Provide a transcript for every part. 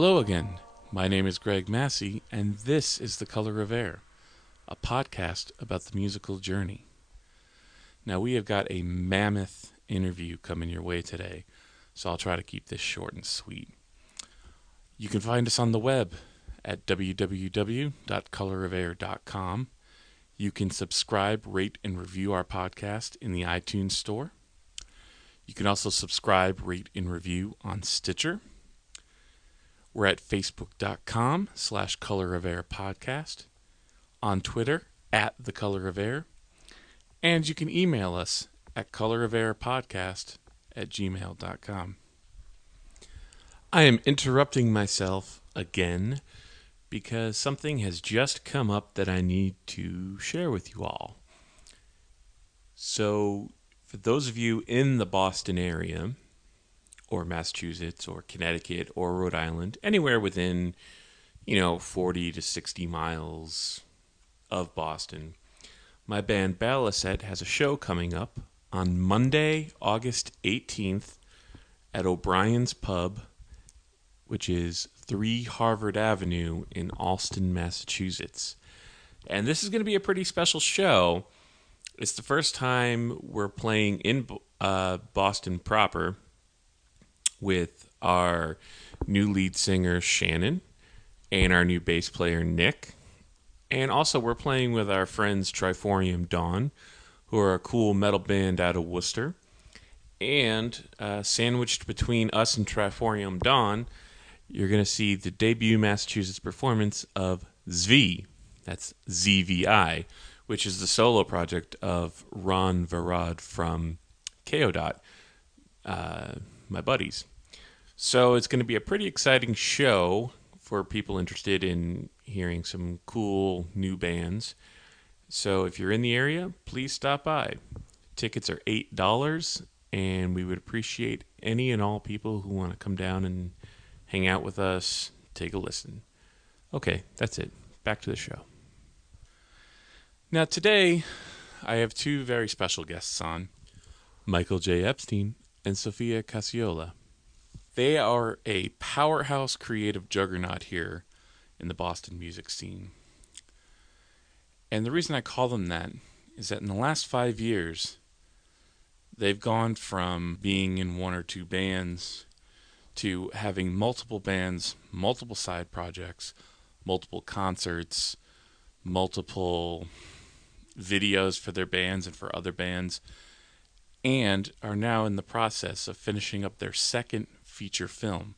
Hello again. My name is Greg Massi, and this is The Color of Air, a podcast about the musical journey. Now, we have got a mammoth interview coming your way today, so I'll try to keep this short and sweet. You can find us on the web at www.colorofair.com. You can subscribe, rate, and review our podcast in the iTunes Store. You can also subscribe, rate, and review on Stitcher. We're at facebook.com/colorofairpodcast, on Twitter at The Color of Air, and you can email us at colorofairpodcast@gmail.com. I am interrupting myself again because something has just come up that I need to share with you all. So, for those of you in the Boston area, or Massachusetts, or Connecticut, or Rhode Island, anywhere within, 40 to 60 miles of Boston, my band Balisette has a show coming up on Monday, August 18th at O'Brien's Pub, which is 3 Harvard Avenue in Allston, Massachusetts. And this is going to be a pretty special show. It's the first time we're playing in Boston proper, with our new lead singer, Shannon, and our new bass player, Nick. And also we're playing with our friends Triforium Dawn, who are a cool metal band out of Worcester. And sandwiched between us and Triforium Dawn, you're going to see the debut Massachusetts performance of Zvi, that's ZVI, which is the solo project of Ron Varad from K.O.Dot. My buddies. So it's going to be a pretty exciting show for people interested in hearing some cool new bands. So if you're in the area, please stop by. Tickets are $8, and we would appreciate any and all people who want to come down and hang out with us, take a listen. Okay, that's it. Back to the show. Now today, I have 2 very special guests on, Michael J. Epstein and Sophia Cacciola. They are a powerhouse creative juggernaut here in the Boston music scene. And the reason I call them that is that in the last 5 years, they've gone from being in 1 or 2 bands to having multiple bands, multiple side projects, multiple concerts, multiple videos for their bands and for other bands, and are now in the process of finishing up their second feature film,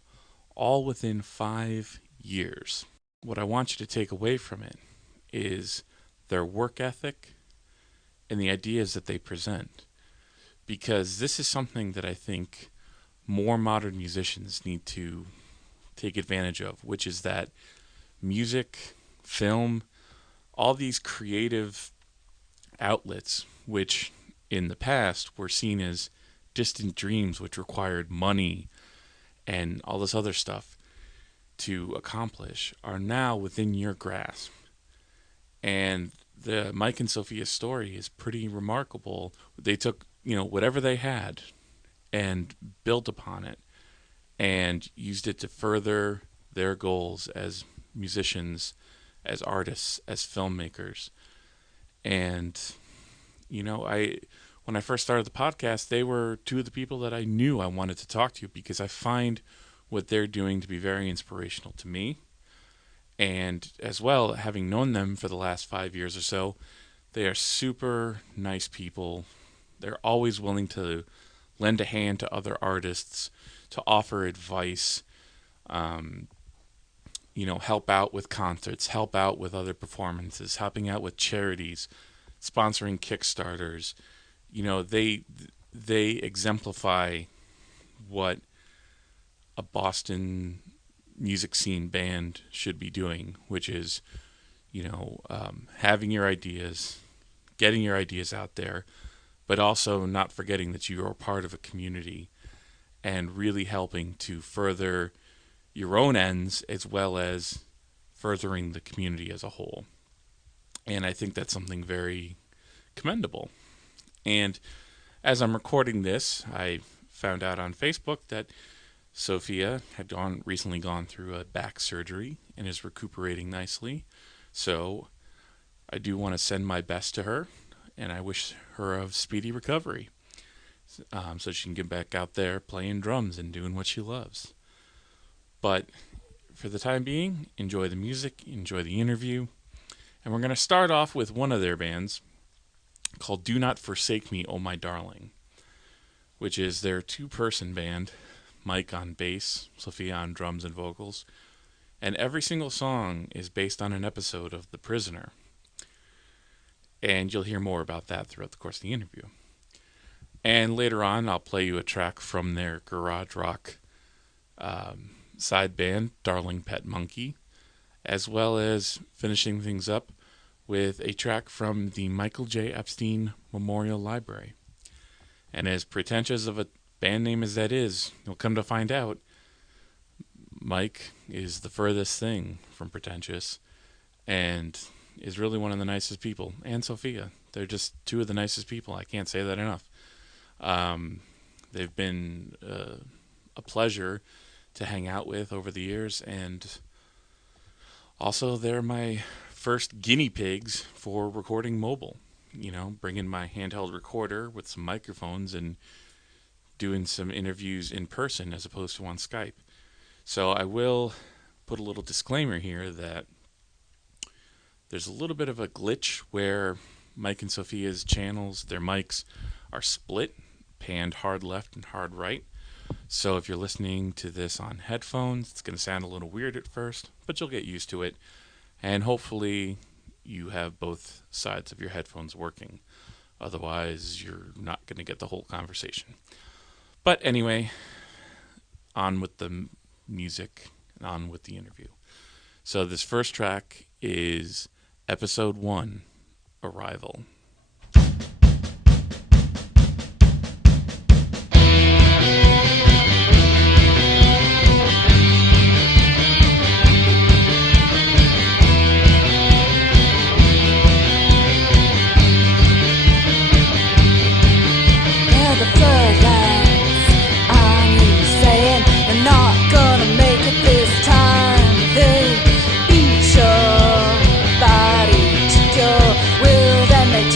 all within 5 years. What I want you to take away from it is their work ethic and the ideas that they present, because this is something that I think more modern musicians need to take advantage of, which is that music, film, all these creative outlets, which in the past were seen as distant dreams which required money and all this other stuff to accomplish, are now within your grasp. And the Mike and Sophia story is pretty remarkable. They took, whatever they had and built upon it and used it to further their goals as musicians, as artists, as filmmakers. And when I first started the podcast, they were 2 of the people that I knew I wanted to talk to, because I find what they're doing to be very inspirational to me. And as well, having known them for the last 5 years or so, they are super nice people. They're always willing to lend a hand to other artists, to offer advice, help out with concerts, help out with other performances, helping out with charities, sponsoring Kickstarters. They exemplify what a Boston music scene band should be doing, which is, having your ideas, getting your ideas out there, but also not forgetting that you are part of a community and really helping to further your own ends as well as furthering the community as a whole. And I think that's something very commendable. And as I'm recording this, I found out on Facebook that Sophia had recently gone through a back surgery and is recuperating nicely. So I do want to send my best to her, and I wish her a speedy recovery, so she can get back out there playing drums and doing what she loves. But for the time being, enjoy the music, enjoy the interview, and we're going to start off with one of their bands called Do Not Forsake Me, Oh My Darling, which is their two-person band, Mike on bass, Sophia on drums and vocals, and every single song is based on an episode of The Prisoner. And you'll hear more about that throughout the course of the interview. And later on, I'll play you a track from their garage rock side band, Darling Pet Munkee, as well as finishing things up with a track from the Michael J. Epstein Memorial Library. And as pretentious of a band name as that is, you'll come to find out, Mike is the furthest thing from pretentious and is really one of the nicest people. And Sophia. They're just two of the nicest people. I can't say that enough. They've been a pleasure to hang out with over the years, and also they're my first guinea pigs for recording mobile. You know, bringing my handheld recorder with some microphones and doing some interviews in person as opposed to on Skype. So I will put a little disclaimer here that there's a little bit of a glitch where Mike and Sophia's channels, their mics, are split, panned hard left and hard right. So if you're listening to this on headphones, it's going to sound a little weird at first, but you'll get used to it. And hopefully you have both sides of your headphones working. Otherwise, you're not going to get the whole conversation. But anyway, on with the music and on with the interview. So this first track is Episode 1, Arrival. Will then they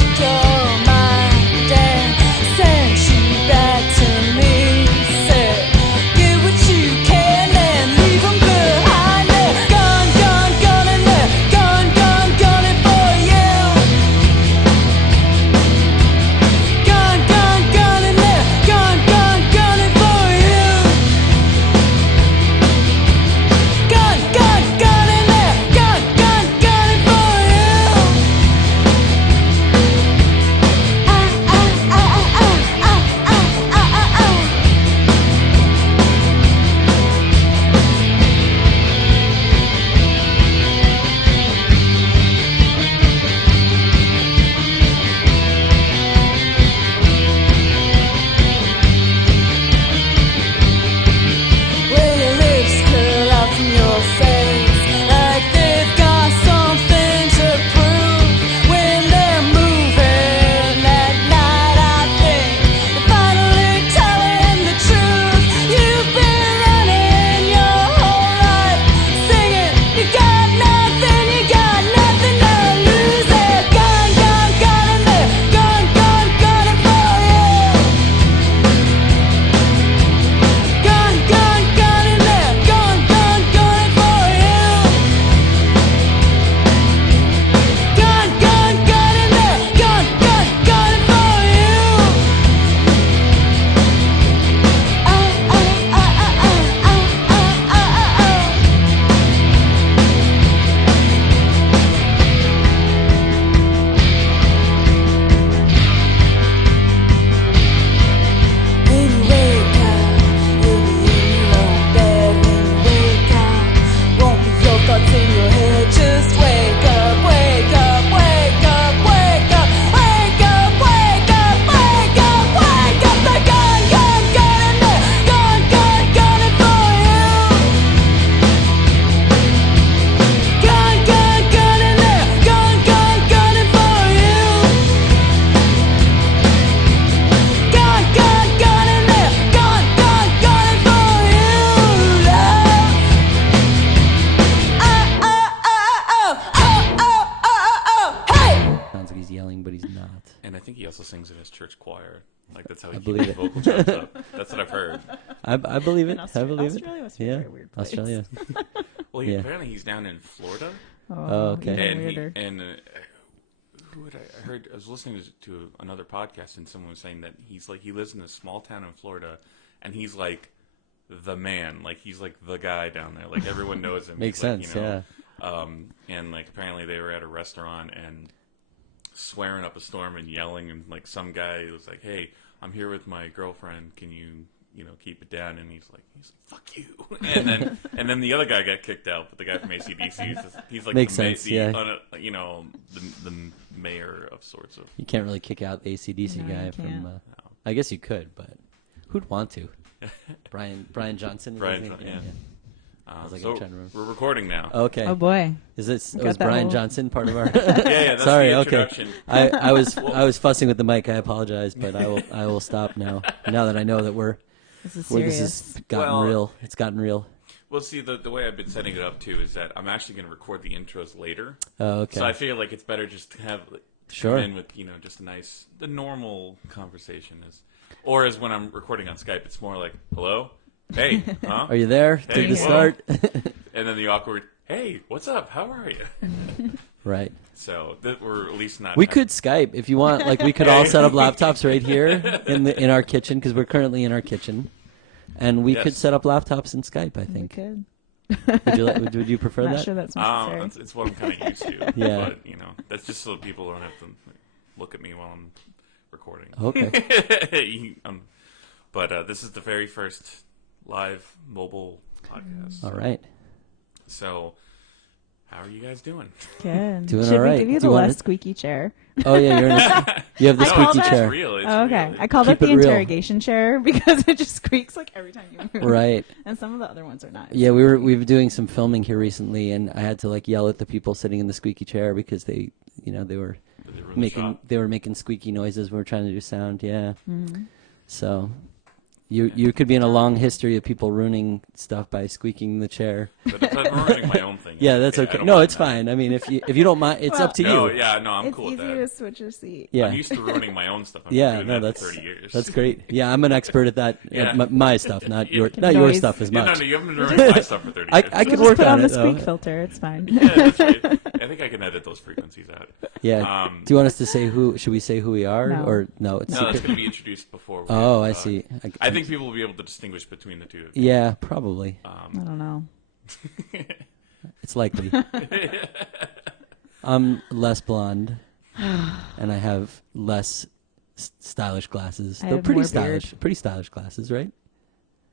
that's how he keeps his vocal jobs up. That's what I've heard. I believe it. I believe Australia it. must be a very weird place. Australia. Well, apparently he's down in Florida. Oh, okay. Even weirder. I was listening to another podcast, and someone was saying that he lives in a small town in Florida, and he's like the man, like he's like the guy down there, like everyone knows him. Makes sense, sense, yeah. And like apparently they were at a restaurant and swearing up a storm and yelling, and like some guy was like, "Hey, I'm here with my girlfriend. Can you keep it down?" And he's like, "Fuck you!" And then the other guy got kicked out, but the guy from AC/DC, he's like Makes sense, yeah. The mayor of sorts of. You can't really kick out the AC/DC guy from. No. I guess you could, but who'd want to? Brian Johnson. Yeah. So we're recording now. Okay. Oh boy. Was Brian Johnson part of our? Yeah. That's Sorry. the Okay. introduction. I was fussing with the mic. I apologize, but I will stop now. Now that I know that this is serious. this has gotten real. It's gotten real. Well, see, the way I've been setting it up too is that I'm actually going to record the intros later. Oh, okay. So I feel like it's better just to have come in with just the normal conversation or as when I'm recording on Skype, it's more like, "Hello, hey, huh? Are you there? Hey, Did you start?" And then the awkward, "Hey, what's up? How are you?" Right. So we're at least not. We could Skype if you want. Like we could all set up laptops right here in our kitchen because we're currently in our kitchen, and we could set up laptops in Skype. I think. We could. Would you prefer that? Not sure that's necessary. It's what I'm kind of used to. Yeah. But that's just so people don't have to look at me while I'm recording. Okay. But this is the very first live mobile podcast. All right. So, how are you guys doing? Good. Doing Should all right. we give you the less squeaky chair? Oh yeah, you have the squeaky It's chair. real. It's okay. real. I called it Keep the it real. interrogation chair because it just squeaks like every time you move. Right. And some of the other ones are not. Yeah, we were doing some filming here recently, and I had to like yell at the people sitting in the squeaky chair because they were making squeaky noises when we were trying to do sound. Yeah. Mm-hmm. So. You could be in a long history of people ruining stuff by squeaking the chair. But if I'm ruining my own thing. Yeah, that's okay. No, it's fine. I mean, if you don't mind, it's up to you. I'm cool with that. It's easier to switch your seat. Yeah. I'm used to ruining my own stuff. I've been doing that for 30 years. That's great. Yeah, I'm an expert at that. Yeah. My stuff, not your stuff as much. No, you haven't been ruining my stuff for 30 years. I could We'll work just put on the it squeak though. filter. It's fine. Yeah, that's right. I think I can edit those frequencies out. Yeah. Do you want us to say who? Should we say who we are, No. or no? It's No, secret. that's going to be introduced before. I see. I think people will be able to distinguish between the two. Yeah, probably. I don't know. It's likely. I'm less blonde, and I have less stylish glasses. I They're have pretty more stylish. beard. Pretty stylish glasses, right?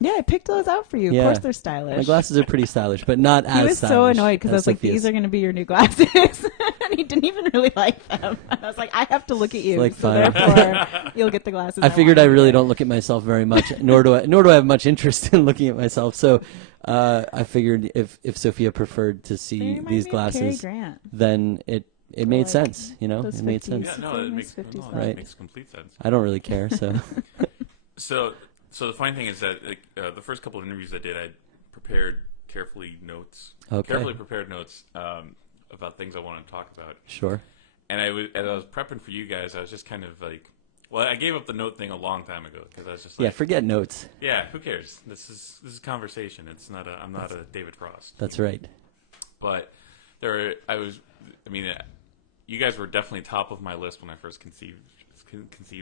Yeah, I picked those out for you. Yeah. Of course they're stylish. My glasses are pretty stylish, but not as He was stylish. so annoyed because I as was like, Sophia's. these are going to be your new glasses. And he didn't even really like them. I was like, I have to look at you. Like, so fine. therefore, you'll get the glasses. I figured I want. really don't look at myself very much, nor do I have much interest in looking at myself. So I figured if Sophia preferred to see They remind these me of Cary glasses, Grant. then it made like sense. those It made 50s. sense. Yeah, no, it makes, Famous 50s Right. it makes complete sense. I don't really care. So So the funny thing is that the first couple of interviews I did, I prepared carefully prepared notes about things I wanted to talk about. Sure. And as I was prepping for you guys, I was just kind of like, well, I gave up the note thing a long time ago because I was just like, Yeah, forget notes. yeah, who cares? This is conversation. I'm not a David Frost. That's right. But you guys were definitely top of my list when I first conceived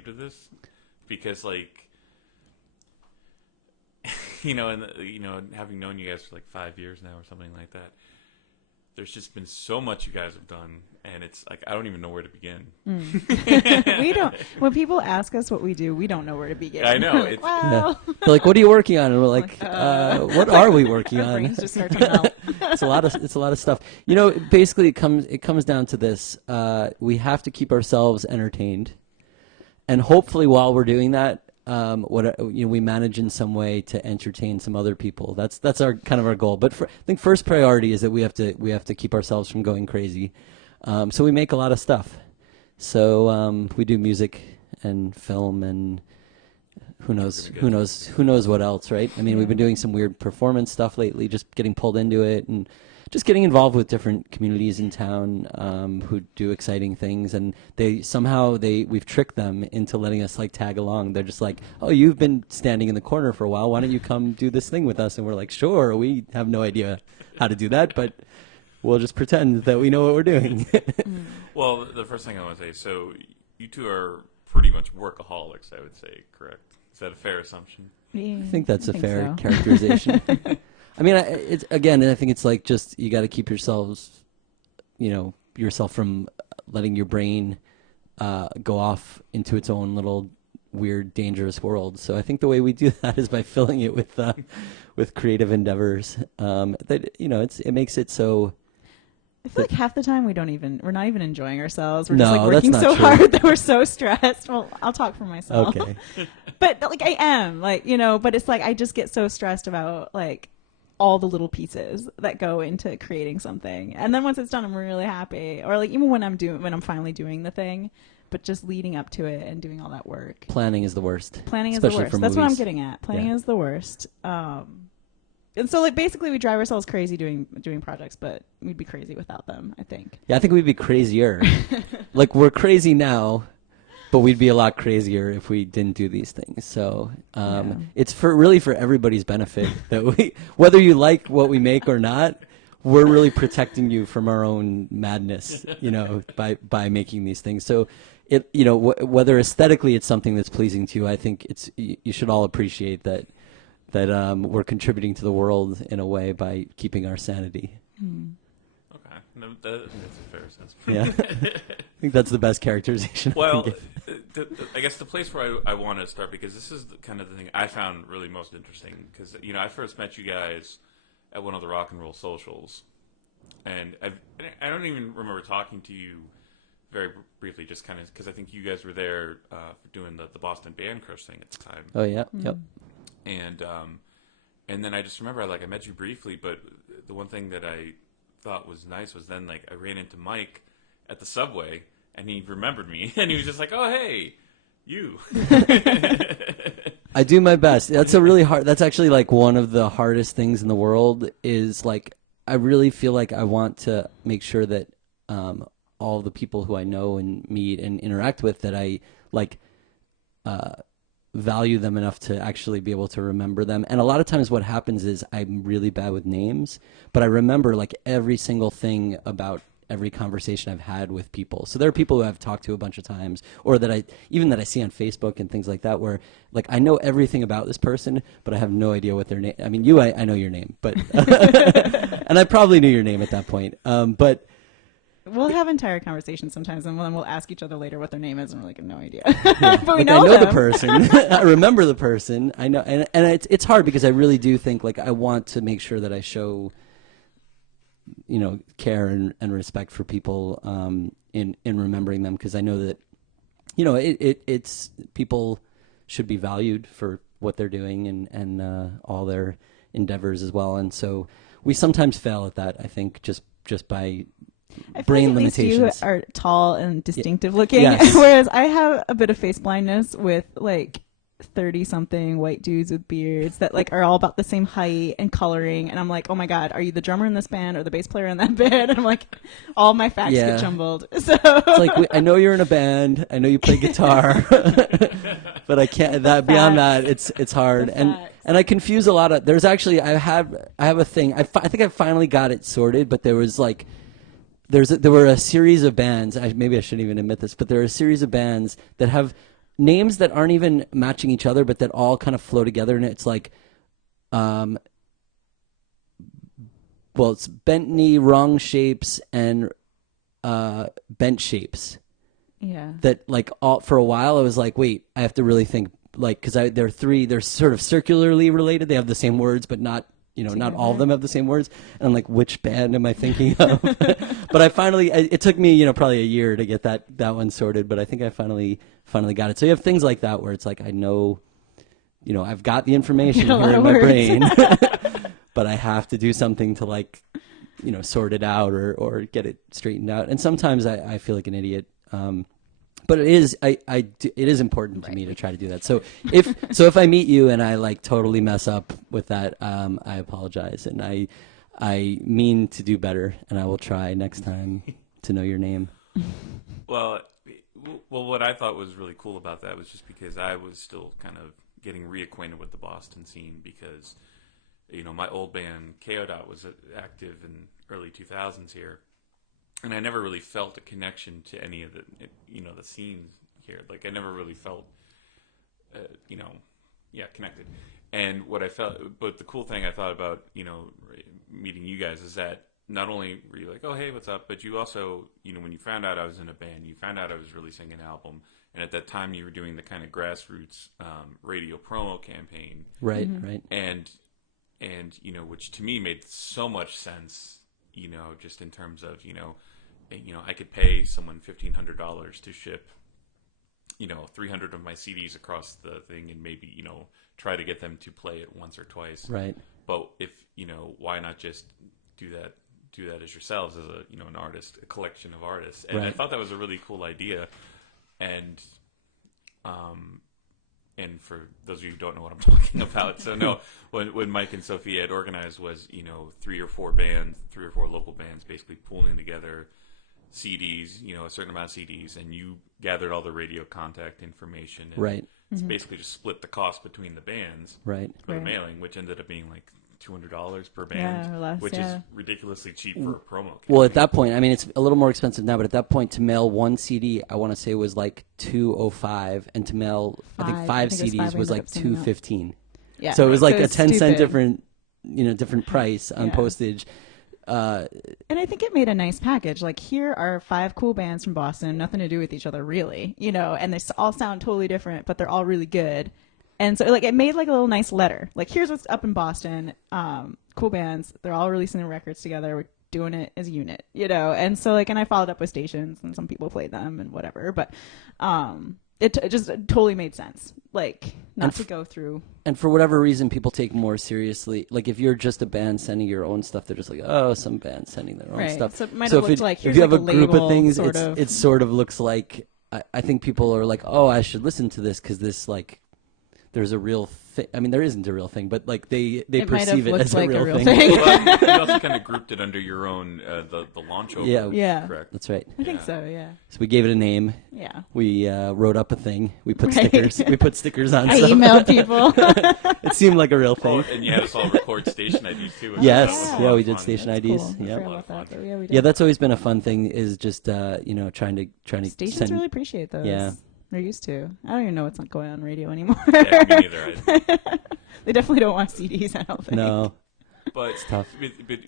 of this, because like, and having known you guys for like 5 years now or something like that, there's just been so much you guys have done, and it's like I don't even know where to begin. We don't. When people ask us what we do, we don't know where to begin. I know. Like, It's, well, They're like, "What are you working on?" And we're like, "What are we working our on?" brains just start to melt. It's a lot of stuff. Basically, it comes down to this: we have to keep ourselves entertained, and hopefully, while we're doing that, we manage in some way to entertain some other people. That's our kind of our goal. But I think first priority is that we have to keep ourselves from going crazy. So we make a lot of stuff. So we do music and film and who knows what else, right? I mean, we've been doing some weird performance stuff lately, just getting pulled into it and just getting involved with different communities in town who do exciting things, and we've tricked them into letting us like tag along. They're just like, oh, you've been standing in the corner for a while, why don't you come do this thing with us? And we're like, sure. We have no idea how to do that, but we'll just pretend that we know what we're doing. Well, the first thing I want to say, so you two are pretty much workaholics, I would say, correct? Is that a fair assumption? I think that's a fair so. characterization. I mean, I think it's like just you got to keep yourself from letting your brain go off into its own little weird, dangerous world. So I think the way we do that is by filling it with creative endeavors. It makes it so. I feel like half the time we're not even enjoying ourselves. We're No, just like that's working not so true. hard that we're so stressed. Well, I'll talk for myself. Okay. But like I am, like, but it's like I just get so stressed about like all the little pieces that go into creating something. And then once it's done, I'm really happy. Or like even when I'm finally doing the thing, but just leading up to it and doing all that work. Planning is the worst. Planning is the especially worst. for That's what I'm movies. getting at. Planning Yeah. is the worst. And so like basically we drive ourselves crazy doing projects, but we'd be crazy without them, I think. Yeah, I think we'd be crazier. Like we're crazy now, but we'd be a lot crazier if we didn't do these things. So it's for everybody's benefit that whether you like what we make or not, we're really protecting you from our own madness, by making these things. So whether aesthetically it's something that's pleasing to you, I think you should all appreciate that we're contributing to the world in a way by keeping our sanity. Okay. No, that's a fair assessment. Yeah. I think that's the best characterization. Well, I guess the place where I want to start, because this is kind of the thing I found really most interesting, because I first met you guys at one of the rock and roll socials, and I don't even remember talking to you very briefly, just kind of because I think you guys were there for doing the Boston Band Crush thing at the time. Oh yeah, yep. And then I just remember I met you briefly, but the one thing that I thought was nice was then like I ran into Mike at the subway, and he remembered me, and he was just like, "Oh, hey, you." I do my best. That's actually like one of the hardest things in the world is like, I really feel like I want to make sure that all the people who I know and meet and interact with, that I like value them enough to actually be able to remember them. And a lot of times what happens is I'm really bad with names, but I remember like every single thing about every conversation I've had with people. So there are people who I've talked to a bunch of times, or that I see on Facebook and things like that, where like I know everything about this person, but I have no idea what their name. I mean, I know your name, but and I probably knew your name at that point. But we'll have entire conversations sometimes, and then we'll ask each other later what their name is, and we're like, no idea. yeah, But we like, know I know them. the person. I remember the person. I know, and it's hard because I really do think like I want to make sure that I show care and respect for people in remembering them, because I know that it's people should be valued for what they're doing and all their endeavors as well. And so we sometimes fail at that, I think, just by I feel brain like at least limitations. you are tall and distinctive looking, Yes. whereas I have a bit of face blindness with like 30-something white dudes with beards that like are all about the same height and coloring, and I'm like, oh my god, are you the drummer in this band or the bass player in that band? And I'm like, all my facts Yeah. get jumbled. So It's like I know you're in a band, I know you play guitar, but I can't. That beyond that, it's hard, The and facts. I confuse a lot of. There's actually I have a thing. I think I finally got it sorted, but there was like. There were a series of bands. Maybe I shouldn't even admit this, but there are a series of bands that have names that aren't even matching each other, but that all kind of flow together. And it's like, it's bent knee, wrong shapes, and bent shapes. yeah, That like all for a while, I was like, wait, I have to really think, like, because they're sort of circularly related. They have the same words, but not. Not all of them have the same words. And I'm like, which band am I thinking of? But I finally, it took me, probably a year to get that one sorted. But I think I finally got it. So you have things like that where it's like, I know, I've got the information Get a lot here in of my words. brain, but I have to do something to like, sort it out or get it straightened out. And sometimes I feel like an idiot. But it is it is important to me to try to do that. So if I meet you and I like totally mess up with that, I apologize, and I mean to do better, and I will try next time to know your name. Well, what I thought was really cool about that was just because I was still kind of getting reacquainted with the Boston scene because, my old band KO Dot was active in early 2000s here, and I never really felt a connection to any of the, the scenes here. Like I never really felt, connected. And what I felt, but the cool thing I thought about, meeting you guys is that not only were you like, oh, hey, what's up? But you also, when you found out I was in a band, you found out I was releasing an album. And at that time you were doing the kind of grassroots radio promo campaign. Right, right. And, which to me made so much sense, just in terms of, I could pay someone $1,500 to ship 300 of my CDs across the thing and maybe, try to get them to play it once or twice. Right. But if, why not just do that as yourselves as an artist, a collection of artists. And I thought that was a really cool idea. And for those of you who don't know what I'm talking about, so no, when Mike and Sophia had organized was, 3 or 4 local bands basically pooling together CDs, a certain amount of CDs, and you gathered all the radio contact information. And it's basically just split the cost between the bands for the mailing, which ended up being like $200 per band, or less, which is ridiculously cheap for a promo campaign. Well, at that point, I mean, it's a little more expensive now, but at that point, to mail one CD, I want to say was like $205, and to mail, I think 5 CDs was like $215. Yeah, so it was like a 10 cent stupid. different price on postage. And I think it made a nice package. Like, here are 5 cool bands from Boston, nothing to do with each other, really, and they all sound totally different, but they're all really good. And so, like, it made like a little nice letter. Like, here's what's up in Boston. Cool bands. They're all releasing their records together. We're doing it as a unit, And so, like, and I followed up with stations, and some people played them and whatever. But it just totally made sense. Like, not to go through. And for whatever reason, people take more seriously. Like, if you're just a band sending your own stuff, they're just like, oh, some band sending their own stuff. So it might have looked like, here's if you have like a group label, of things, sort it sort of looks like, I think people are like, oh, I should listen to this because this, like, there's a real thing. I mean, there isn't a real thing, but like they perceive it as like a real thing. Well, you also kind of grouped it under your own the launch over. Yeah, correct. That's right. I think so. Yeah. So we gave it a name. Yeah. We wrote up a thing. We put stickers. We put stickers on. I stuff. emailed people. It seemed like a real thing. Oh, and you had us all record station IDs too. Yes. Yeah, we did station That's IDs. cool. I Yeah. forgot about that, but we did. Yeah, that's always been a fun thing. Is just trying to Stations send. really appreciate those. Yeah. They're used to. I don't even know what's not going on radio anymore. Yeah, me neither. They definitely don't want CDs, I don't think. No. But It's tough. But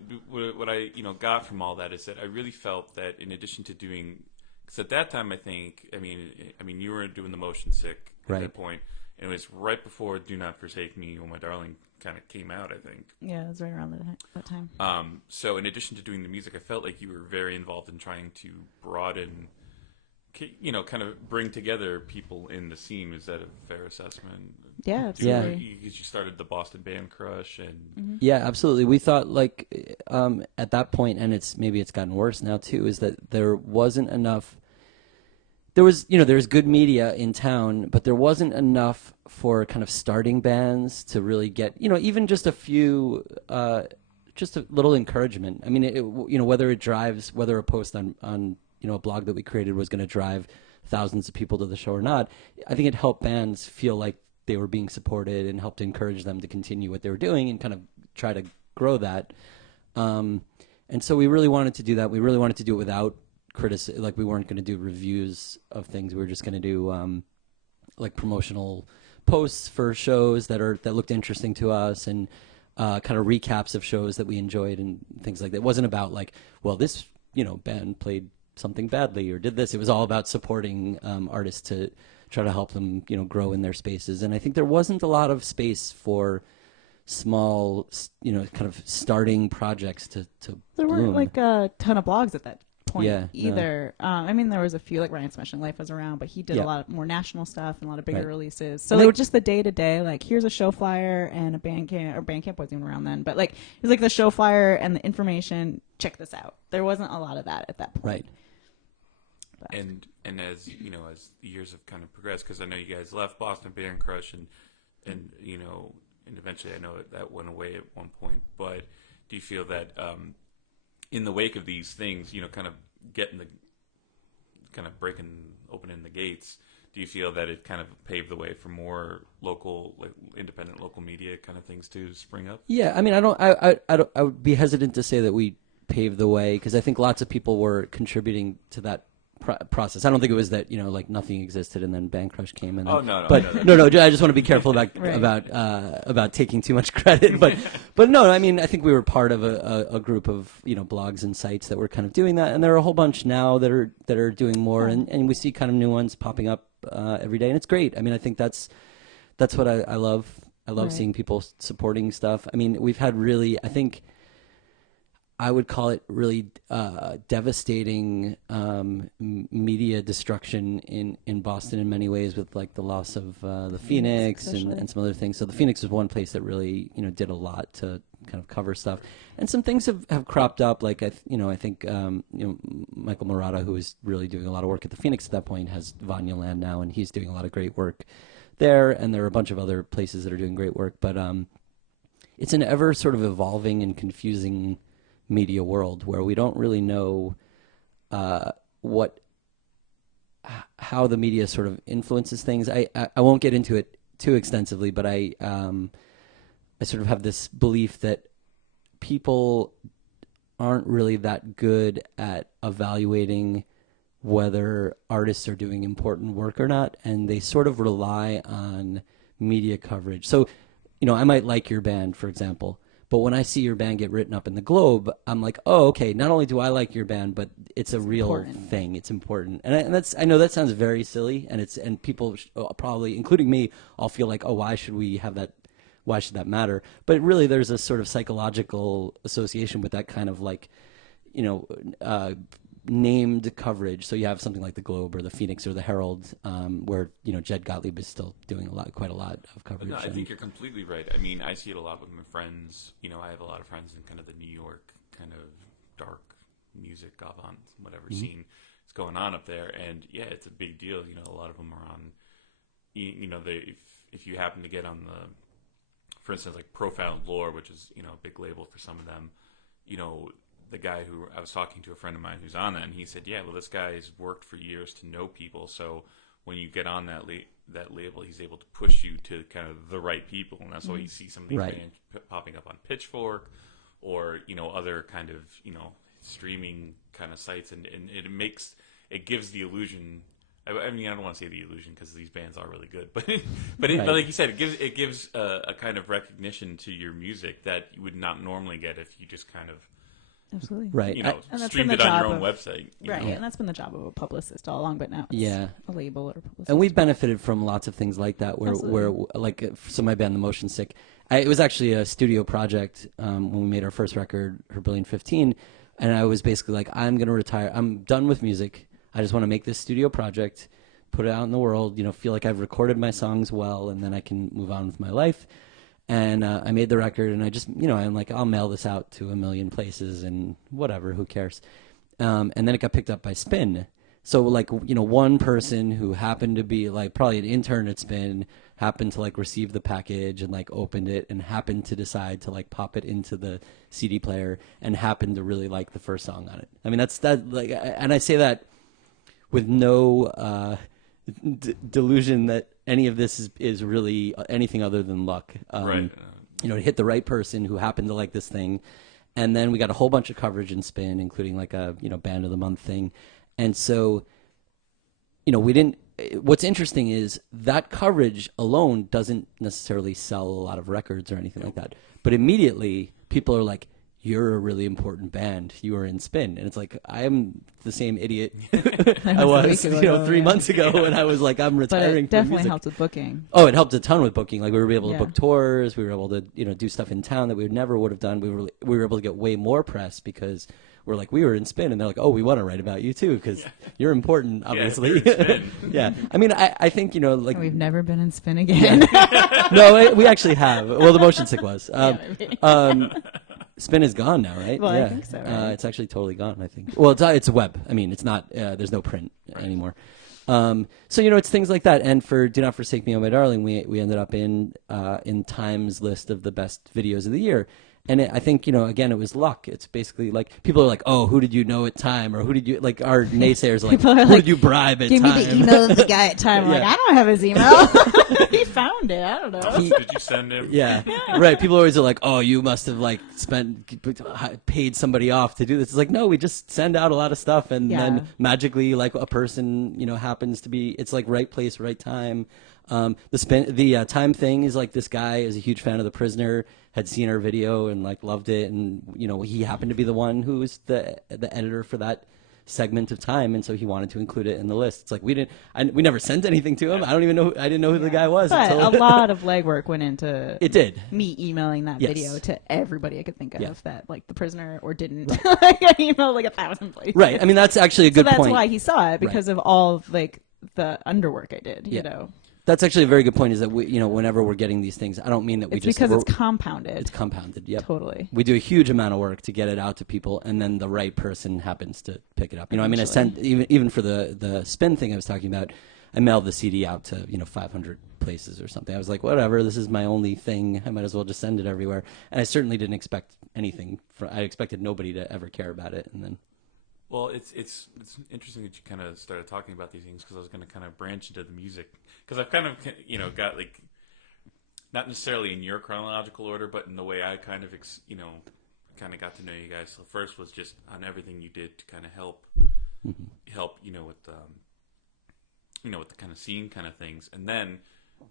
what I got from all that is that I really felt that in addition to doing, because at that time I mean you were doing the Motion Sick at that point, and it was right before Do Not Forsake Me, Oh My Darling kind of came out, I think. Yeah, it was right around that time. So in addition to doing the music, I felt like you were very involved in trying to broaden, kind of bring together people in the scene. Is that a fair assessment? Yeah, absolutely. Because you started the Boston Band Crush, and Yeah, absolutely. We thought like at that point, and maybe it's gotten worse now too, is that there wasn't enough. There was there's good media in town, but there wasn't enough for kind of starting bands to really get even just a few, just a little encouragement. I mean, whether a post on a blog that we created was going to drive thousands of people to the show or not, I think it helped bands feel like they were being supported and helped encourage them to continue what they were doing and kind of try to grow that. And so we really wanted to do that. We really wanted to do it without criticism. Like, we weren't going to do reviews of things. We were just going to do like promotional posts for shows that looked interesting to us, and kind of recaps of shows that we enjoyed and things like that. It wasn't about like, well, this band played something badly or did this. It was all about supporting artists to try to help them grow in their spaces. And I think there wasn't a lot of space for small kind of starting projects to There bloom. weren't like a ton of blogs at that point Yeah, either. I mean, there was a few, like Ryan Smashing Life was around, but he did a lot more national stuff and a lot of bigger Right. releases. So like just the day to day, like here's a show flyer and a Bandcamp wasn't even around then, but like it was like the show flyer and the information. Check this out. There wasn't a lot of that at that point. Right. But. And as as the years have kind of progressed, because I know you guys left Boston Band Crush, and eventually I know that went away at one point. But do you feel that in the wake of these things, kind of opening the gates, do you feel that it kind of paved the way for more local, like independent local media kind of things to spring up? Yeah, I mean, I would be hesitant to say that we paved the way, because I think lots of people were contributing to that process. I don't think it was that, like nothing existed and then Band Crush came and then, no. But no, I just want to be careful about Right. about taking too much credit. But no, I mean, I think we were part of a group of blogs and sites that were kind of doing that, and there are a whole bunch now that are doing more, and we see kind of new ones popping up every day, and it's great. I mean, I think that's what I love. I love Right. seeing people supporting stuff. I mean, we've had really, I think I would call it really devastating media destruction in Boston in many ways, with like the loss of the Phoenix and some other things. So the Phoenix was one place that really did a lot to kind of cover stuff, and some things have cropped up. Like I think Michael Murata, who was really doing a lot of work at the Phoenix at that point, has Vanya Land now, and he's doing a lot of great work there. And there are a bunch of other places that are doing great work, but it's an ever sort of evolving and confusing media world where we don't really know how the media sort of influences things. I won't get into it too extensively, but I sort of have this belief that people aren't really that good at evaluating whether artists are doing important work or not, and they sort of rely on media coverage. So, I might like your band, for example, but when I see your band get written up in the Globe, I'm like, oh, okay, not only do I like your band, but it's a real important. thing. It's important. And I know that sounds very silly, and people probably, including me, all feel like, oh, why should we have that? Why should that matter? But really, there's a sort of psychological association with that kind of like, named coverage. So you have something like the Globe or the Phoenix or the Herald, where Jed Gottlieb is still doing quite a lot of coverage. No, I think you're completely right. I mean, I see it a lot with my friends. I have a lot of friends in kind of the New York kind of dark music, avant, whatever scene is going on up there, and yeah, it's a big deal. A lot of them are on. If you happen to get on for instance, like Profound Lore, which is a big label for some of them, the guy who I was talking to, a friend of mine who's on that, and he said, yeah, well, this guy's worked for years to know people, so when you get on that label, he's able to push you to kind of the right people, and that's why you see some of these bands popping up on Pitchfork or other kind of streaming kind of sites, and it gives the illusion. I mean, I don't want to say the illusion because these bands are really good, but like you said, it gives a kind of recognition to your music that you would not normally get if you just kind of Absolutely. Right. And that's streamed been the it on job your own of- website. Right, and that's been the job of a publicist all along, but now it's a label or a publicist. And we've benefited from lots of things like that, where like, so my band, The Motion Sick, it was actually a studio project when we made our first record, Herbillion 15, and I was basically like, I'm going to retire. I'm done with music. I just want to make this studio project, put it out in the world, feel like I've recorded my songs well, and then I can move on with my life. And I made the record, and I just, I'm like, I'll mail this out to a million places and whatever, who cares? And then it got picked up by Spin. So, like, one person who happened to be, like, probably an intern at Spin happened to, like, receive the package and, like, opened it and happened to decide to, like, pop it into the CD player and happened to really like the first song on it. I mean, like, and I say that with no delusion that any of this is really anything other than luck. Right. It hit the right person who happened to like this thing, and then we got a whole bunch of coverage in Spin, including like a Band of the Month thing, and so we didn't. What's interesting is that coverage alone doesn't necessarily sell a lot of records or anything like that, but immediately people are like, you're a really important band. You are in Spin. And it's like, I am the same idiot I was, 3 months ago when I was like, I'm retiring But it from definitely music. helped with booking. Oh, it helped a ton with booking. Like, we were able to book tours. We were able to, do stuff in town that we never would have done. We were able to get way more press because we're like, we were in Spin, and they're like, oh, we want to write about you too because you're important, obviously. Yeah. I mean, I think, like. We've never been in Spin again. No, we actually have. Well, the Motion Sick was. Maybe. Spin is gone now, right? Well, yeah. I think so, right? It's actually totally gone, I think. Well, it's web. I mean, it's not. There's no print anymore. So it's things like that. And for "Do Not Forsake Me, Oh My Darling," we ended up in Time's list of the best videos of the year. And I think, again, it was luck. It's basically like people are like, oh, who did you know at Time, or who did you like? Our naysayers are like, People are who like, did you bribe at Give Time? me the email of the guy at Time. I'm Yeah. like, I don't have his email. He found it. I don't know. Did you send him? Yeah, right. People always are like, "Oh, you must have like paid somebody off to do this." It's like, no, we just send out a lot of stuff, and Yeah. then magically, like a person, happens to be. It's like right place, right time. The Time thing is like this guy is a huge fan of The Prisoner, had seen our video and like loved it, and he happened to be the one who was the editor for that segment of Time, and so he wanted to include it in the list. It's like we never sent anything to him. I didn't know who the guy was. But until a lot of legwork went into it did. me emailing that Yes. video to everybody I could think of Yeah. that like The Prisoner or didn't. I emailed like 1,000 places. Right. I mean, that's actually a good so that's point. why he saw it, because of all of, like the underwork I did. Yeah. You know, That's actually a very good point. Is that whenever we're getting these things, I don't mean that we it's just because it's compounded. it's compounded. Yep. Totally. We do a huge amount of work to get it out to people, and then the right person happens to pick it up. I mean, I sent even for the spin thing I was talking about. I mailed the CD out to 500 places or something. I was like, whatever, this is my only thing. I might as well just send it everywhere. And I certainly didn't expect anything. I expected nobody to ever care about it, and then. Well, it's interesting that you kind of started talking about these things, because I was going to kind of branch into the music, because I've kind of got like, not necessarily in your chronological order, but in the way I kind of kind of got to know you guys. So first was just on everything you did to kind of help with with the kind of scene kind of things, and then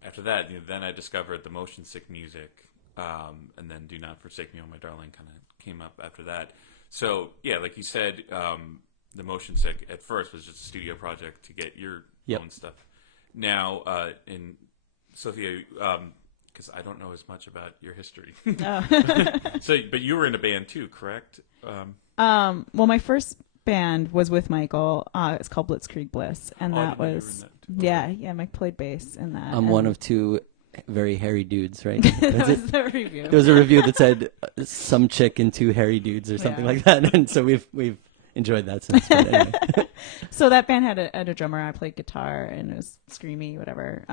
after that, then I discovered the motion sick music, and then Do Not Forsake Me, Oh My Darling kind of came up after that. So, yeah, like you said, the motion sick at first was just a studio project to get your own stuff. Now, in Sophia, because I don't know as much about your history. But you were in a band too, correct? Well, my first band was with Michael. It's called Blitzkrieg Bliss, and that was Mike played bass in that. I'm one of two very hairy dudes, right? That was the review. There was a review that said some chick and two hairy dudes or something like that, and so we've enjoyed that since. But anyway. So that band had a drummer. I played guitar, and it was screamy, whatever.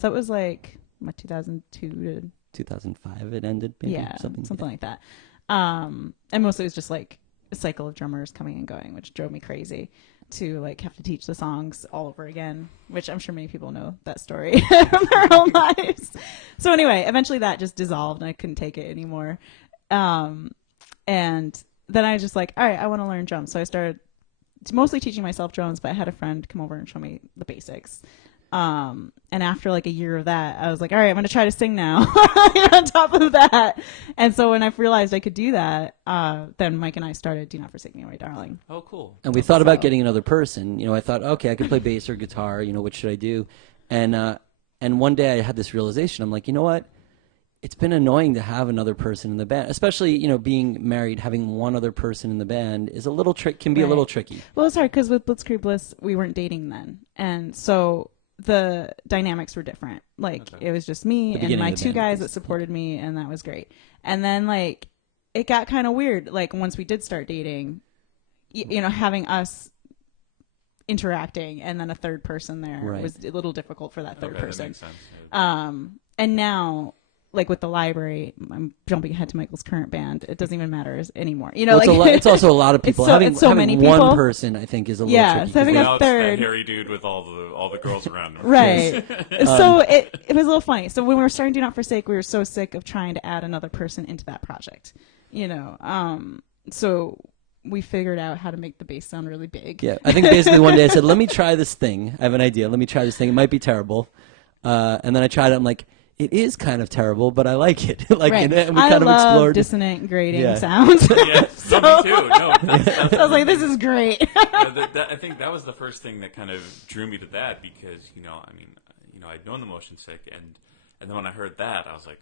So it was like 2002 to 2005 it ended, maybe something like that. And mostly it was just like a cycle of drummers coming and going, which drove me crazy to like have to teach the songs all over again, which I'm sure many people know that story from their own lives. So anyway, eventually that just dissolved and I couldn't take it anymore. And then I was just like, all right, I want to learn drums. So I started mostly teaching myself drums, but I had a friend come over and show me the basics. And after like a year of that, I was like, all right, I'm going to try to sing now on top of that. And so when I realized I could do that, then Mike and I started Do Not Forsake Me, My Darling. Oh, cool. And we thought about getting another person. I thought, okay, I could play bass or guitar. What should I do? And one day I had this realization. I'm like, you know what? It's been annoying to have another person in the band, especially, being married, having one other person in the band is a little can be a little tricky. Well, it's hard because with Blitzkrieg Bliss, we weren't dating then. And so the dynamics were different. Like it was just me and my two guys that supported me, and that was great. And then like it got kind of weird. Like once we did start dating, having us interacting and then a third person there was a little difficult for that third person. That makes sense. And now, like with the library, I'm jumping ahead to Michael's current band. It doesn't even matter anymore. It's also a lot of people. Having many people. One person, I think, is a little tricky. So having a third, that hairy dude with all the girls around him. Right. So it was a little funny. So when we were starting Do Not Forsake, we were so sick of trying to add another person into that project. So we figured out how to make the bass sound really big. Yeah, I think basically one day I said, let me try this thing. I have an idea. Let me try this thing. It might be terrible. And then I tried it. I'm like, it is kind of terrible, but I like it. And we kind of explored. I love dissonant, grating sounds. Yeah, so me too. No, I was like, this is great. I think that was the first thing that kind of drew me to that, because I'd known the motion sick, and then when I heard that, I was like,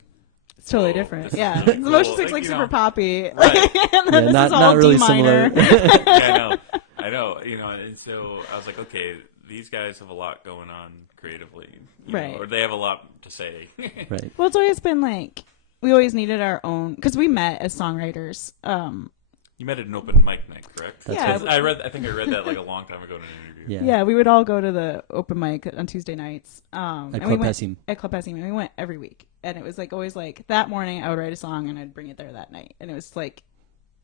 it's totally different. Yeah, really the cool. motion sick's like super poppy. Right. And then this is all not really D minor. Yeah, I know. And so I was like, okay, these guys have a lot going on creatively, or they have a lot to say. Right. Well, it's always been like we always needed our own, because we met as songwriters. You met at an open mic night, correct? Yeah. I think I read that like a long time ago in an interview. Yeah, we would all go to the open mic on Tuesday nights. At Club Pessim. At Club Pessim, and we went every week. And it was like always like that morning I would write a song and I'd bring it there that night. And it was like,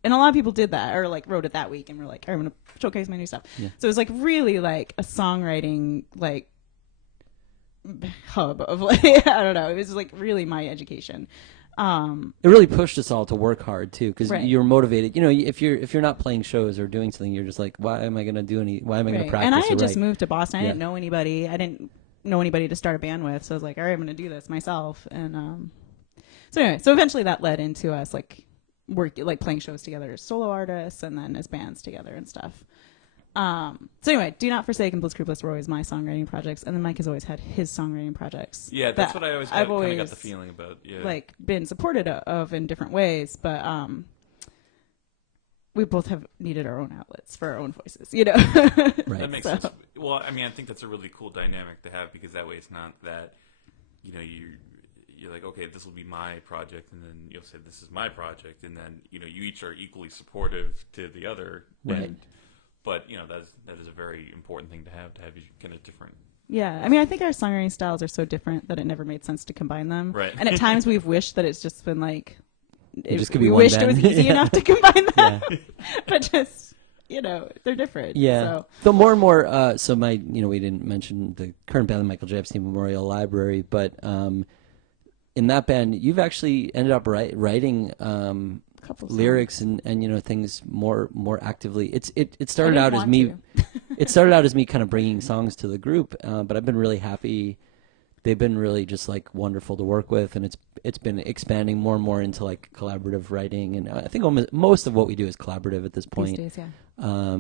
and a lot of people did that or like wrote it that week and were like, I'm going to showcase my new stuff. Yeah. So it was like really like a songwriting like hub of like, I don't know. It was like really my education. It really pushed us all to work hard too, because Right. you're motivated. You know, if you're not playing shows or doing something, you're just like, why am I going to do any? Why am I going to practice? And I or had just write? moved to Boston. I Yeah. didn't know anybody. I didn't know anybody to start a band with. So I was like, all right, I'm going to do this myself. And so anyway, so eventually that led into us like playing shows together as solo artists and then as bands together and stuff. So anyway, Do Not Forsake and Blitzkrieg were always my songwriting projects, and then Mike has always had his songwriting projects. Yeah, that's what I always kind of got always, the feeling about. Yeah, like been supported of in different ways, but we both have needed our own outlets for our own voices, you know. Right. that makes sense. Well, I mean, I think that's a really cool dynamic to have because that way it's not that, you know, you're like, okay, this will be my project, and then you'll say this is my project, and then you know you each are equally supportive to the other. Right. And, but you know that is a very important thing to have kind of different. Yeah, I mean, I think our songwriting styles are so different that it never made sense to combine them. Right. And at times we've wished that it's just been like, just could we be one wished it was band. easy Yeah. enough to combine them, Yeah. but just you know they're different. Yeah. So. But more and more, so we didn't mention the current band, the Michael J. Epstein Memorial Library, but in that band, you've actually ended up writing Couple songs. lyrics and you know things more actively. It I started didn't out as want me. to. It started out as me kind of bringing songs to the group, but I've been really happy. They've been really just like wonderful to work with, and it's been expanding more and more into like collaborative writing, and I think almost most of what we do is collaborative at this point. These days, yeah.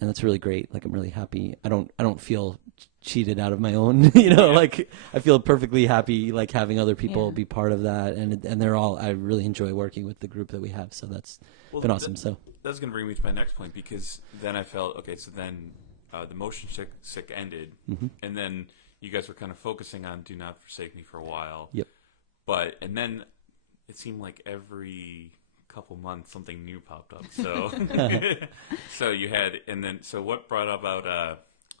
And that's really great. Like I'm really happy. I don't feel cheated out of my own, you know, like I feel perfectly happy like having other people Yeah. be part of that, and they're all, I really enjoy working with the group that we have, so that's been awesome. So That's going to bring me to my next point because then I felt okay. So then the Motion Sick ended, and then you guys were kind of focusing on Do Not Forsake Me for a while. Yep. And then it seemed like every couple months something new popped up. So so you had, and then so what brought about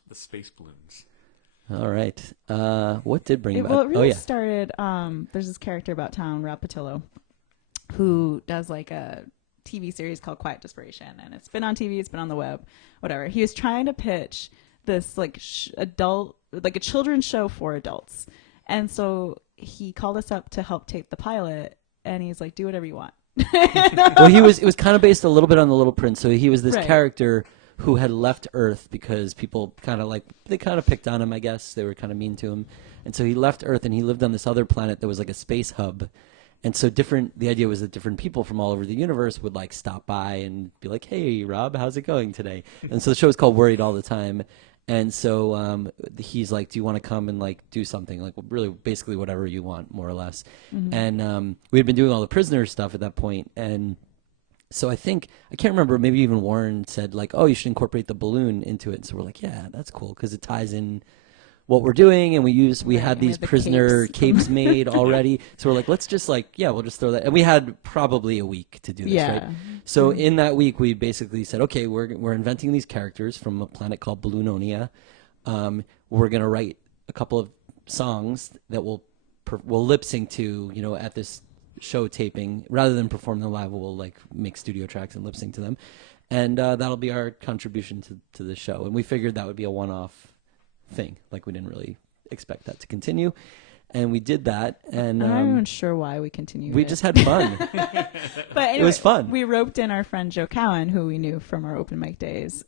the space balloons? all right, what did bring Well, about? it really Oh yeah, started. There's this character about town, Rob Patillo, who does like a TV series called Quiet Desperation, and it's been on TV, it's been on the web, whatever. He was trying to pitch this like adult, like a children's show for adults, and so he called us up to help tape the pilot, and he's like, "Do whatever you want." well, it was kind of based a little bit on the Little Prince. So he was this Right. character who had left Earth because people kind of picked on him, I guess. They were kind of mean to him. And so he left Earth and he lived on this other planet that was like a space hub. And so the idea was that different people from all over the universe would like stop by and be like, "Hey, Rob, how's it going today?" And so the show was called Worried All the Time. And so he's like, "Do you want to come and like do something? Like really basically whatever you want, more or less." And we had been doing all the prisoner stuff at that point, and so I can't remember, maybe even Warren said like, "Oh, you should incorporate the balloon into it." And so we're like, "Yeah, that's cool because it ties in what we're doing." And we had and these we had the prisoner capes. capes made already. So we're like, let's just like, yeah, we'll just throw that. And we had probably a week to do this, Yeah. right? So in that week, we basically said, okay, we're inventing these characters from a planet called Balloononia. We're going to write a couple of songs that we'll lip sync to, you know, at this show taping. Rather than perform them live, we'll like make studio tracks and lip sync to them. And that'll be our contribution to the show. And we figured that would be a one-off thing. Like we didn't really expect that to continue. And we did that. And I'm not even sure why we continued. we it. just had fun. But anyway, was fun. We roped in our friend Joe Cowan, who we knew from our open mic days.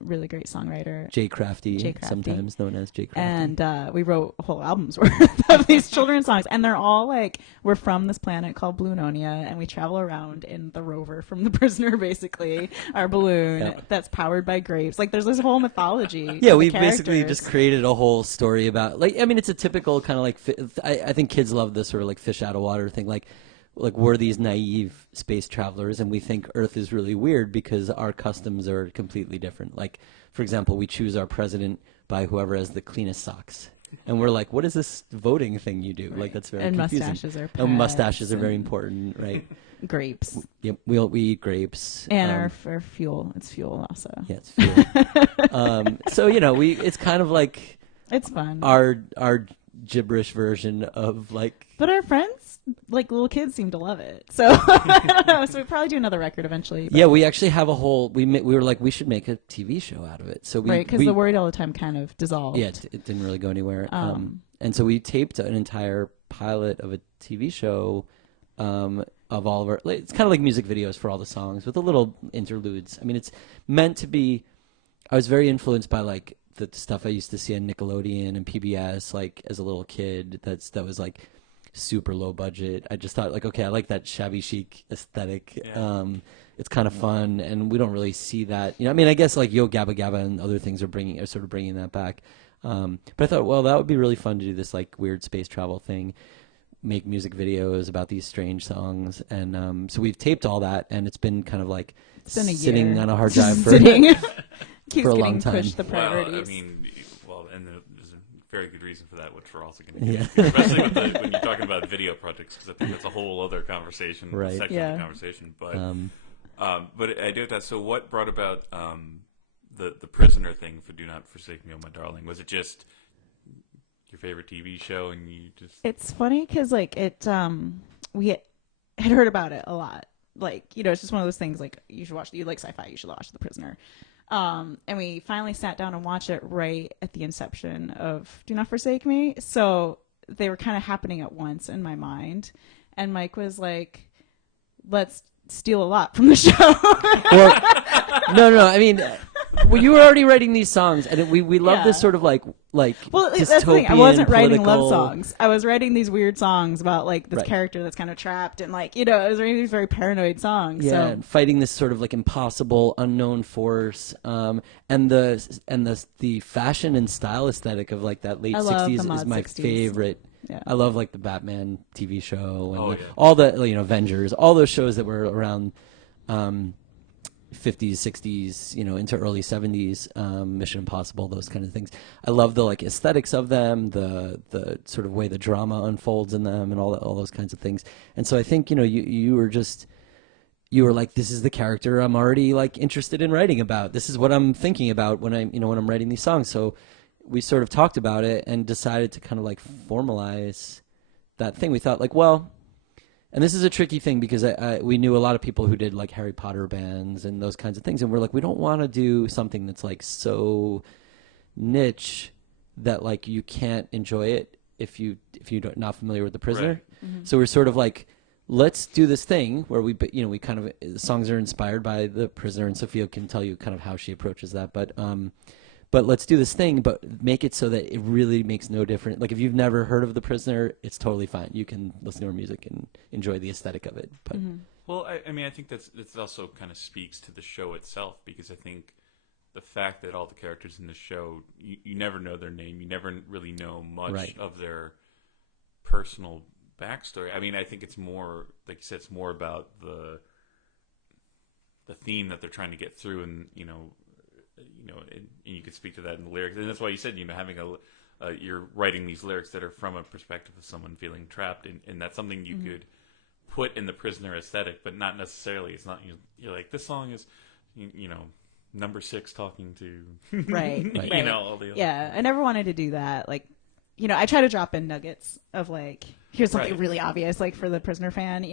Really great songwriter. Jay Crafty, Jay Crafty. sometimes known as Jay Crafty. And we wrote whole albums worth of these children's songs. And they're all like, we're from this planet called Balloononia, and we travel around in the rover from the prisoner, basically, our balloon Yeah. that's powered by grapes. Like, there's this whole mythology. Yeah, to we the basically characters. just created a whole story about, like, I mean, it's a typical kind of like, I think kids love this sort of like fish out of water thing. Like we're these naive space travelers and we think Earth is really weird because our customs are completely different. Like, for example, we choose our president by whoever has the cleanest socks. And we're like, what is this voting thing you do? Like, that's very And confusing. mustaches are And mustaches are pets very and- important, right? grapes. Yep, we eat grapes. And our fuel. It's fuel also. Yeah, it's fuel. So, you know, it's kind of like It's fun. our gibberish version of like. But our friends, like little kids, seem to love it. So I don't know. So we probably do another record eventually. But. Yeah, we actually have a whole. We were like, we should make a TV show out of it. So right, because the Worried All the Time kind of dissolved. Yeah, it didn't really go anywhere. And so we taped an entire pilot of a TV show. Of all of our, it's kind of like music videos for all the songs with a little interludes. I mean, it's meant to be. I was very influenced by like the stuff I used to see on Nickelodeon and PBS, like as a little kid. That was like super low budget. I just thought like, okay, I like that shabby chic aesthetic. Yeah. It's kind of fun, and we don't really see that. You know, I mean, I guess like Yo Gabba Gabba and other things are sort of bringing that back. But I thought, well, that would be really fun to do this like weird space travel thing. Make music videos about these strange songs, and so we've taped all that, and it's been kind of like sitting on a hard drive for, Keeps for a long getting time. pushed the priorities. Well, I mean, and there's a very good reason for that, which we're also going to get into, especially when you're talking about video projects, because I think that's a whole other conversation, right. section of the conversation. But I do that. So, what brought about the prisoner thing for "Do Not Forsake Me, Oh My Darling"? Was it just your favorite TV show, and you just? It's funny because like we had heard about it a lot. Like, you know, it's just one of those things. Like, you like sci-fi, you should watch The Prisoner. And we finally sat down and watched it right at the inception of Do Not Forsake Me. So they were kind of happening at once in my mind. And Mike was like, "Let's steal a lot from the show." Well, no. I mean, well, you were already writing these songs, and we love this sort of like well, that's the thing. I wasn't writing love songs. I was writing these weird songs about like this character that's kind of trapped, and like, you know, I was writing these very paranoid songs. Yeah, so. and fighting this sort of like impossible, unknown force, and the fashion and style aesthetic of like that late '60s is my 60s. favorite. Yeah. I love like the Batman TV show and all the, you know, Avengers, all those shows that were around 50s, 60s, you know, into early 70s, Mission Impossible, those kind of things. I love the like aesthetics of them, the sort of way the drama unfolds in them, and all those kinds of things. And so I think, you know, you were like, this is the character I'm already like interested in writing about. This is what I'm thinking about when I'm writing these songs. So we sort of talked about it and decided to kind of like formalize that thing. We thought like, well, and this is a tricky thing because we knew a lot of people who did like Harry Potter bands and those kinds of things. And we're like, we don't want to do something that's like so niche that like you can't enjoy it if you're not familiar with The Prisoner. Right. Mm-hmm. So we're sort of like, let's do this thing where we kind of, the songs are inspired by The Prisoner, and Sophia can tell you kind of how she approaches that. But let's do this thing, but make it so that it really makes no difference. Like if you've never heard of The Prisoner, it's totally fine. You can listen to our music and enjoy the aesthetic of it. But well, I mean, I think that's also kind of speaks to the show itself, because I think the fact that all the characters in the show, you never know their name, you never really know much of their personal backstory. I mean, I think it's more, like you said, it's more about the theme that they're trying to get through, and and you could speak to that in the lyrics, and that's why you said, having you're writing these lyrics that are from a perspective of someone feeling trapped, and that's something you could put in the Prisoner aesthetic, but not necessarily. It's not you're like, this song is, number 6 talking to right. all the other. Yeah, I never wanted to do that. Like, I try to drop in nuggets of like, here's something really obvious, like for the Prisoner fan,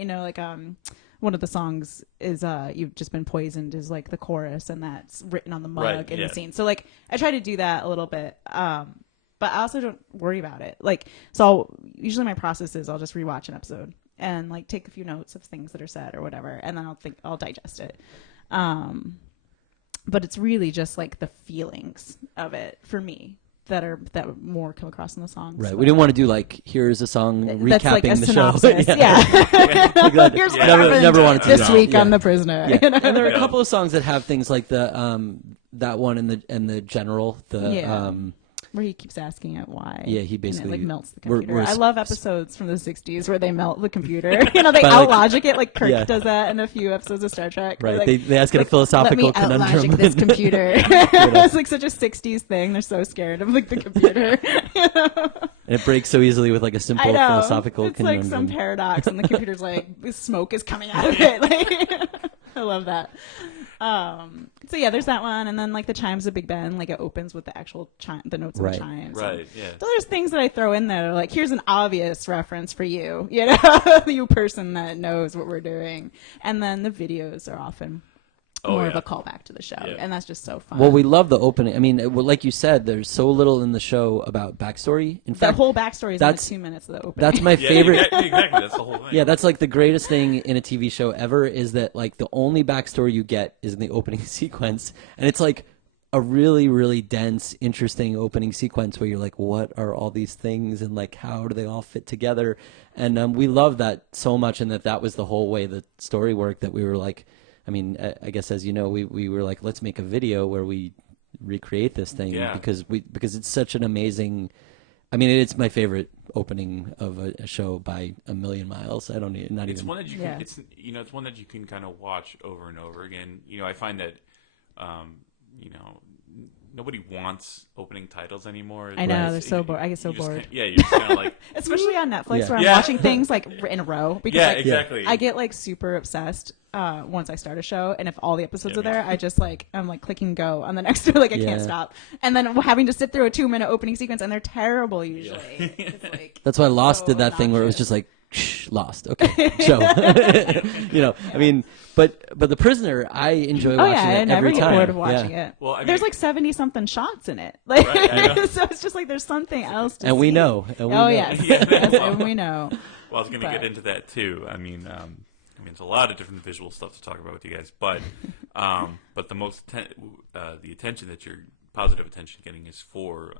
one of the songs is "You've Just Been Poisoned" is like the chorus, and that's written on the mug in the scene. So like I try to do that a little bit, but I also don't worry about it. Like, so usually my process is I'll just rewatch an episode and like take a few notes of things that are said or whatever, and then I'll digest it. But it's really just like the feelings of it for me that more come across in the songs. Right. We didn't want to do like, here's a song recapping that's like a the synopsis. show. Here's what never wanted to do this that. week on The Prisoner. Yeah. And there are a couple of songs that have things like the that one and the general, where he keeps asking it why. Yeah, he basically and it, like, melts the computer. I love episodes from the 60s where they melt the computer. They out-logic it, like Kirk does that in a few episodes of Star Trek. Right, like, they ask it a philosophical conundrum. Let me out-logic this computer. It's like such a 60s thing. They're so scared of like the computer. And it breaks so easily with like a simple philosophical conundrum. It's like some paradox, and the computer's like, smoke is coming out of it. Like, I love that. So yeah, there's that one, and then like the chimes of Big Ben, like it opens with the actual the notes of the chimes. Right. Yeah. So there's things that I throw in there, like here's an obvious reference for you, you know, you person that knows what we're doing, and then the videos are often more of a callback to the show, and that's just so fun. Well, we love the opening. I mean, like you said, there's so little in the show about backstory. In fact, the whole backstory is in the 2 minutes of the opening. That's my favorite. Exactly. That's the whole thing. Yeah, that's like the greatest thing in a TV show ever is that like the only backstory you get is in the opening sequence, and it's like a really, really dense, interesting opening sequence where you're like, what are all these things, and like how do they all fit together? And we love that so much, and that was the whole way the story worked. That we were like, I mean, I guess as you know, we were like, let's make a video where we recreate this thing because it's such an amazing. I mean, it's my favorite opening of a show by a million miles. I don't need not It's even. one that you can. It's it's one that you can kind of watch over and over again. I find that, nobody wants opening titles anymore. I know, they're so bored. I get so bored. You're just kind of like, especially on Netflix Yeah. where I'm watching things like in a row because like, exactly. I get like super obsessed once I start a show, and if all the episodes are there, I just like I'm like clicking go on the next one, like I can't stop, and then having to sit through a 2-minute opening sequence, and they're terrible usually. It's like, That's why Lost so did that thing where it was obnoxious. just like, shh, Lost, okay, show. I mean, but The Prisoner, I enjoy watching I it never every get time. bored of watching it. Well, I mean- there's like 70 something shots in it, like Right, I know. so it's just like there's something else to And we see. know. And we know. Yes, Yeah. yes, and we know. Well, I was going to But- get into that too. I mean, it's a lot of different visual stuff to talk about with you guys, but the most the attention that your positive attention getting is for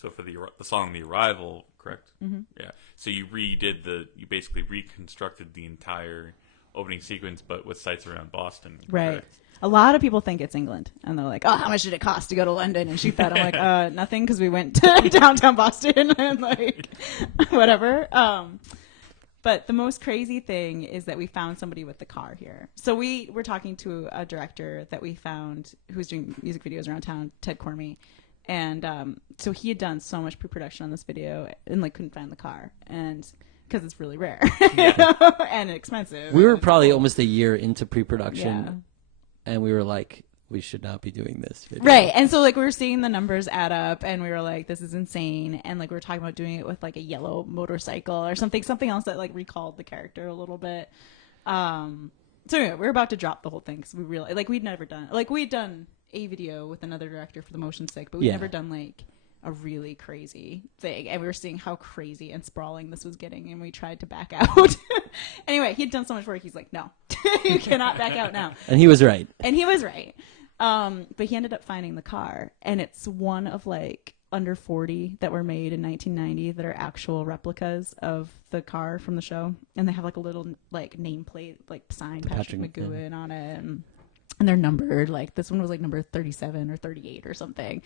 the song "The Arrival," correct? Mm-hmm. Yeah. So you basically reconstructed the entire opening sequence, but with sites around Boston. Right. Correct? A lot of people think it's England, and they're like, "Oh, how much did it cost to go to London and shoot that?" I'm like, nothing, because we went to downtown Boston and like whatever. But the most crazy thing is that we found somebody with the car here. So we were talking to a director that we found who's doing music videos around town, Ted Cormie. And so he had done so much pre-production on this video and like couldn't find the car, and because it's really rare and expensive. We were probably almost a year into pre-production, Yeah. and we were like, we should not be doing this video. Right. And so like we were seeing the numbers add up, and we were like, this is insane. And like we were talking about doing it with like a yellow motorcycle or something else that like recalled the character a little bit. So anyway, we were about to drop the whole thing because we realized like we'd done a video with another director for the motion sick, but we'd never done like a really crazy thing, and we were seeing how crazy and sprawling this was getting, and we tried to back out. Anyway, he'd done so much work, he's like, no, you cannot back out now. And he was right. And he was right. But he ended up finding the car, and it's one of like under 40 that were made in 1990 that are actual replicas of the car from the show, and they have like a little like nameplate like sign Patrick McGowan on it, and they're numbered. Like this one was like number 37 or 38 or something,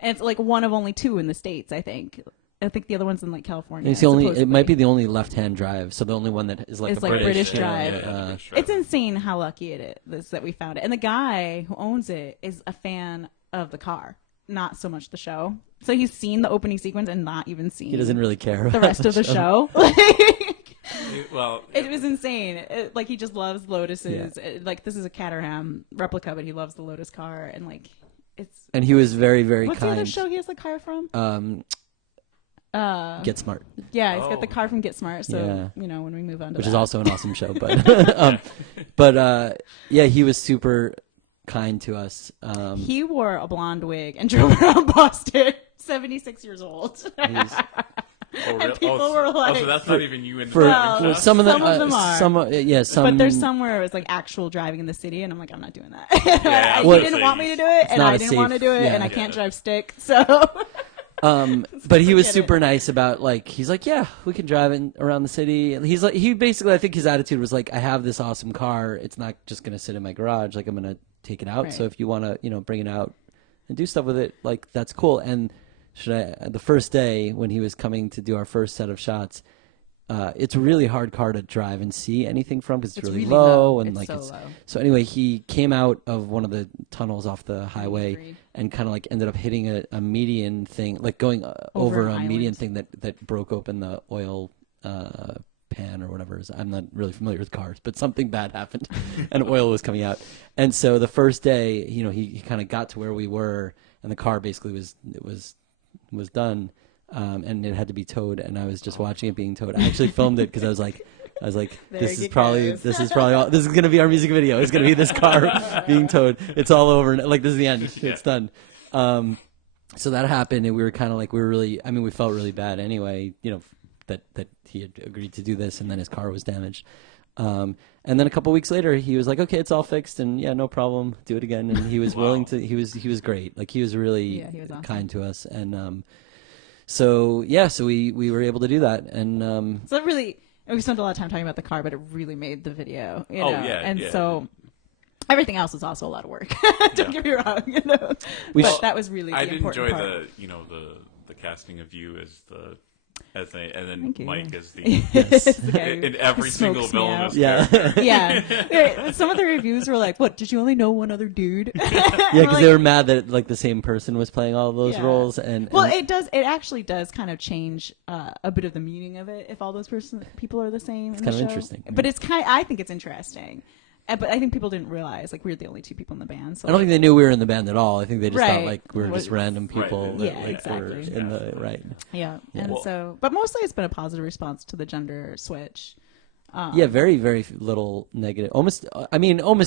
and it's like one of only 2 in the States, I think the other one's in like California. It's the only. It might be the only left-hand drive. So the only one that is like It's a like British drive. British drive. It's insane how lucky it is that we found it. And the guy who owns it is a fan of the car, not so much the show. So he's seen the opening sequence and not even seen He doesn't really care about the rest of the show. Well, It was insane. Like he just loves Lotuses. Like this is a Caterham replica, but he loves the Lotus car, and like it's. And he was very, very What's kind. the other show he has the car from? Get Smart, Yeah, he's got the car from Get Smart. So Yeah. when we move on to which that. is also an awesome show. But yeah, he was super kind to us. He wore a blonde wig and drove around Boston, 76 years old. And people were like, so that's not even you in For Well, some of them, some of them are. Some. but there's some where it was like actual driving in the city, and I'm like, I'm not doing that. Yeah, He Well, didn't want me to do it, and not I a didn't want to safe- do it, yeah. and I can't drive stick, so. But he was Forget super it. nice about like he's like, yeah, we can drive around the city. And he's like, he basically, I think his attitude was like, I have this awesome car. It's not just gonna sit in my garage. Like I'm gonna take it out. Right. So if you want to, bring it out and do stuff with it, like that's cool. And the first day when he was coming to do our first set of shots, it's a really hard car to drive and see anything from because it's really low and It's like so it's low. so anyway he came out of one of the tunnels off the highway Agreed. and kind of like ended up hitting a median thing, like going over a an median island. thing that broke open the oil pan or whatever. I'm not really familiar with cars, but something bad happened and oil was coming out. And so the first day, you know, he kind of got to where we were and the car basically was done. And it had to be towed, and I was just watching it being towed. I actually filmed it because I was like, this is probably all. This is gonna be our music video. It's gonna be this car being towed. It's all over. Like this is the end. It's done. So that happened, and we were kind of like, we felt really bad anyway. You know, that he had agreed to do this, and then his car was damaged. And then a couple weeks later, he was like, "Okay, it's all fixed, and yeah, no problem. Do it again." And he was willing to. He was great. Like he was really he was awesome. kind to us, and so we were able to do that, and So it really, we spent a lot of time talking about the car, but it really made the video, you know? So everything else was also a lot of work. Don't get me wrong, you know. But that was really the important part. I did enjoy the casting of you as and then Thank you. Mike as the Okay. in every single Smokes me villainous out. character. Yeah. Some of the reviews were like, "What? Did you only know one other dude?" yeah, because they were mad that like the same person was playing all of those roles, and it actually does kind of change a bit of the meaning of it if all those people are the same. It's kind of interesting, but I think it's interesting. But I think people didn't realize like we were the only two people in the band. So I don't think they knew we were in the band at all. I think they just thought like we were just random people. Right. Yeah, were exactly. in the right. Yeah, and but mostly it's been a positive response to the gender switch. Yeah, very, very little negative. Almost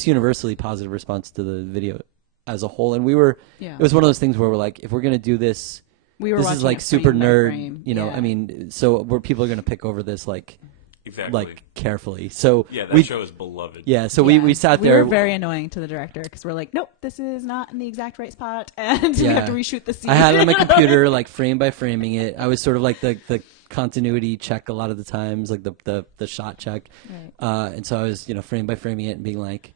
universally positive response to the video as a whole. And it was one of those things where we're like, if we're gonna do this, this is like super nerd, you know. Yeah. I mean, so where people are gonna pick over this like. Exactly. Like carefully. So that show is beloved. Yeah. So we sat there. We were very annoying to the director because we're like, nope, this is not in the exact right spot, and we have to reshoot the scene. I had it on my computer, like frame by framing it. I was sort of like the continuity check a lot of the times, like the shot check, right. And so I was frame by framing it and being like,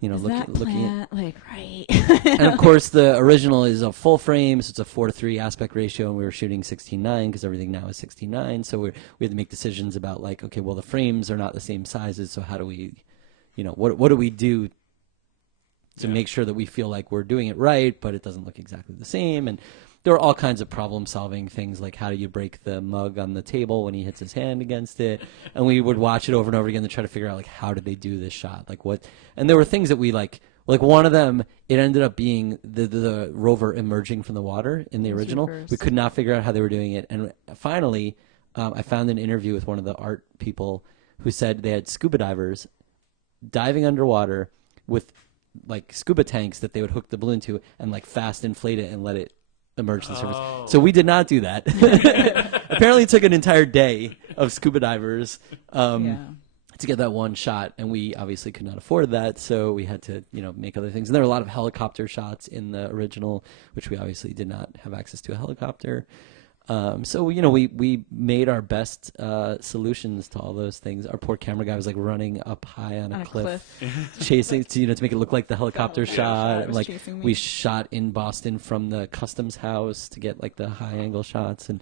looking at like right. And of course the original is a full frame, so it's a 4:3 aspect ratio, and we were shooting 16:9 because everything now is 16:9. So we had to make decisions about like, okay, well the frames are not the same sizes, so how do we, what do we do to make sure that we feel like we're doing it right, but it doesn't look exactly the same? And there were all kinds of problem-solving things, like how do you break the mug on the table when he hits his hand against it? And we would watch it over and over again to try to figure out, like, how did they do this shot? Like, what? And there were things that we, like one of them, it ended up being the rover emerging from the water in the original. We could not figure out how they were doing it. And finally, I found an interview with one of the art people who said they had scuba divers diving underwater with, like, scuba tanks that they would hook the balloon to and, like, fast inflate it and let it emerge to the surface. So we did not do that. Apparently it took an entire day of scuba divers to get that one shot, and we obviously could not afford that, so we had to make other things. And there were a lot of helicopter shots in the original, which we obviously did not have access to a helicopter. So we made our best solutions to all those things. Our poor camera guy was like running up high on a cliff. Chasing to make it look like the helicopter shot. Like we shot in Boston from the customs house to get like the high angle shots, and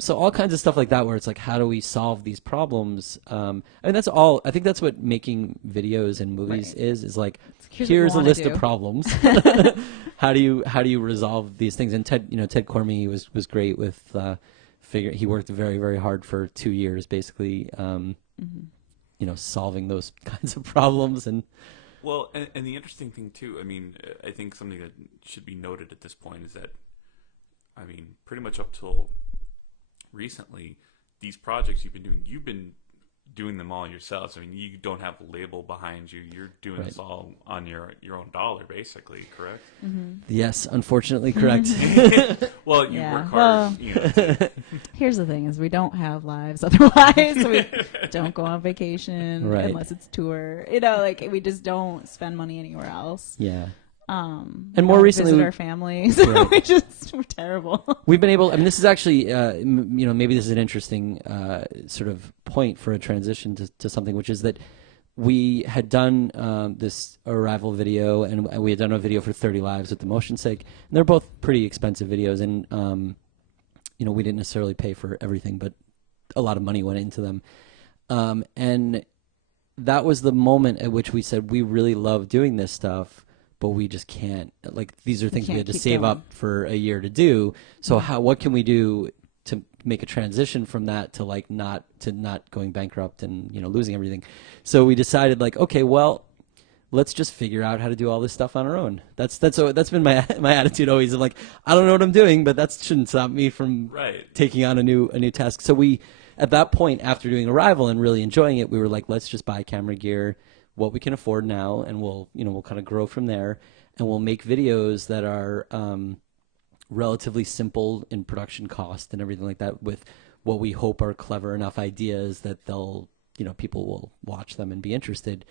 so all kinds of stuff like that where it's like, how do we solve these problems? I mean, that's all. I think that's what making videos and movies is like. Here's a list of problems. How do you resolve these things? And Ted Cormie was great with he worked very, very hard for 2 years basically solving those kinds of problems. And well, and the interesting thing too, I mean, I think something that should be noted at this point is that, I mean, pretty much up till recently, these projects you've been doing them all yourselves. I mean, you don't have a label behind you. You're doing this all on your own dollar, basically, correct? Mm-hmm. Yes, unfortunately, correct. Well, you work hard. Here's the thing: is we don't have lives otherwise. So we don't go on vacation unless it's tour. Like we just don't spend money anywhere else. Yeah. And more recently, visit our families. We're terrible. We've been able. I mean, this is actually, maybe this is an interesting sort of point for a transition to something, which is that we had done this Arrival video, and we had done a video for 30 Lives with the Motion Sake, and they're both pretty expensive videos, and we didn't necessarily pay for everything, but a lot of money went into them, and that was the moment at which we said we really love doing this stuff. But we just can't, like, these are things we had to save up for a year to do. So what can we do to make a transition from that to like not going bankrupt and losing everything. So we decided like, okay, well, let's just figure out how to do all this stuff on our own. That's been my attitude always. I'm like, I don't know what I'm doing, but that shouldn't stop me from taking on a new task. So we, at that point, after doing Arrival and really enjoying it, we were like, let's just buy camera gear, what we can afford now, and we'll kind of grow from there, and we'll make videos that are relatively simple in production cost and everything like that, with what we hope are clever enough ideas that they'll, people will watch them and be interested.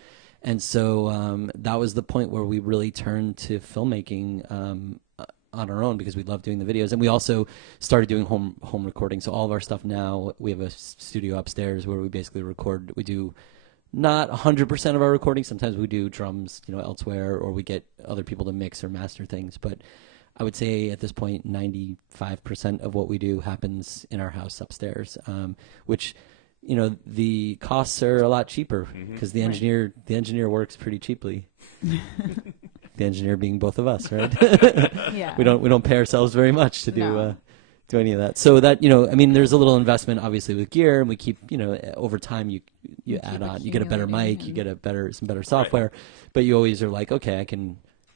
And so that was the point where we really turned to filmmaking on our own, because we love doing the videos. And we also started doing home recording. So all of our stuff now, we have a studio upstairs where we basically record. We do not 100% of our recording. Sometimes we do drums, elsewhere, or we get other people to mix or master things. But I would say at this point, 95% of what we do happens in our house upstairs, which, the costs are a lot cheaper because the engineer works pretty cheaply. The engineer being both of us, right? Yeah. We don't pay ourselves very much to do any of that. So that, there's a little investment obviously with gear, and we keep, over time you add on, you get a better mic, you get some better software, but you always are like, okay, I can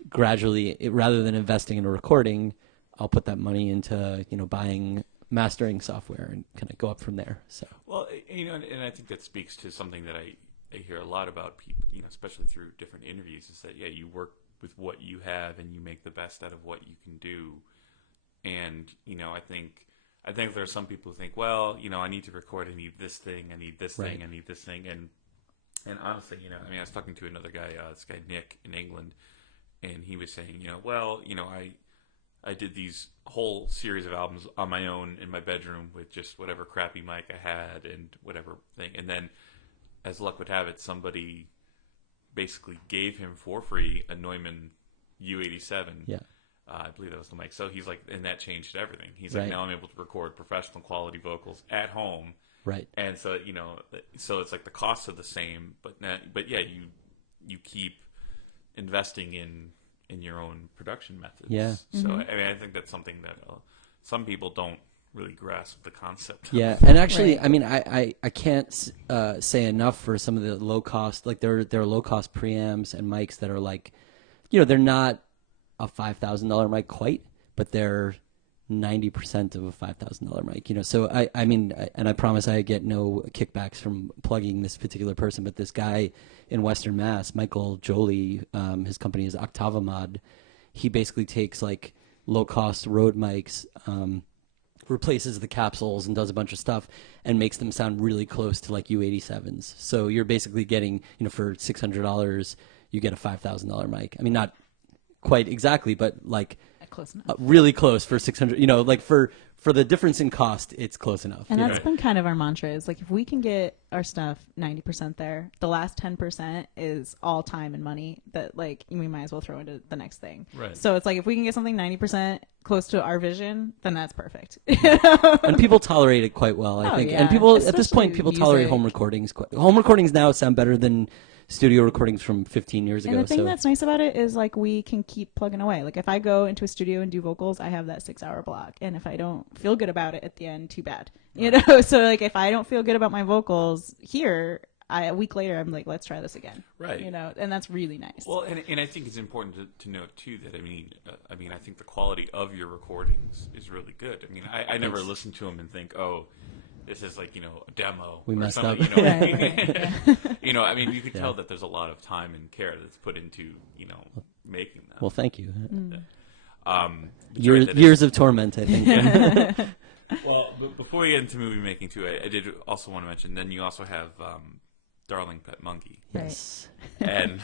gradually, rather than investing in a recording, I'll put that money into, buying mastering software and kind of go up from there. So well, and I think that speaks to something that I hear a lot about people, especially through different interviews, is that you work with what you have and you make the best out of what you can do. And I think there are some people who think, well, I need to record, I need this thing, I need this thing, I need this thing, and honestly, I was talking to another guy, this guy Nick in England, and he was saying, well, I did these whole series of albums on my own in my bedroom with just whatever crappy mic I had and whatever thing. And then, as luck would have it, somebody basically gave him for free a Neumann U87. Yeah. I believe that was the mic. So he's like, and that changed everything. He's like, now I'm able to record professional quality vocals at home. Right. And so, so it's like the costs are the same, but you keep investing in your own production methods. Yeah. So I think that's something that some people don't really grasp the concept of. Yeah, and actually, I can't say enough for some of the low cost, like there are low cost preamps and mics that are like, they're not a $5,000 mic quite, but they're 90% of a $5,000 mic. So I promise I get no kickbacks from plugging this particular person, but this guy in Western Mass, Michael Jolie, his company is Octavamod. He basically takes like low cost Rode mics, replaces the capsules and does a bunch of stuff and makes them sound really close to like U87s. So you're basically getting, for $600, you get a $5,000 mic. Not quite exactly, but like close enough. Really close for 600, like for the difference in cost, it's close enough. And that's been kind of our mantra, is like, if we can get our stuff 90% there, the last 10% is all time and money that like we might as well throw into the next thing. Right. So it's like, if we can get something 90% close to our vision, then that's perfect. And people tolerate it quite well, I think. Yeah. And people, especially at this point, people music. tolerate home recordings. Home recordings now sound better than studio recordings from 15 years ago. And the thing that's nice about it is like we can keep plugging away. Like if I go into a studio and do vocals, I have that 6-hour block. And if I don't feel good about it at the end, too bad. So like if I don't feel good about my vocals here, a week later I'm like, let's try this again. Right. And that's really nice. Well, and I think it's important to note too that I think the quality of your recordings is really good. I never listen to them and think, oh, this is like, a demo. We messed up. You can tell that there's a lot of time and care that's put into, making them. Well, thank you. Years years of torment, I think. Well, before we get into movie making too, I did also want to mention, then you also have Darling Pet Munkee. Yes. And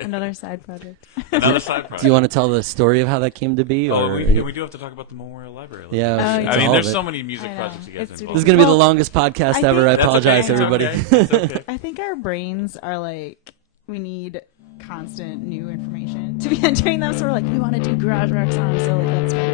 Another side project. Another side project. Do you want to tell the story of how that came to be? Oh, we do have to talk about the Memorial Library. Yeah. There's so many music projects you guys involved. This is going to be the longest podcast ever. I apologize, everybody. That's okay. I think our brains are like, we need constant new information to be entering them. So we're like, we want to do garage rock songs, so like, let's go.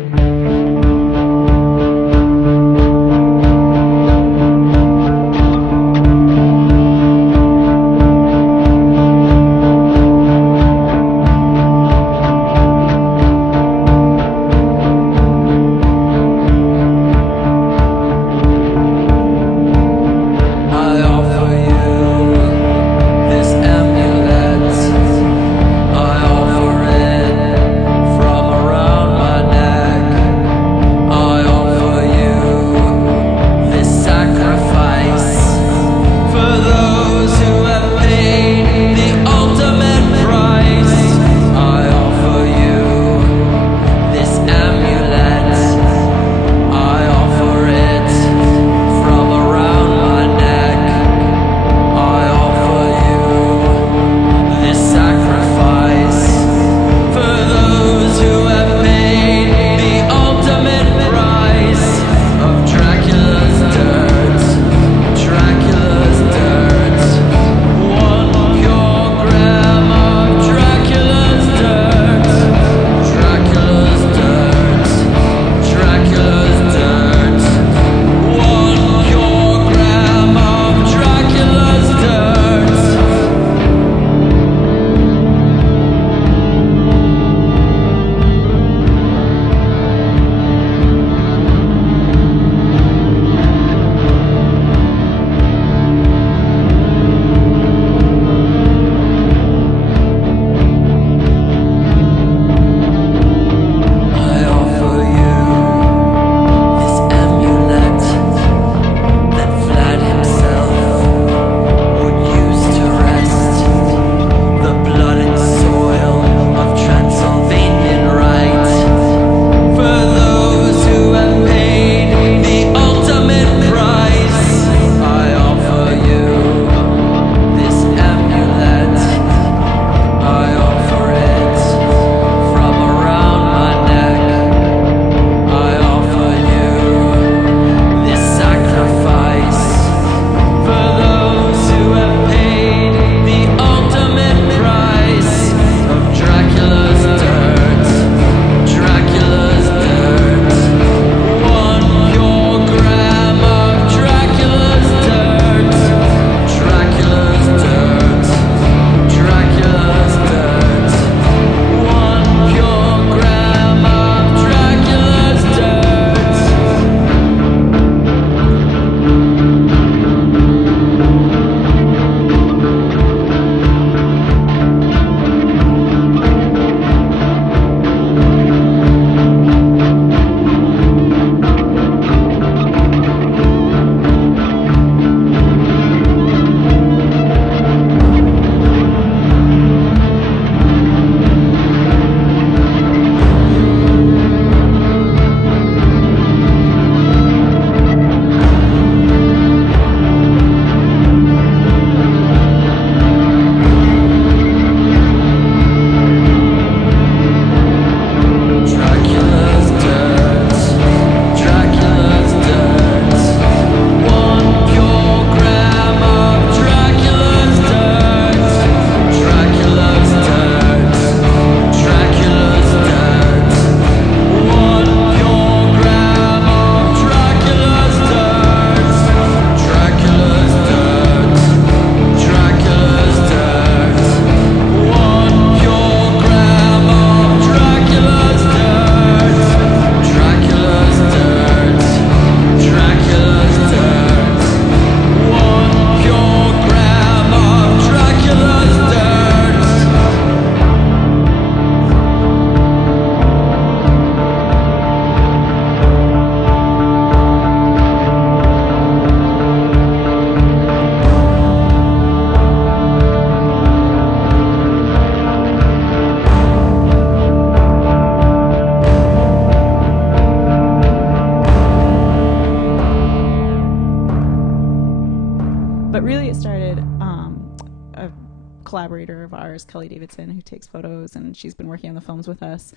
collaborator of ours, Kelly Davidson, who takes photos, and she's been working on the films with us,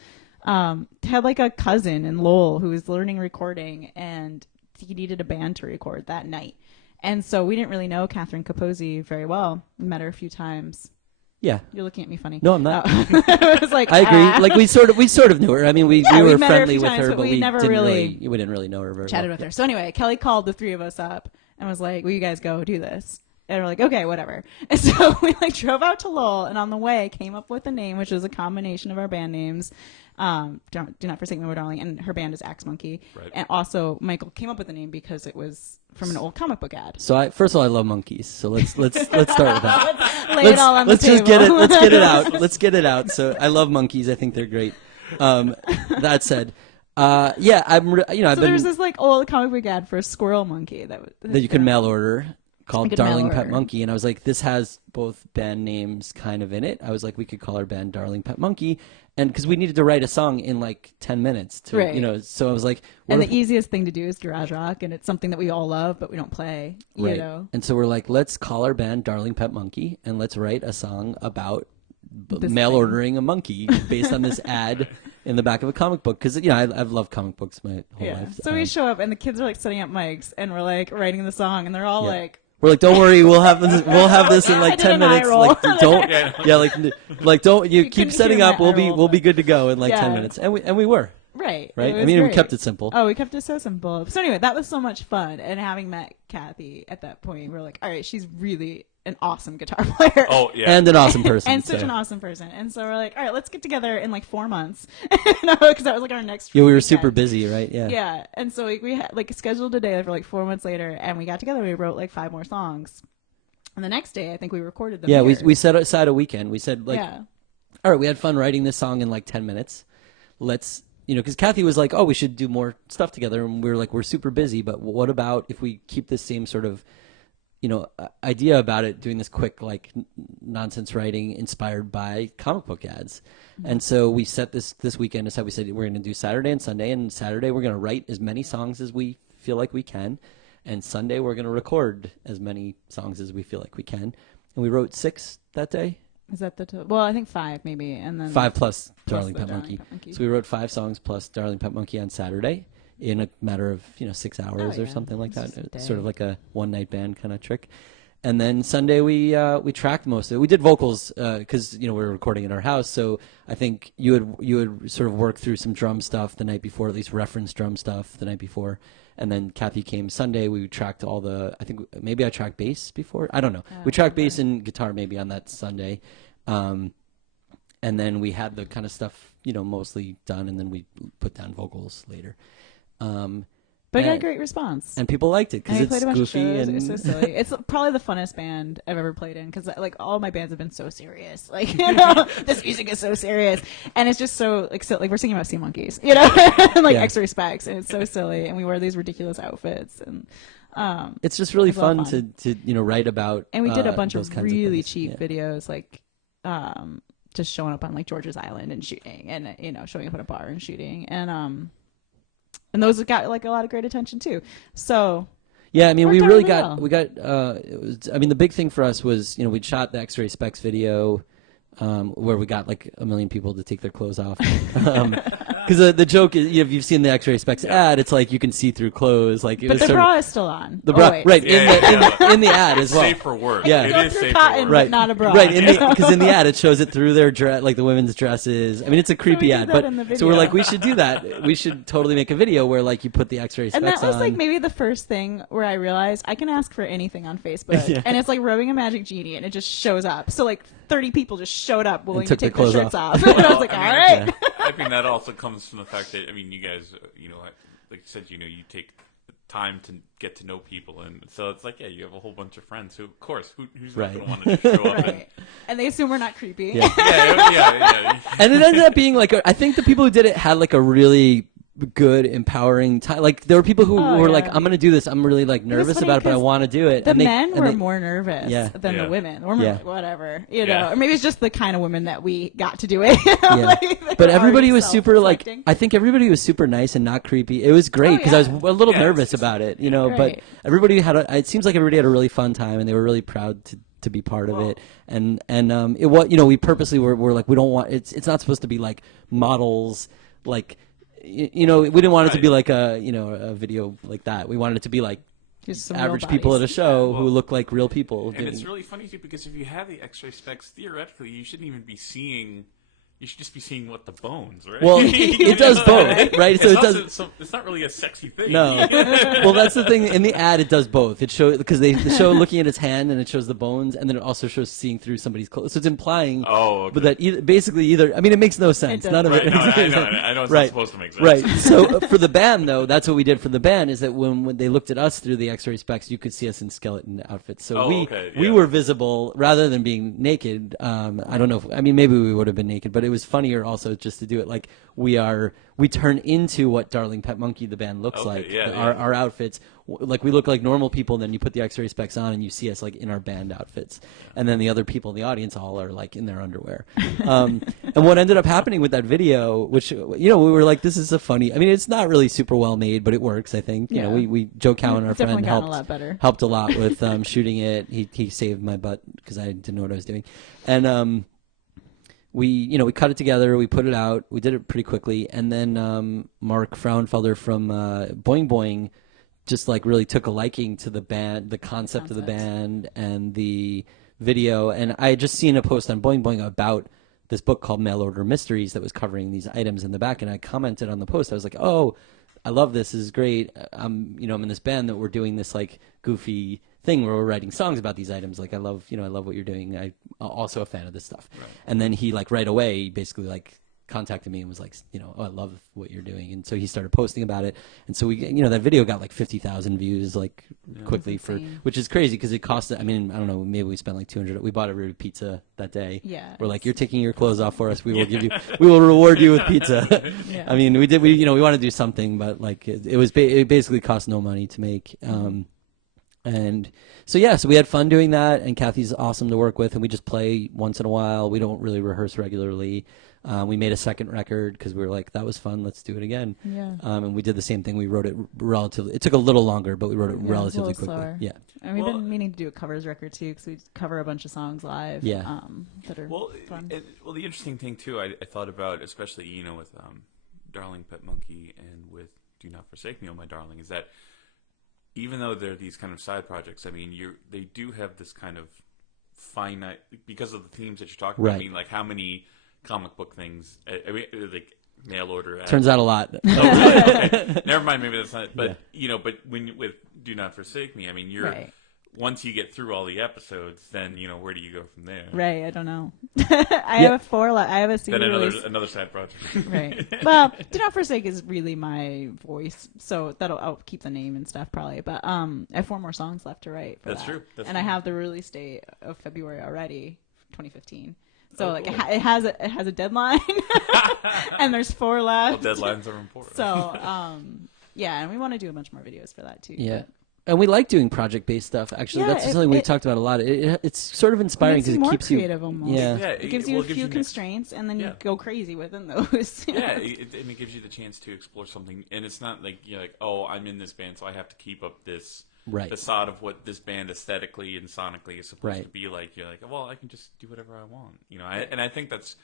had like a cousin in Lowell who was learning recording, and he needed a band to record that night. And so we didn't really know Catherine Capozzi very well. We met her a few times. Yeah. You're looking at me funny. No, I'm not. I was like, I agree. Like we sort of knew her. I mean, we were met her a friendly few with times, her, but but we we never didn't really we didn't really know her very chatted well. with her. So anyway, Kelly called the three of us up and was like, will you guys go do this? And we're like, okay, whatever. And so we like drove out to Lowell, and on the way came up with a name, which was a combination of our band names. Do Not Forsake Me, Darling, and her band is Axe Munkee. Right. And also Michael came up with the name because it was from an old comic book ad. So first of all, I love monkeys. So let's start with that. Lay it all on let's the just table. let's get it out. Let's get it out. So I love monkeys. I think they're great. That said, yeah, I've So been there's this like old comic book ad for a squirrel monkey that you can mail order called could mail Darling Pet order. Monkey, and I was like, this has both band names kind of in it. I was like, we could call our band Darling Pet Monkey, and because we needed to write a song in like 10 minutes to Right. so I was like, And what the easiest thing to do is garage rock, and it's something that we all love, but we don't play. You right. know, And so we're like, let's call our band Darling Pet Monkey, and let's write a song about This mail thing. ordering a monkey based on this ad in the back of a comic book, because I've loved comic books my whole yeah. life. So we show up, and the kids are like setting up mics, and we're like writing the song, and they're all Yeah. like, We're like, don't worry, we'll have this in I like did 10 an eye minutes. roll. Like, don't, Yeah. like don't you You keep couldn't setting hear up. my eye roll, We'll be but- good to go in like 10 Yeah. minutes, and we were right. right. It I was mean, we great. kept it simple. Oh, we kept it so simple. So anyway, that was so much fun. And having met Kathy at that point, we were like, all right, she's really an awesome guitar player. Oh yeah. And an awesome person, and such so. an awesome person. And so we're like, all right, let's get together in like 4 months. Because that was like our next Yeah, we were weekend. super busy, right? Yeah. Yeah. And so we had like scheduled a day for like 4 months later, and we got together. We wrote like 5 more songs. And the next day, I think we recorded them. Yeah, here. we set aside a weekend. We said like, yeah. all right, we had fun writing this song in like 10 minutes. Let's, because Kathy was like, oh, we should do more stuff together. And we were like, we're super busy, but what about if we keep this same sort of, idea about it, doing this quick, like nonsense writing inspired by comic book ads. Mm-hmm. And so we set this weekend aside. We said, we're going to do Saturday and Sunday, and Saturday we're going to write as many songs as we feel like we can. And Sunday we're going to record as many songs as we feel like we can. And we wrote 6 that day. Is that well, I think 5 maybe. And then 5 plus Darling the Pet Darling Monkey. Pet Monkey. So we wrote 5 songs plus Darling Pet Monkey on Saturday in a matter of 6 hours or yeah. something like It's that. just a It's sort of day. like a one night band kind of trick. And then Sunday we tracked most of it. We did vocals because we were recording in our house. So I think you had sort of worked through some drum stuff the night before, at least reference drum stuff the night before. And then Kathy came Sunday. We tracked all the. I think maybe I tracked bass before. I don't know. We tracked bass and guitar maybe on that Sunday. And then we had the kind of stuff, mostly done, and then we put down vocals later. But I got a and- great response. And people liked it And because we it's played a bunch of goofy shows. and It's so silly. It's probably the funnest band I've ever played in because like all my bands have been so serious. Like this music is so serious, and it's just so like we're singing about sea monkeys, and like Yeah. X-ray specs, and it's so silly. And we wear these ridiculous outfits, and it's just really It's a lot of fun to write about. we did a bunch those of kinds really things. cheap Yeah. videos, like just showing up on like George's Island and shooting, and showing up at a bar and shooting, and those got like a lot of great attention too. So. Yeah, I mean, we Worked out really really got it was. I mean, the big thing for us was we'd shot the X-ray specs video, where we got like 1 million people to take their clothes off. Because the joke is, if you've seen the X-ray specs ad, it's like you can see through clothes. Like it But was the sort bra of, is still on. the bra, Always. right Yeah, in the ad as well. Safe for work. Yeah. It Go is through safe cotton, for work. Right, but not a bra. right. Because in the ad, it shows it through their dress, like the women's dresses. I mean, it's a creepy did ad, that but in the so we're video. like, we should do that. We should totally make a video where like you put the X-ray specs And that was on. like maybe the first thing where I realized I can ask for anything on Facebook, Yeah. and it's like rubbing a magic genie, and it just shows up. So like 30 people just showed up willing to took their take their clothes shirts off. And I was like, all right. Yeah. I think that also comes from the fact that you guys, like you said, you take the time to get to know people, and so it's like, yeah, you have a whole bunch of friends who, of course, who's Right. not going to want to show up? Right. And they assume we're not creepy. Yeah. Yeah. And it ended up being like I think the people who did it had like a really good, empowering time. Like there were people who Oh, were yeah. like, "I'm going to do this. I'm really like nervous funny about it, but I 'cause want to do it." The and they, men and were they- more nervous Yeah. than Yeah. the women. We're more Yeah. like, whatever, Yeah. Or maybe it's just the kind of women that we got to do it. Yeah. Like, they But were everybody already was super like. self-reflecting. I think everybody was super nice and not creepy. It was great because I was yeah. a little Yeah, nervous it's- about it, But Right. everybody had. It seems like everybody had a really fun time and they were really proud to be part of it. And it was, we purposely were like, we don't want, it's not supposed to be like models, like, we didn't want it to be like a video like that. We wanted it to be like Just some average real people at a bodies. show who look like real people. And it's really funny too, because if you have the X-ray specs, theoretically, you shouldn't even be seeing. You should just be seeing what the bones, right? Well, it does both, right? So it's not really a sexy thing. No. Well, that's the thing. In the ad, it does both. It shows because they show looking at his hand, and it shows the bones, and then it also shows seeing through somebody's clothes. So it's implying, but that basically I mean, it makes no sense. None of it. No, I know it's not supposed to make sense. Right. So for the band, though, that's what we did for the band. Is that when they looked at us through the X-ray specs, you could see us in skeleton outfits. So we were visible rather than being naked. I don't know. Maybe we would have been naked, but it was funnier also just to do it like we turn into what Darling Pet Munkee the band looks like. Our outfits, like we look like normal people, then you put the X-ray specs on and you see us like in our band outfits, and then the other people in the audience all are like in their underwear. And what ended up happening with that video, which we were like, this is a funny, it's not really super well made, but it works. I think we Joe Cowan, our friend, helped a lot with shooting it. He saved my butt because I didn't know what I was doing. And we cut it together, we put it out, we did it pretty quickly, and then Mark Frauenfelder from Boing Boing just like really took a liking to the band, the concept of the band and the video. And I had just seen a post on Boing Boing about this book called Mail Order Mysteries that was covering these items in the back, and I commented on the post. I was like, oh, I love this. This is great. I'm in this band that we're doing this like goofy thing where we're writing songs about these items. Like I love what you're doing. I'm also a fan of this stuff. Right. And then he like right away basically like contacted me and was like, oh, I love what you're doing. And so he started posting about it. And so we, that video got like 50,000 views like quickly which is crazy because it cost, I don't know, maybe we spent like 200. We bought every pizza that day. Yeah. We're like, you're taking your clothes off for us. We will we will reward you with pizza. Yeah. we want to do something, but like it basically cost no money to make. And so we had fun doing that, and Kathy's awesome to work with, and we just play once in a while. We don't really rehearse regularly. We made a second record because we were like, that was fun, let's do it again. Yeah. And we did the same thing. We wrote it relatively, it took a little longer, but we wrote it relatively quickly. Slower. Yeah. And we've been meaning to do a covers record too, because we cover a bunch of songs live. Yeah. That are fun. The interesting thing too, I thought about, especially, with Darling Pet Munkee and with Do Not Forsake Me, Oh My Darling, is that even though they're these kind of side projects, they do have this kind of finite, because of the themes that you're talking about. Like how many comic book things, like mail order. Turns out a lot. Oh, really? Okay. Never mind. Maybe that's not. But but when with Do Not Forsake Me, you're. Right. Once you get through all the episodes, then where do you go from there? Right, I don't know. I have a CD release. Then another side project. Right. Well, Do Not Forsake is really my voice, so I'll keep the name and stuff probably. But I have 4 more songs left to write. That's true. I have the release date of February already, 2015. So cool. It has a deadline, and there's 4 left. Well, deadlines are important. So and we want to do a bunch more videos for that too. Yeah. And we like doing project-based stuff. Actually, that's something we've talked about a lot. It's sort of inspiring because it keeps you creative almost. Yeah, it gives you a few constraints, and then you go crazy within those. Yeah, it gives you the chance to explore something, and it's not like you're like, oh, I'm in this band, so I have to keep up this facade of what this band aesthetically and sonically is supposed to be like. You're like, well, I can just do whatever I want, and I think that's.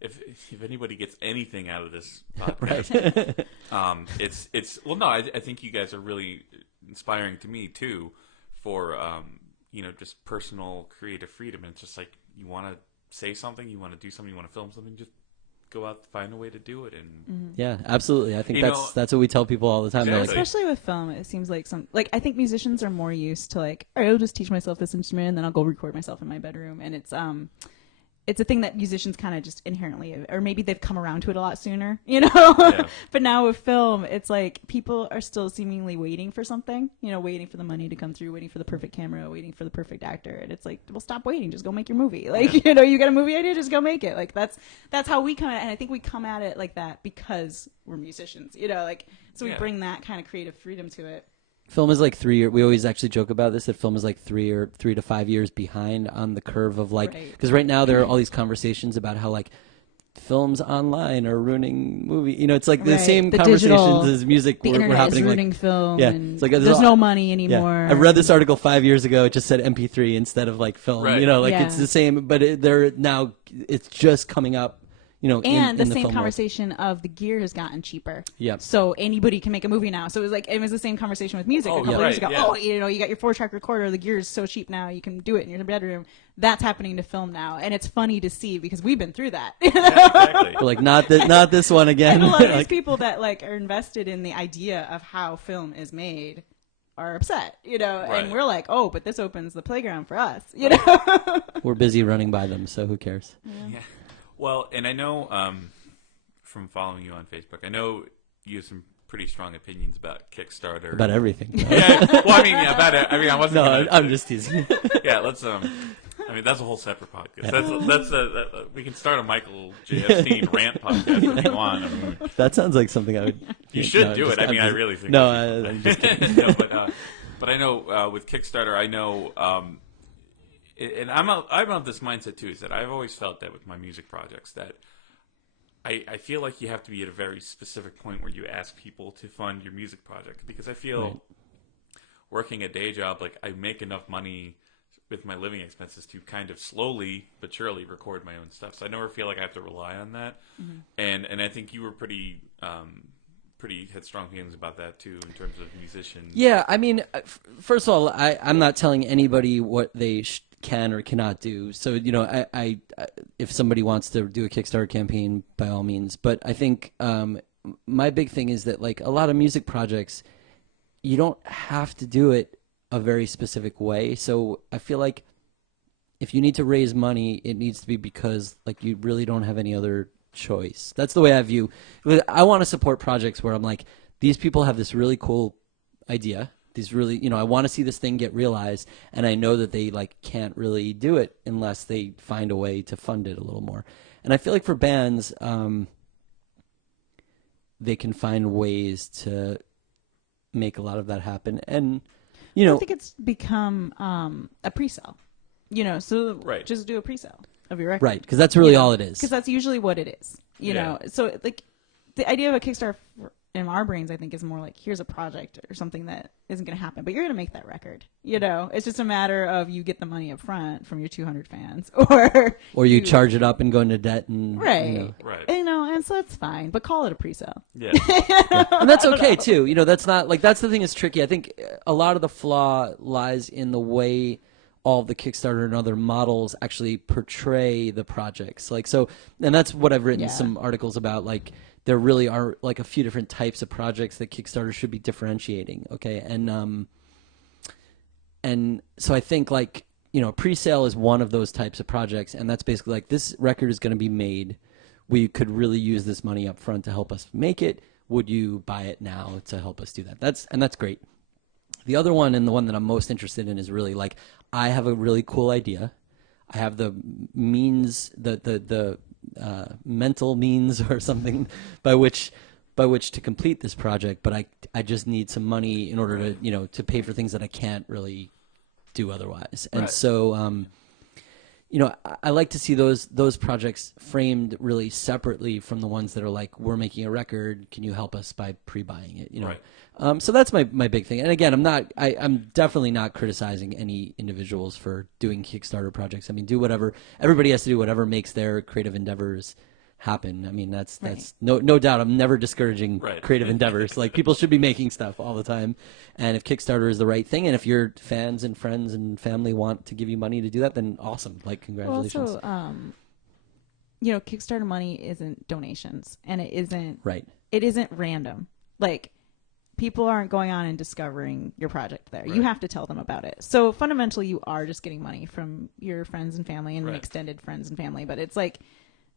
If anybody gets anything out of this podcast, I think you guys are really inspiring to me too, for just personal creative freedom. And it's just like you want to say something, you want to do something, you want to film something, just go out, find a way to do it. And yeah, absolutely. I think that's what we tell people all the time. Exactly. Like, especially with film, it seems like I think musicians are more used to like, all right, I'll just teach myself this instrument and then I'll go record myself in my bedroom, and it's a thing that musicians kind of just inherently, or maybe they've come around to it a lot sooner, But now with film, it's like people are still seemingly waiting for something, waiting for the money to come through, waiting for the perfect camera, waiting for the perfect actor. And it's like, well, stop waiting. Just go make your movie. Like, you got a movie idea, just go make it. Like, that's how we come at it. And I think we come at it like that because we're musicians, so we bring that kind of creative freedom to it. Film is like 3 years. We always actually joke about this, that film is like 3 to 5 years behind on the curve of like, because right now there are all these conversations about how like films online are ruining movie. You know, it's like the Right. same The conversations digital- as music The were internet happening. is ruining like, film, yeah, and it's like there's no money anymore. Yeah. I read this article 5 years ago. It just said MP3 instead of like film. Right. You know, like Yeah. it's the same, but they're now it's just coming up. You know, And in the same film world. conversation of the gear has gotten cheaper. Yep. So anybody can make a movie now. So it was the same conversation with music Oh, a couple yeah. years ago. Right, yeah. Oh, you know, you got your 4-track recorder. The gear is so cheap now. You can do it in your bedroom. That's happening to film now, and it's funny to see because we've been through that. Yeah, exactly. We're like not this one again. And a lot of these Like, people that like are invested in the idea of how film is made are upset, you know, Right. and we're like, oh, but this opens the playground for us, you know. we're busy running by them, so who cares? Yeah. Well, and I know from following you on Facebook, I know you have some pretty strong opinions about Kickstarter. About everything. Yeah. Well, I mean, yeah, about it. I mean, I wasn't. No, gonna, I'm just teasing. Yeah, let's. I mean, that's a whole separate podcast. That's we can start a Michael J. Epstein rant podcast if you want. I mean, That sounds like something I would. you should no, do just- it. I I'm mean, I just- really think. No, I'm just kidding. No, but I know with Kickstarter, I know, and I'm of this mindset too. Is that I've always felt that with my music projects that I feel like you have to be at a very specific point where you ask people to fund your music project because I feel Right. working a day job, like I make enough money with my living expenses to kind of slowly but surely record my own stuff. So I never feel like I have to rely on that. Mm-hmm. And I think you were pretty had strong feelings about that too in terms of musicians. Yeah, I mean, first of all, I'm not telling anybody what they can or cannot do. So, you know, I if somebody wants to do a Kickstarter campaign, by all means. But I think my big thing is that, like, a lot of music projects, you don't have to do it a very specific way. So I feel like if you need to raise money, it needs to be because, like, you really don't have any other choice. That's the way I view. I want to support projects where I'm like, these people have this really cool idea. These really, you know, I want to see this thing get realized, and I know that they like can't really do it unless they find a way to fund it a little more. And I feel like for bands, they can find ways to make a lot of that happen. And you know, I think it's become a pre-sale, you know, so Right. just do a pre-sale of your record. right? Because that's really all it is. Because that's usually what it is, you Yeah. know. So like the idea of a Kickstarter in our brains, I think, is more like, here's a project or something that isn't going to happen, but you're going to make that record, you know. It's just a matter of you get the money up front from your 200 fans, Or you charge it up and go into debt, and right, you know. Right. you know, and so that's fine, but call it a pre-sale. Yeah. And that's okay too. You know, that's not like that's the thing that's tricky. I think a lot of the flaw lies in the way all the Kickstarter and other models actually portray the projects. Like so, and that's what I've written Yeah. some articles about. Like there really are like a few different types of projects that Kickstarter should be differentiating. Okay, and so I think like you know, pre-sale is one of those types of projects, and that's basically like this record is going to be made. We could really use this money up front to help us make it. Would you buy it now to help us do that? That's great. The other one, and the one that I'm most interested in, is really like I have a really cool idea. I have the means, the mental means or something by which to complete this project, but I just need some money in order to you know to pay for things that I can't really do otherwise. And Right. so you know, I like to see those projects framed really separately from the ones that are like, we're making a record, can you help us by pre-buying it? You know, Right. so that's my big thing. And again, I'm definitely not criticizing any individuals for doing Kickstarter projects. I mean, do whatever. Everybody has to do whatever makes their creative endeavors happen. I mean, that's Right. no doubt. I'm never discouraging Right. creative endeavors. Like people should be making stuff all the time. And if Kickstarter is the right thing, and if your fans and friends and family want to give you money to do that, then awesome. Like congratulations. Also, you know, Kickstarter money isn't donations, and it isn't Right. It isn't random. Like people aren't going on and discovering your project there. You Right. have to tell them about it. So fundamentally, you are just getting money from your friends and family and Right. extended friends and family. But it's like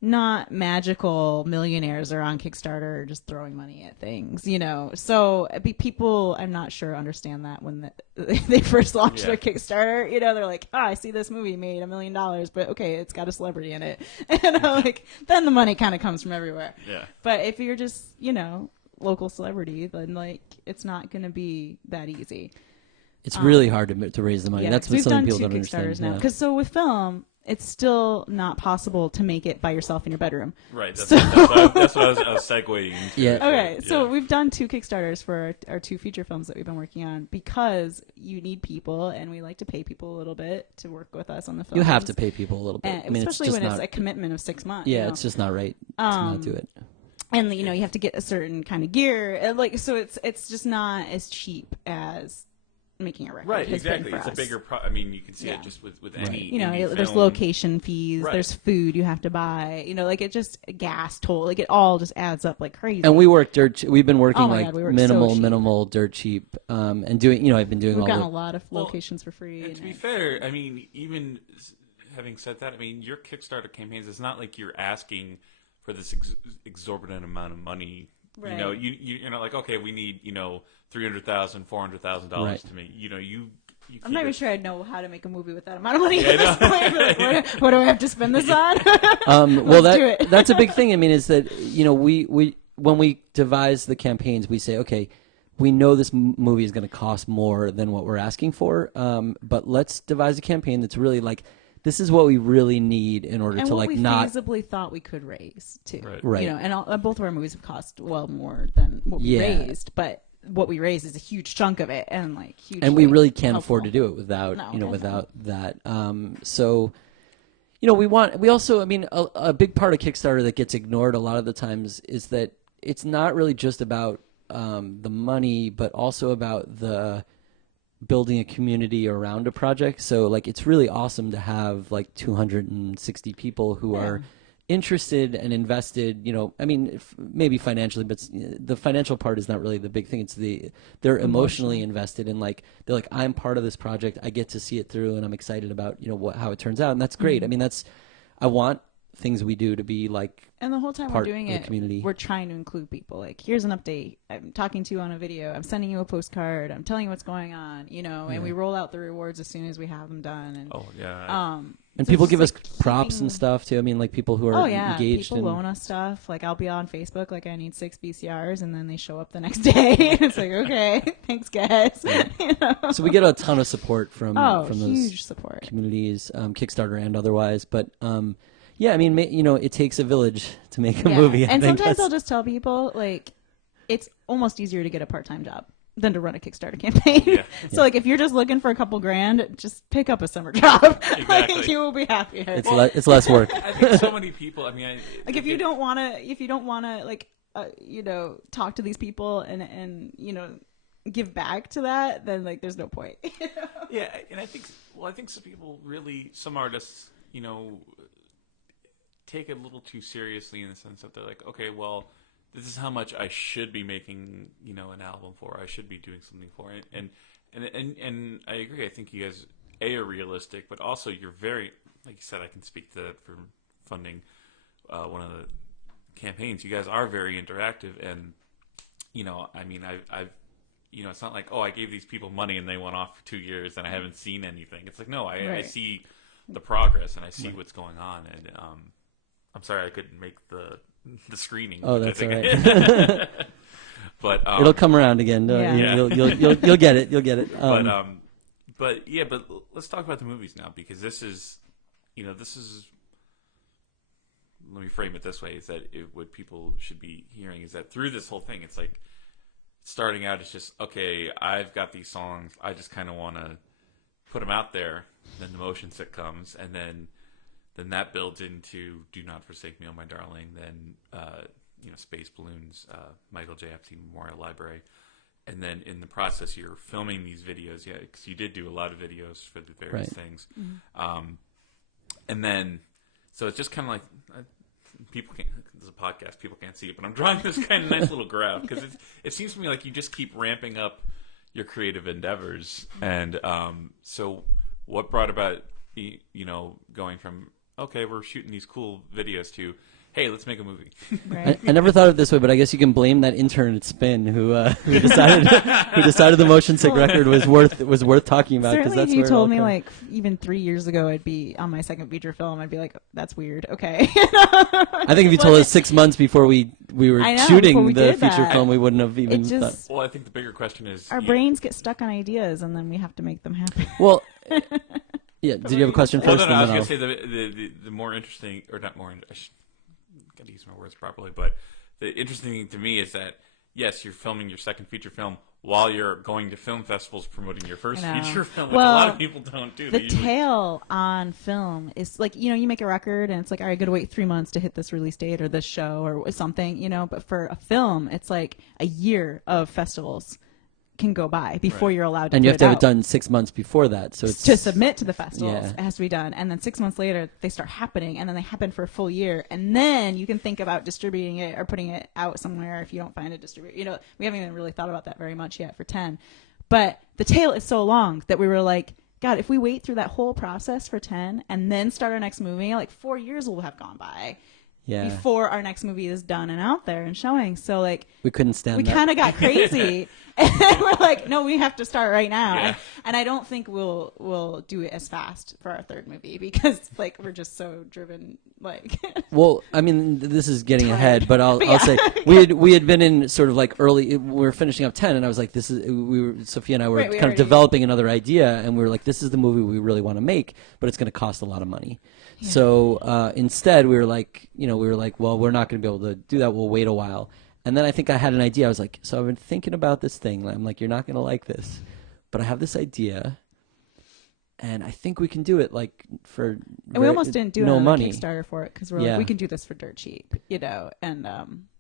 not magical millionaires are on Kickstarter just throwing money at things, you know. So people, I'm not sure, understand that when they first launched Yeah. their Kickstarter. You know, they're like, I see this movie made $1 million, but okay, it's got a celebrity in it. And like, then the money kind of comes from everywhere. Yeah. But if you're just, you know, local celebrity, then like it's not going to be that easy. It's really hard to raise the money. Yeah, That's 'cause what we've some done people 2 don't Kickstarters understand. now. Yeah. Because so with film, it's still not possible to make it by yourself in your bedroom. Right. That's what I was segueing into. Yeah. Okay, so Yeah. we've done 2 Kickstarters for our 2 feature films that we've been working on because you need people, and we like to pay people a little bit to work with us on the film. You have to pay people a little bit. And I mean, especially it's when just it's not, a commitment of 6 months. yeah, you know? it's just not right to not do it. And you know, you have to get a certain kind of gear, and, like, so it's just not as cheap as making a record. Right, has been exactly. for It's a us. bigger. I mean, you can see Yeah. it just with any. You know, indie there's film. location fees, Right. there's food you have to buy. You know, like it just gas toll, like it all just adds up like crazy. And we work we've been working Oh my like God, we work so cheap. minimal, dirt cheap, and doing. You know, I've been doing We've all gotten the. a lot of Well, locations for free. And to be fair, I mean, even having said that, I mean, your Kickstarter campaigns, it's not like you're asking for this exorbitant amount of money. Right. You know, you're not like, okay, we need, you know, $300,000, $400,000 Right. to make. You know, you I'm not even sure I know how to make a movie with that amount of money Yeah, at this point. Like, what do I have to spend this on? Well, Let's do it. that's a big thing. I mean, is that you know we when we devise the campaigns, we say, okay, we know this movie is going to cost more than what we're asking for, but let's devise a campaign that's really like, this is what we really need in order And to what like we not. feasibly thought we could raise too. Right. You know, and both of our movies have cost well more than what we Yeah. raised, but what we raised is a huge chunk of it, and like huge. And we really can't afford to do it without No, you know definitely. without that. So, you know, we also, I mean, a big part of Kickstarter that gets ignored a lot of the times is that it's not really just about the money, but also about the building a community around a project. So like, it's really awesome to have like 260 people who are interested and invested, you know, I mean, maybe financially, but the financial part is not really the big thing. It's they're emotionally invested in, like, they're like, I'm part of this project. I get to see it through, and I'm excited about, you know, how it turns out. And that's great. I mean, I want things we do to be like, And the whole time we're part doing of the it, community. we're trying to include people. Like, here's an update. I'm talking to you on a video. I'm sending you a postcard. I'm telling you what's going on. You know, and we roll out the rewards as soon as we have them done. And Oh yeah. and so people it's give us just, like, props keeping- and stuff too. I mean, like, people who are Oh yeah, engaged people in. loan us stuff. Like, I'll be on Facebook, like, I need 6 VCRs, and then they show up the next day. It's like, okay, thanks guys. You know? So we get a ton of support from Oh, those huge support. communities, Kickstarter and otherwise. But yeah, I mean, you know, it takes a village to make a Yeah. movie. I And think sometimes that's- I'll just tell people, like, it's almost easier to get a part-time job than to run a Kickstarter campaign. Yeah. So, like, if you're just looking for a couple grand, just pick up a summer job. Like, Exactly. you will be happier. it's less work. I think so many people. I mean, Like, if you don't want to, like, you know, talk to these people and you know, give back to that, then, like, there's no point. Yeah, and I think some people really, some artists, you know, take it a little too seriously in the sense that they're like, okay, well, this is how much I should be making, you know, an album for. I should be doing something for it, and I agree. I think you guys are realistic, but also you're very, like you said, I can speak to that for funding one of the campaigns. You guys are very interactive, and you know, I mean, I've you know, it's not like, oh, I gave these people money and they went off for 2 years and I haven't seen anything. It's like, no, I Right. see the progress and I see what's going on. And I'm sorry I couldn't make the screening. Oh, which I that's think all right. But It'll come around again. Yeah. You'll get it. You'll get it. but let's talk about the movies now, because this is, you know, let me frame it this way: is that what people should be hearing is that through this whole thing, it's like, starting out, it's just, okay, I've got these songs, I just kind of want to put them out there. Then the motion set comes, and then that builds into "Do Not Forsake Me, Oh My Darling." Then you know, Space Balloons, Michael J. Epstein Memorial Library, and then in the process, you're filming these videos. Yeah, because you did do a lot of videos for the various things, and then so it's just kind of like. People can't. This is a podcast. People can't see it, but I'm drawing this kind of nice little graph because it seems to me like you just keep ramping up your creative endeavors. And so, what brought about you know, going from, okay, we're shooting these cool videos, to, hey, let's make a movie. Right. I never thought of it this way, but I guess you can blame that intern at Spin who decided the motion sick record was worth talking about, because Certainly, that's if you where it all told me comes. like even 3 years ago I'd be on my second feature film, I'd be like, that's weird. Okay. I think if you told us 6 months before we were I know, shooting before we the did feature that. film, we wouldn't have even It just Well, I think the bigger question is, our brains get stuck on ideas, and then we have to make them happen. Well, Yeah. Did you have a question Well, first? no, I was And going then to say the more interesting, or not more, I got to use my words properly, but the interesting thing to me is that, yes, you're filming your second feature film while you're going to film festivals promoting your first feature film. Like, Well, a lot of people don't do. The tail on film is like, you make a record and it's like, all right, I got to wait 3 months to hit this release date or this show or something, but for a film, it's like a year of festivals can go by before you're allowed to and you have to have out. it done 6 months before that. So it's to submit to the festivals. Yeah. It has to be done. And then 6 months later, they start happening. And then they happen for a full year. And then you can think about distributing it or putting it out somewhere if you don't find a distributor. We haven't even really thought about that very much yet for 10. But the tail is so long that we were like, God, if we wait through that whole process for 10 and then start our next movie, like 4 years will have gone by. Yeah. Before our next movie is done and out there and showing. So like we couldn't stand we that. kind of got crazy and we're like, no, we have to start right now. Yeah. And I don't think we'll do it as fast for our third movie because like we're just so driven like Well, I mean, this is getting Tired. ahead, but I'll Yeah. say we had been in sort of like early. We were finishing up 10, and I was like, Sophia and I were Right, we kind of already- developing another idea, and we were like, this is the movie we really want to make, but it's going to cost a lot of money. Yeah. So instead, we were like, well, we're not going to be able to do that. We'll wait a while. And then I think I had an idea. I was like, so I've been thinking about this thing. I'm like, you're not going to like this, but I have this idea. And I think we can do it like for and we almost didn't do no another money. Kickstarter for it because we're Yeah. like we can do this for dirt cheap, and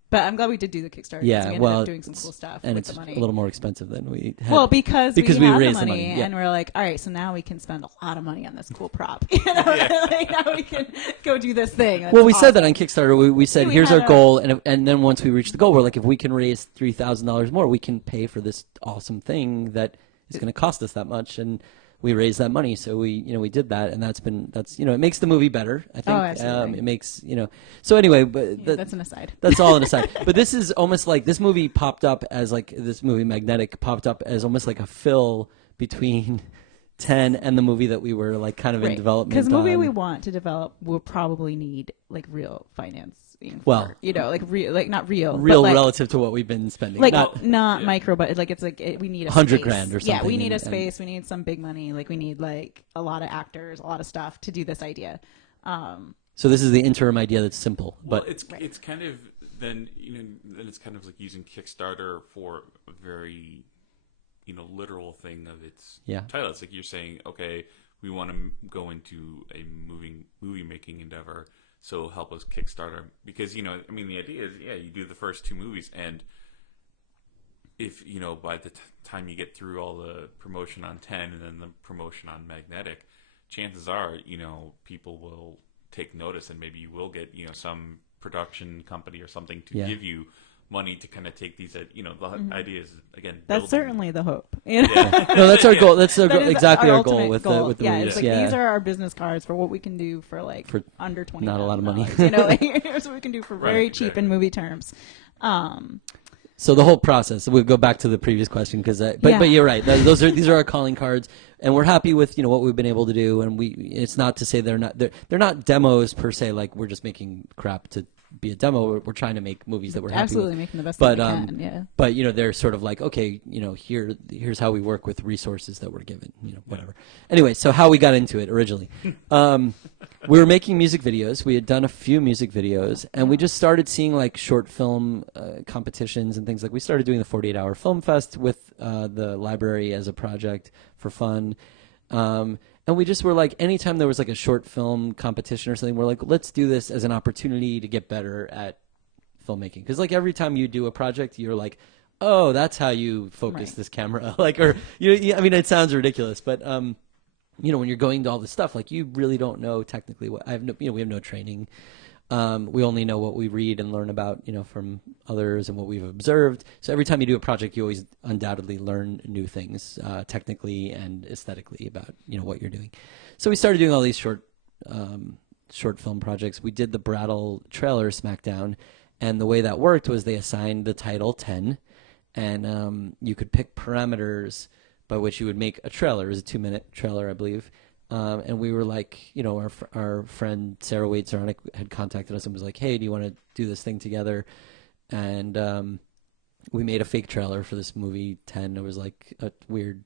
but I'm glad we did do the Kickstarter. 'cause Yeah, we ended well, up doing some cool stuff and with it's the money. a little more expensive than we had. Well, because we we had raised the money, yeah. and we're like, all right, so now we can spend a lot of money on this cool prop. Like, now we can go do this thing. That's Well, we said that awesome. on Kickstarter. We said, We here's had our a- goal, and then once we reach the goal, we're like, if we can raise $3,000 more, we can pay for this awesome thing that is going to cost us that much, and we raised that money. So we did that, and that's it makes the movie better. I think absolutely. it makes So anyway, but Yeah, that's an aside. That's all an aside. But this is almost like this movie popped up as like this movie Magnetic popped up as almost like a fill between 10 and the movie that we were like kind of in development. Because the movie on. we want to develop will probably need like real financing. Well, like real, like not real, real but, like, relative to what we've been spending. like Not, not micro, but like it's like we need a 100 space. grand or Yeah, we something, need a and- space. We need some big money. Like we need like a lot of actors, a lot of stuff to do this idea. so this is the interim idea that's simple, Well, but it's kind of then it's kind of like using Kickstarter for a very literal thing of its Yeah. title. It's like you're saying, okay, we want to go into a movie making endeavor, so help us Kickstarter because the idea is you do the first two movies and if by the time you get through all the promotion on 10 and then the promotion on Magnetic, chances are people will take notice and maybe you will get some production company or something to Yeah. give you money to kind of take these the idea is again That's building. certainly the hope. no, that's our goal. That's That is exactly our goal ultimate with goal. with the yeah, movies. it's like yeah. these are our business cards for what we can do for like For under $20. not a lot of money. Like, here's what we can do for very Right, cheap exactly. in movie terms. So the whole process. We'll go back to the previous question because, but you're right. These are our calling cards, and we're happy with what we've been able to do. And it's not to say they're not demos per se. Like we're just making crap to be a demo. We're trying to make movies that we're happy Absolutely with. making the best But that we can. Yeah. but they're sort of like, okay, here's how we work with resources that we're given. Whatever. Anyway, so how we got into it originally. We were making music videos. We had done a few music videos, and we just started seeing like short film competitions and things. Like we started doing the 48-hour film fest with the library as a project for fun. And we just were like, anytime there was like a short film competition or something, we're like, let's do this as an opportunity to get better at filmmaking. Because like every time you do a project, you're like, oh, that's how you focus Right. this camera. Like, or I mean, it sounds ridiculous, but when you're going to all this stuff, like you really don't know technically what we have no training. We only know what we read and learn about, from others and what we've observed. So every time you do a project, you always undoubtedly learn new things, technically and aesthetically about, what you're doing. So we started doing all these short film projects. We did the Brattle trailer Smackdown, and the way that worked was they assigned the title 10, and you could pick parameters by which you would make a trailer. It was a 2-minute trailer, I believe. And we were like, our friend Sarah Wade Zarnik had contacted us and was like, hey, do you want to do this thing together? And we made a fake trailer for this movie 10. It was like a weird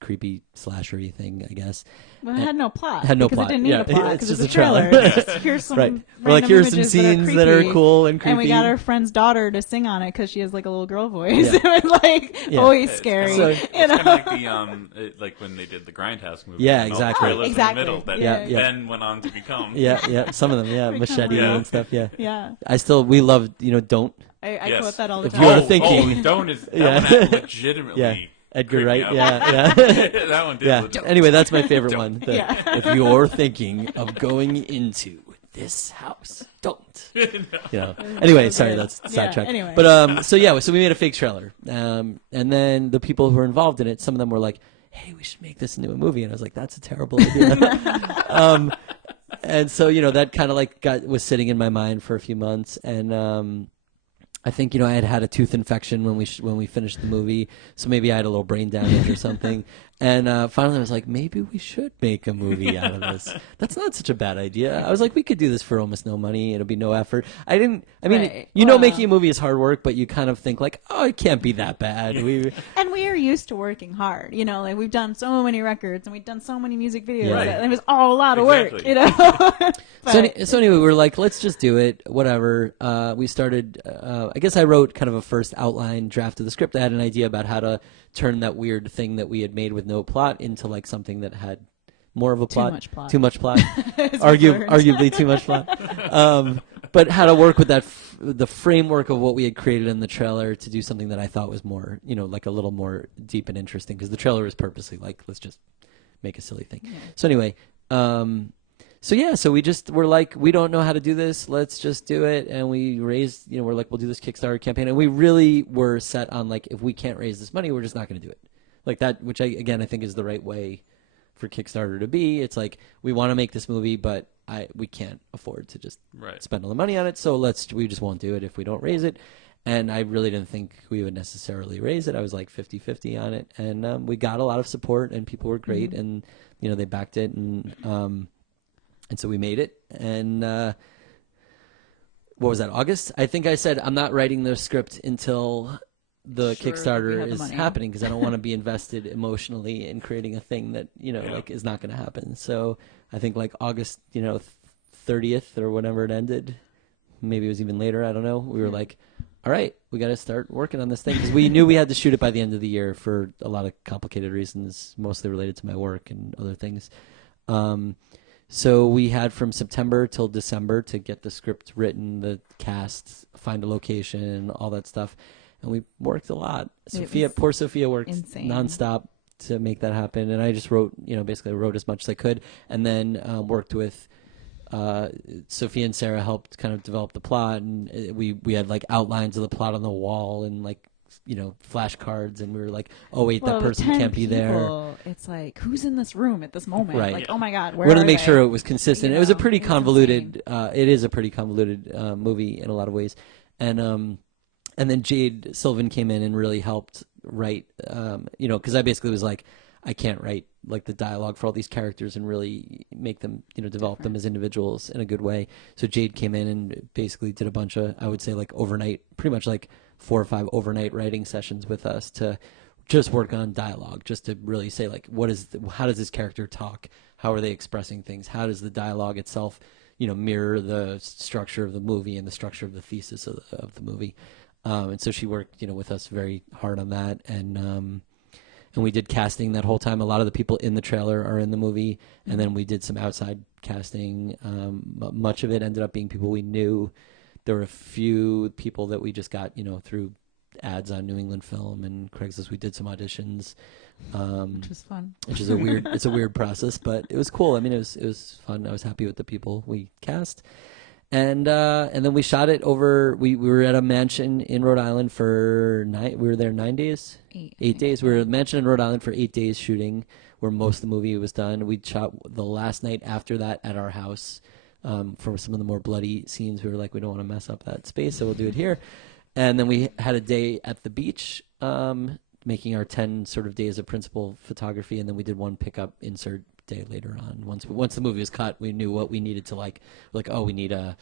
creepy slashery thing, I guess. But it had no plot. Had no because plot. It didn't need Yeah, a plot. it's Because just it's a trailer. It's just, here's some Right. We're like, random here's some images scenes that are creepy. cool and creepy. And we got our friend's daughter to sing on it because she has like a little girl voice. Yeah. It was like Yeah. always It's scary. So- It's kind of like the like when they did the Grindhouse movie. Yeah, and all exactly. the trailers Exactly. In the middle that Yeah. Ben went on to become. Yeah, some of them, yeah, Machete real. and stuff, yeah. Yeah. We love, Don't. I Yes. quote that all the If time. you are thinking- Oh, don't is that Yeah. one had legitimately. Yeah. Edgar creeped me Wright, out. yeah. That one did. Yeah. legit- Anyway, that's my favorite one. The, Yeah. If you're thinking of going into this house, don't. Anyway, sorry, that's sidetrack. Anyway. But so we made a fake trailer, and then the people who were involved in it, some of them were like, "Hey, we should make this into a movie," and I was like, "That's a terrible idea." And so that kind of like was sitting in my mind for a few months, and I think I had a tooth infection when we finished the movie, so maybe I had a little brain damage or something. And finally, I was like, maybe we should make a movie out of this. That's not such a bad idea. I was like, we could do this for almost no money. It'll be no effort. I mean, Right. making a movie is hard work, but you kind of think like, oh, it can't be that bad. And we are used to working hard. Like we've done so many records and we've done so many music videos. Right. And it was all a lot of Exactly. work. So anyway, we were like, let's just do it, whatever. We started, I guess I wrote kind of a first outline draft of the script. I had an idea about how to turn that weird thing that we had made with no plot into like something that had more of a plot. Too much plot. Arguably too much plot. But how to work with that, the framework of what we had created in the trailer to do something that I thought was more, like a little more deep and interesting, because the trailer was purposely like, let's just make a silly thing. Yeah. So anyway, so we're like, we don't know how to do this. Let's just do it. And we raised, we're like, we'll do this Kickstarter campaign. And we really were set on like, if we can't raise this money, we're just not going to do it. Like that, which I think is the right way for Kickstarter to be. It's like, we want to make this movie, but we can't afford to just spend all the money on it. So we just won't do it if we don't raise it. And I really didn't think we would necessarily raise it. I was like 50-50 on it. And we got a lot of support and people were great. Mm-hmm. And, they backed it. And so we made it, and what was that, August? I think I said, I'm not writing the script until the Kickstarter is happening, because I don't want to be invested emotionally in creating a thing that, like is not going to happen. So I think like August, 30th or whenever it ended, maybe it was even later, I don't know. We were like, all right, we got to start working on this thing, because we knew we had to shoot it by the end of the year for a lot of complicated reasons, mostly related to my work and other things. So we had from September till December to get the script written, the cast, find a location, all that stuff. And we worked a lot. Poor Sophia worked nonstop to make that happen. And I just wrote, basically wrote as much as I could. And then worked with Sophia and Sarah, helped kind of develop the plot. And we had like outlines of the plot on the wall and like, flashcards, and we were like, oh wait, that person can't be there. It's like, who's in this room at this moment? Right. Like, oh my God, where we wanted are to make they? sure it was consistent. It was a pretty convoluted. Insane. It is a pretty convoluted movie in a lot of ways, and then Jade Sylvan came in and really helped write. Because I basically was like, I can't write like the dialogue for all these characters and really make them, develop them as individuals in a good way. So Jade came in and basically did a bunch of, I would say, like overnight, pretty much like 4 or 5 overnight writing sessions with us to just work on dialogue, just to really say like, how does this character talk? How are they expressing things? How does the dialogue itself, mirror the structure of the movie and the structure of the thesis of the movie? And so she worked, with us very hard on that. And we did casting that whole time. A lot of the people in the trailer are in the movie. And then we did some outside casting. Much of it ended up being people we knew. There were a few people that we just got, through ads on New England Film and Craigslist. We did some auditions, which was fun. Which is it's a weird process, but it was cool. I mean, it was fun. I was happy with the people we cast, and then we shot it over. We were at a mansion in Rhode Island for we were there 9 days, 8 days. We were at a mansion in Rhode Island for 8 days shooting, where most of the movie was done. We shot the last night after that at our house. For some of the more bloody scenes, we were like, we don't want to mess up that space, so we'll do it here. And then we had a day at the beach, making our 10 sort of days of principal photography, and then we did one pickup insert day later on. Once the movie was cut, we knew what we needed to we need a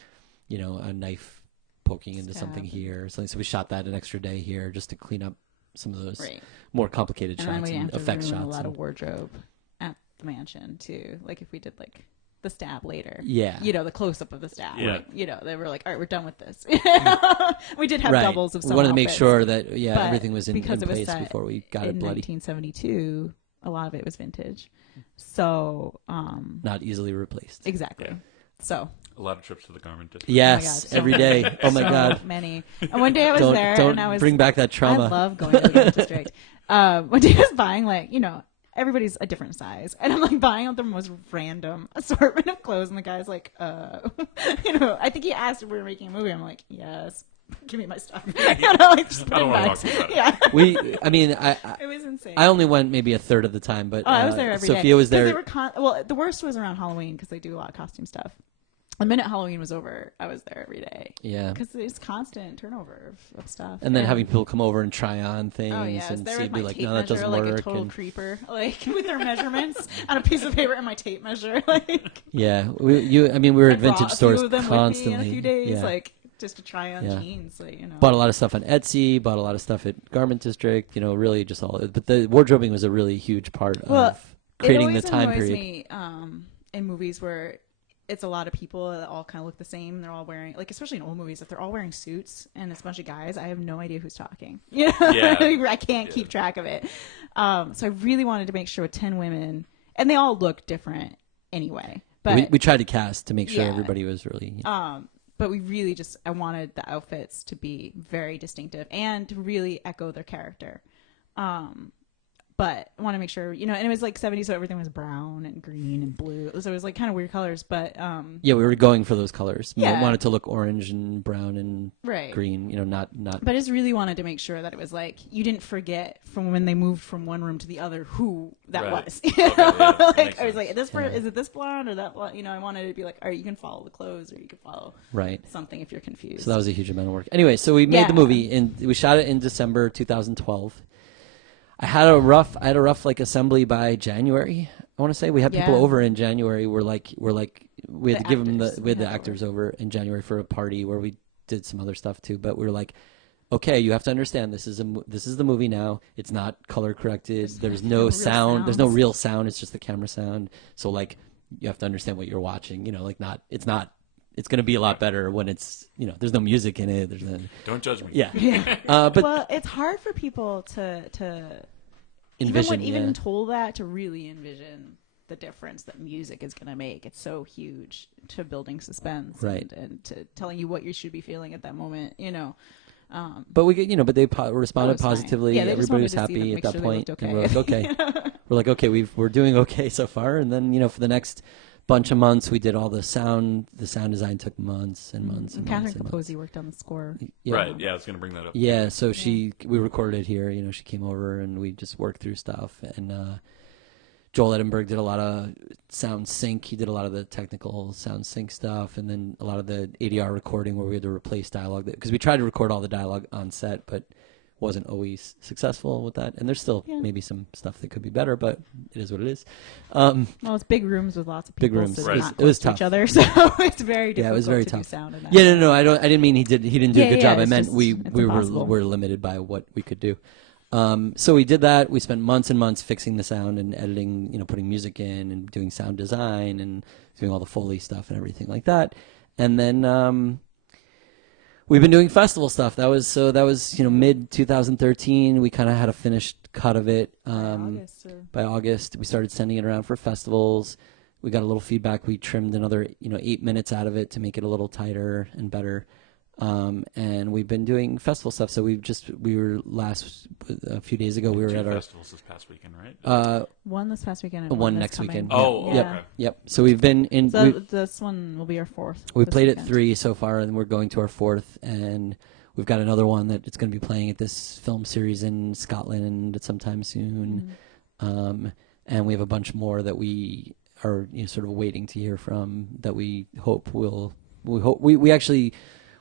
knife poking into something here or something. So we shot that an extra day here just to clean up some of those Right. more complicated And then shots we and have to effects ruin shots. a lot and- of wardrobe at the mansion too. Like if we did like the stab later. Yeah. You know, the close up of the stab. Yeah. Like, you know, they were like, all right, we're done with this. We did have right. doubles of some We wanted to make outfits, sure that but everything was in because it was place set before we got in it bloody. 1972, a lot of it was vintage. So, Not easily replaced. exactly. Yeah. So, A lot of trips to the garment district. Yes, so every many. day. Oh my so God. many. And one day I was Don't there don't and I was bring back that trauma. I love going to the garment district. One day I was buying like, you know, everybody's a different size. And I'm like buying out the most random assortment of clothes. And the guy's like, you know, I think he asked if we were making a movie. I'm like, yes, give me my stuff. You know, like, just put I don't it wanna back. talk to you about it. Yeah. I mean, It was insane. I only went maybe a third of the time, but Oh, I was there every day. Sophia was 'Cause there. They were well, the worst was around Halloween because they do a lot of costume stuff. The minute Halloween was over, I was there every day. Yeah. Because there's constant turnover of stuff. And then having people come over and try on things Oh yeah, I was and there see, with be my like, tape no, that measure, doesn't like work. a total And creeper, like with their measurements on a piece of paper and my tape measure. Like, yeah, we were I at vintage brought a stores few of them constantly. with me in a few days, yeah. like just to try on Yeah. jeans, like, you know. Bought a lot of stuff on Etsy, bought a lot of stuff at Garment District, you know, really just all. But the wardrobing was a really huge part of creating the time it always period. annoys me in movies where it's a lot of people that all kind of look the same. They're all wearing, like, especially in old movies, if they're all wearing suits and it's a bunch of guys, I have no idea who's talking. You know? Yeah. I can't keep track of it. So I really wanted to make sure with 10 women, and they all look different anyway. But We tried to cast to make sure Yeah. everybody was really. but we really just, I wanted the outfits to be very distinctive and to really echo their character. But I want to make sure, you know, and it was like 70s, so everything was brown and green and blue. So it was like kind of weird colors, but Yeah, we were going for those colors. We Yeah. wanted to look orange and brown and right. green, you know, not. But I just really wanted to make sure that it was like you didn't forget from when they moved from one room to the other who that Right. was. Okay, yeah, that Like makes I was sense. like, this Yeah. is it this blonde or that blonde? You know, I wanted it to be like, all right, you can follow the clothes or you can follow Right. something if you're confused. So that was a huge amount of work. Anyway, so we made the Yeah. movie and we shot it in December 2012. I had a rough like assembly by January. I want to say we had people Yeah. over in January. We had The to give them actors we had we the had actors over in January for a party where we did some other stuff too. But we were like, okay, you have to understand this is the movie now. It's not color corrected. There's no real sound. There's no sounds. real sound. It's just the camera sound. So like you have to understand what you're watching. You know, like it's going to be a lot better when it's, you know, there's no music in it. There's no, Don't judge me. yeah. Yeah. But Well, it's hard for people to envision, even told that to really envision the difference that music is going to make. It's so huge to building suspense, Right. and to telling you what you should be feeling at that moment. You know, But we get, you know, but they responded was fine. positively. Yeah, they just Everybody was wanted to see them, happy at make that sure they point, looked and we're okay. like, okay, we're like, okay, we're doing okay so far. And then, you know, for the next bunch of months, we did all the sound. The sound design took months and months and Catherine months and months. Capozzi worked on the score. Yeah. Right. Yeah, I was going to bring that up. Yeah, so we recorded it here. You know, she came over and we just worked through stuff. And Joel Edinburgh did a lot of sound sync. He did a lot of the technical sound sync stuff, and then a lot of the ADR recording where we had to replace dialogue. Because we tried to record all the dialogue on set, but wasn't always successful with that. And there's still maybe some stuff that could be better, but it is what it is. Well, it's big rooms with lots of Big people, rooms. so Right. not It was close to each tough. other. So it's very difficult Yeah, it was very to tough. do sound in that. Yeah, no, I didn't mean he didn't do a Yeah, good yeah, job. I it's meant just- we it's were impossible. limited by what we could do. So we did that. We spent months and months fixing the sound and editing, you know, putting music in and doing sound design and doing all the Foley stuff and everything like that. And then we've been doing festival stuff. That was you know, mid 2013. We kind of had a finished cut of it. By August, we started sending it around for festivals. We got a little feedback. We trimmed another, you know, 8 minutes out of it to make it a little tighter and better. And we've been doing festival stuff. So we were a few days ago, we were Two at our festivals this past weekend, right? One this past weekend and one that's next coming. weekend. Oh, yeah. okay. Yep. So we've been in. So this one will be our fourth. We this played weekend. at 3 so far, and we're going to our 4th, and we've got another one that it's going to be playing at this film series in Scotland sometime soon. And we have a bunch more that we are, you know, sort of waiting to hear from that we hope will. We actually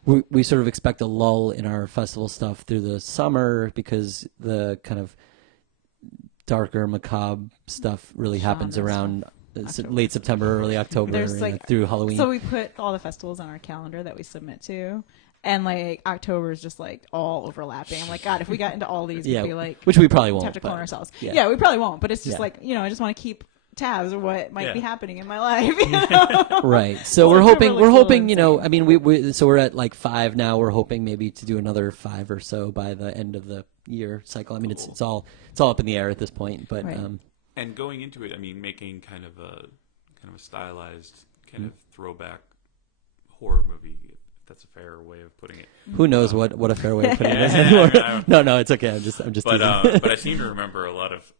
sort of expect a lull in our festival stuff through the summer because the kind of darker, macabre stuff really happens Genre around October. late September, early October, There's and like through Halloween. So we put all the festivals on our calendar that we submit to, And like October is just like all overlapping. I'm like, God, if we got into all these, Yeah, we'd be like, which we probably won't. have to clone but- ourselves. yeah. Yeah, we probably won't. But it's just Yeah. like, you know, I just want to keep tabs of what might Yeah. be happening in my life. You know? Right. So Well, we're hoping, really cool and you know, insane. I mean, so we're at like 5 now. We're hoping maybe to do another 5 or so by the end of the year cycle. I mean, it's all up in the air at this point, but, Right. And going into it, I mean, making kind of a stylized kind of throwback horror movie, if that's a fair way of putting it. who knows what a fair way of putting it is Yeah, anymore. I don't- No, it's okay. I'm just But teasing. but I seem to remember a lot of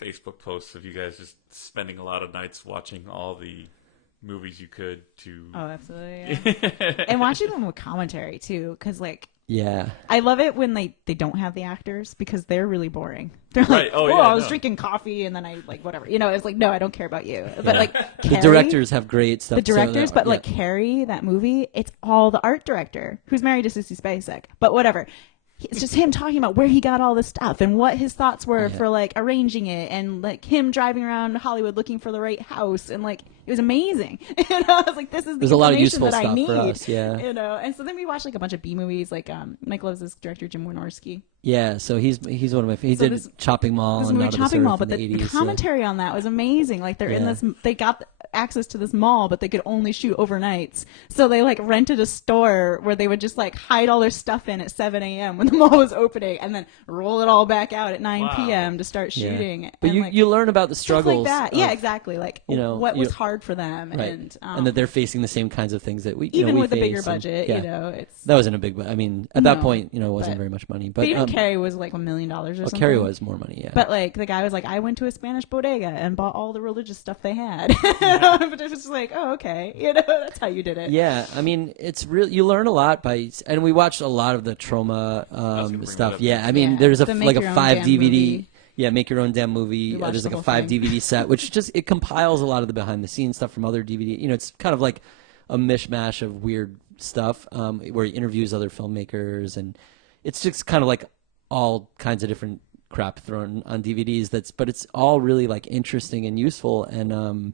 Facebook posts of you guys just spending a lot of nights watching all the movies you could to. Oh, absolutely. Yeah. And watching them with commentary too, because like Yeah. I love it when they don't have the actors because they're really boring. They're Right. like, Oh, oh, yeah, I was no. drinking coffee and then I like whatever. You know, it's like, no, I don't care about you. But like The Carrie, directors have great stuff. the directors, so but yeah. like Carrie, that movie, it's all the art director who's married to Sissy Spacek. But whatever. It's just him talking about where he got all this stuff and what his thoughts were Yeah. for like arranging it and like him driving around Hollywood looking for the right house and like it was amazing. You know, I was like, this is the There's a lot of information useful that I stuff need. for us, yeah. You know, and so then we watched like a bunch of B movies. Like Mike loves this director Jim Wynorski. Yeah, so he's one of my. He So did this- Chopping Mall This and movie Out of the Chopping Surf Mall, in but the the 80s. commentary on that was amazing. Like they're in Yeah. this, they got access to this mall, but they could only shoot overnights. So they like rented a store where they would just like hide all their stuff in at 7 a.m. when the mall was opening, and then roll it all back out at 9 Wow. p.m. to start Yeah. shooting. But and, like, you learn about the stuff struggles. like that. Yeah, of- exactly. Like you know, what was you- hard for them, Right. and that they're facing the same kinds of things that we even we with a bigger face and- budget, yeah. you know, it's. That wasn't a big. I mean, at that No, point, you know, it wasn't but- very much money. But But even Carrie was like $1 million or well, something. Carrie was more money. Yeah. But like the guy was like, I went to a Spanish bodega and bought all the religious stuff they had. But it was just like, oh, okay, you know, that's how you did it. Yeah, I mean, it's real. You learn a lot by, and we watched a lot of the trauma gonna bring that stuff. up. Yeah, I mean, Yeah, there's the Make like Your a Own 5 Damn DVD. movie. Yeah, make your own damn movie. We watched There's the like a whole 5 thing. DVD set, which just it compiles a lot of the behind the scenes stuff from other DVD. You know, it's kind of like a mishmash of weird stuff where he interviews other filmmakers, and it's just kind of like all kinds of different crap thrown on DVDs. But it's all really like interesting and useful, and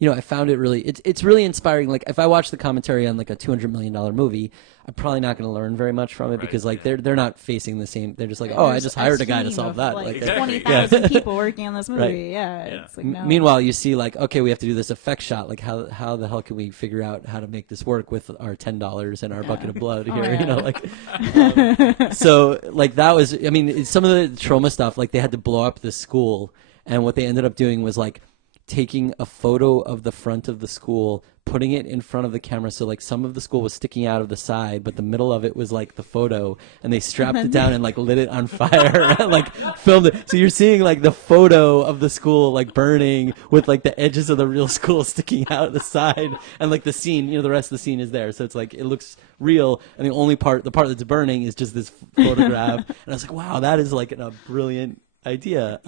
you know, I found it really, it's really inspiring. Like if I watch the commentary on like a $200 million movie, I'm probably not going to learn very much from it because like they're not facing the same. They're just like, oh, I There's just hired a guy to team solve of, that. Like, Like, Exactly. 20,000 people working on this movie. Right. Yeah, Yeah. it's like no. Meanwhile, you see like, okay, we have to do this effect shot. Like how the hell can we figure out how to make this work with our $10 and our bucket of blood Oh, here? yeah. You know, like so like that was. I mean, some of the trauma stuff. Like they had to blow up this school, and what they ended up doing was like taking a photo of the front of the school, putting it in front of the camera, so like some of the school was sticking out of the side, but the middle of it was like the photo, and they strapped it down and like lit it on fire and like filmed it. So you're seeing like the photo of the school like burning with like the edges of the real school sticking out the side, and like the scene, you know, the rest of the scene is there. So it's like it looks real, and the part that's burning is just this photograph. And I was like, wow, that is like a brilliant idea.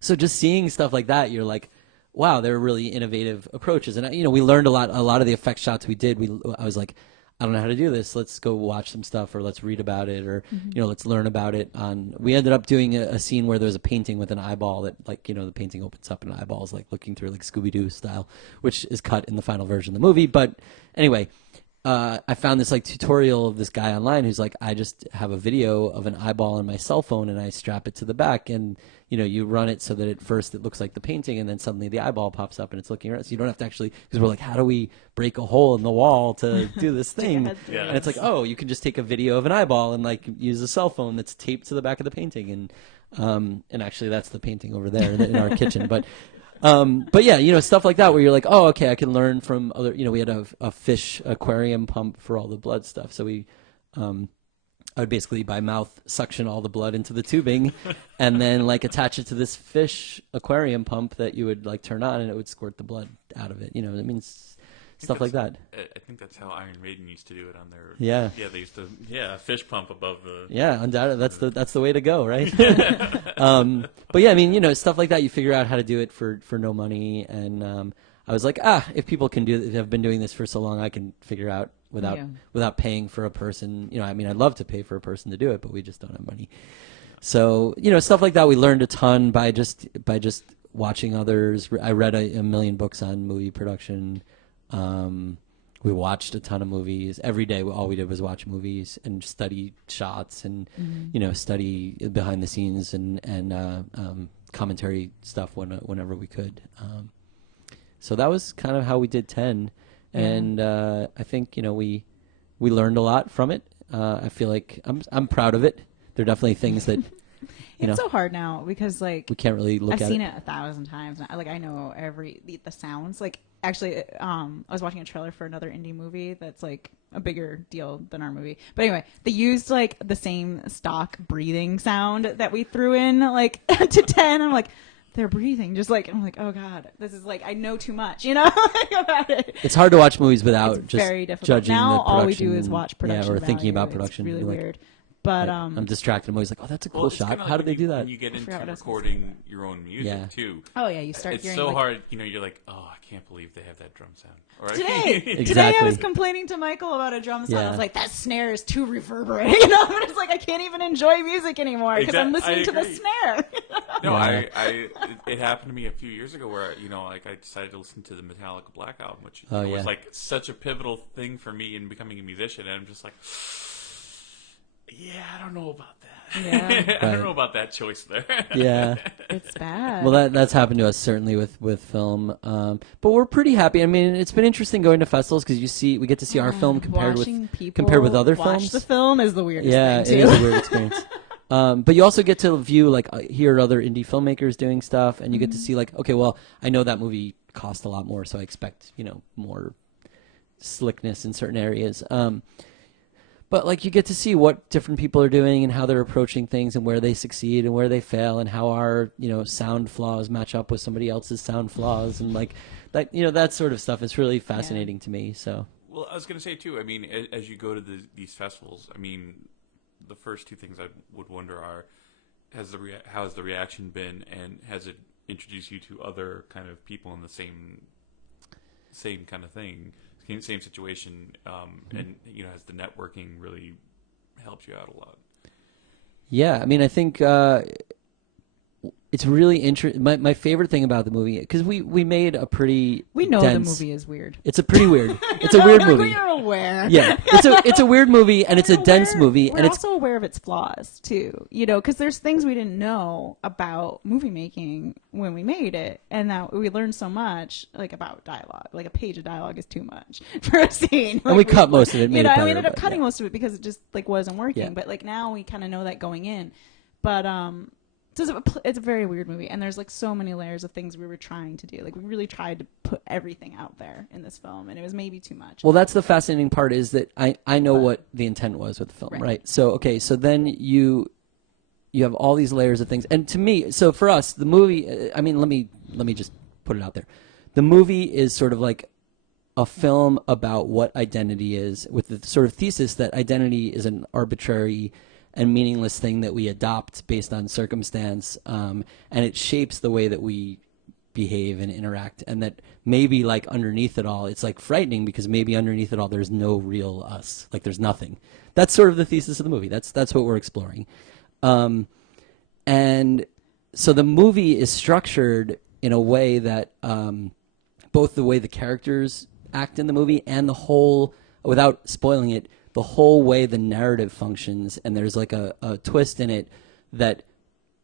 So just seeing stuff like that, you're like, wow, they're really innovative approaches. And, you know, we learned a lot of the effect shots we did. I was like, I don't know how to do this. Let's go watch some stuff, or let's read about it, or, you know, let's learn about it. We ended up doing a scene where there was a painting with an eyeball that, like, you know, the painting opens up and an eyeball is like looking through, like Scooby-Doo style, which is cut in the final version of the movie. But anyway, I found this like tutorial of this guy online who's like, I just have a video of an eyeball on my cell phone and I strap it to the back, and you know, you run it so that at first it looks like the painting, and then suddenly the eyeball pops up and it's looking around. So you don't have to actually, because we're like, how do we break a hole in the wall to do this thing? Yeah. And it's like, oh, you can just take a video of an eyeball and like use a cell phone that's taped to the back of the painting, and actually that's the painting over there in our kitchen, but. But yeah, you know, stuff like that where you're like, oh, okay, I can learn from other, you know, we had a fish aquarium pump for all the blood stuff. So I would basically by mouth suction all the blood into the tubing and then like attach it to this fish aquarium pump that you would like turn on, and it would squirt the blood out of it. You know, I mean, stuff like that. I think that's how Iron Maiden used to do it on their. Yeah. Yeah, they used to. Yeah, a fish pump above the. Yeah, undoubtedly, that's the way to go, right? But yeah, I mean, you know, stuff like that. You figure out how to do it for no money, and I was like, if people can have been doing this for so long, I can figure out without paying for a person. You know, I mean, I'd love to pay for a person to do it, but we just don't have money. So you know, stuff like that. We learned a ton by just watching others. I read a million books on movie production. We watched a ton of movies every day. All we did was watch movies and study shots and study behind the scenes and commentary stuff whenever we could. So that was kind of how we did 10, and I think we learned a lot from it. I feel like I'm proud of it. There are definitely things that it's so hard now because like we can't really look at it. I've seen it 1,000 times now. Like I know the sounds. Like actually, I was watching a trailer for another indie movie that's like a bigger deal than our movie. But anyway, they used like the same stock breathing sound that we threw in like to 10. I'm like, they're breathing just like, I'm like, oh god, this is like, I know too much, about it. It's hard to watch movies without it's just very difficult. judging now the production. All we do is watch production or thinking value. about production. It's really like, weird. But I'm distracted. I'm always like, oh, that's a cool it's shot. kinda How like did they do that? When you get into forgot what I was recording your own music too. Oh yeah, you start It's hearing so like, hard, you're like, oh, I can't believe they have that drum sound. Or Today Exactly. I was complaining to Michael about a drum sound. I Yeah. was like, that snare is too reverberating. But it's like I can't even enjoy music anymore because I'm listening to the snare. No, Yeah. it happened to me a few years ago where like I decided to listen to the Metallica Black Album, which Oh, yeah. was like such a pivotal thing for me in becoming a musician, and I'm just like, yeah, I don't know about that. Yeah. I Right. don't know about that choice there. Yeah. It's bad. Well, that's happened to us certainly with film, but we're pretty happy. I mean, it's been interesting going to festivals because we get to see our film compared with other watch films. The film is the weirdest Yeah, thing it too. is a weird experience. But you also get to view hear other indie filmmakers doing stuff, and you get to see like, okay, well, I know that movie cost a lot more, so I expect more slickness in certain areas. But like you get to see what different people are doing and how they're approaching things and where they succeed and where they fail and how our sound flaws match up with somebody else's sound flaws and like that that sort of stuff is really fascinating to me. So Well, I was going to say too. I mean, as you go to these festivals, I mean, the first two things I would wonder are, how has the reaction been, and has it introduced you to other kind of people in the same kind of thing, same situation, and has the networking really helped you out a lot? yeah, I mean, I think it's really interesting. My favorite thing about the movie, because we made a pretty We know dense, the movie is weird. It's a pretty weird. It's a weird movie. We are aware. Yeah, it's a weird movie, and it's a dense movie, We're and it's also aware of its flaws too. Because there's things we didn't know about movie making when we made it, and that we learned so much, like about dialogue. Like a page of dialogue is too much for a scene. and we cut most of it. Made it and better, we ended up but, cutting yeah. most of it because it just like wasn't working. Yeah. But like now we kind of know that going in. But it's a very weird movie, and there's like so many layers of things we were trying to do. Like we really tried to put everything out there in this film, and it was maybe too much. Well, that's the fascinating part, is that I know what the intent was with the film, right? So okay, so then you have all these layers of things, and to me, so for us, the movie. I mean, let me just put it out there. The movie is sort of like a film about what identity is, with the sort of thesis that identity is an arbitrary and meaningless thing that we adopt based on circumstance, and it shapes the way that we behave and interact, and that maybe like underneath it all, it's like frightening because maybe underneath it all there's no real us, like there's nothing. That's sort of the thesis of the movie. That's what we're exploring, and so the movie is structured in a way that both the way the characters act in the movie and the whole, without spoiling it, the whole way the narrative functions, and there's like a twist in it that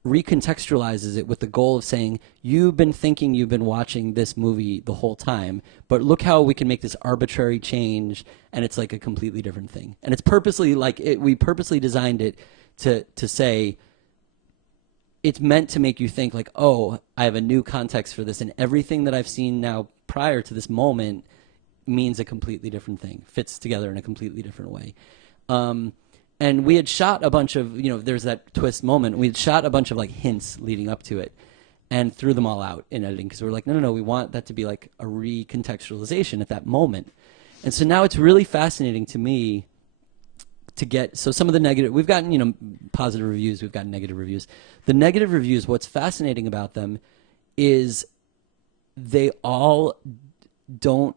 recontextualizes it with the goal of saying, you've been thinking you've been watching this movie the whole time, but look how we can make this arbitrary change, and it's like a completely different thing. And it's purposely we purposely designed it to say, it's meant to make you think like, oh, I have a new context for this, and everything that I've seen now prior to this moment means a completely different thing, fits together in a completely different way. And we had shot a bunch of, there's that twist moment. We had shot a bunch of like hints leading up to it and threw them all out in editing because we were like, no, we want that to be like a recontextualization at that moment. And so now it's really fascinating to me to get, so some of the negative, we've gotten, positive reviews, we've gotten negative reviews. The negative reviews, what's fascinating about them is they all don't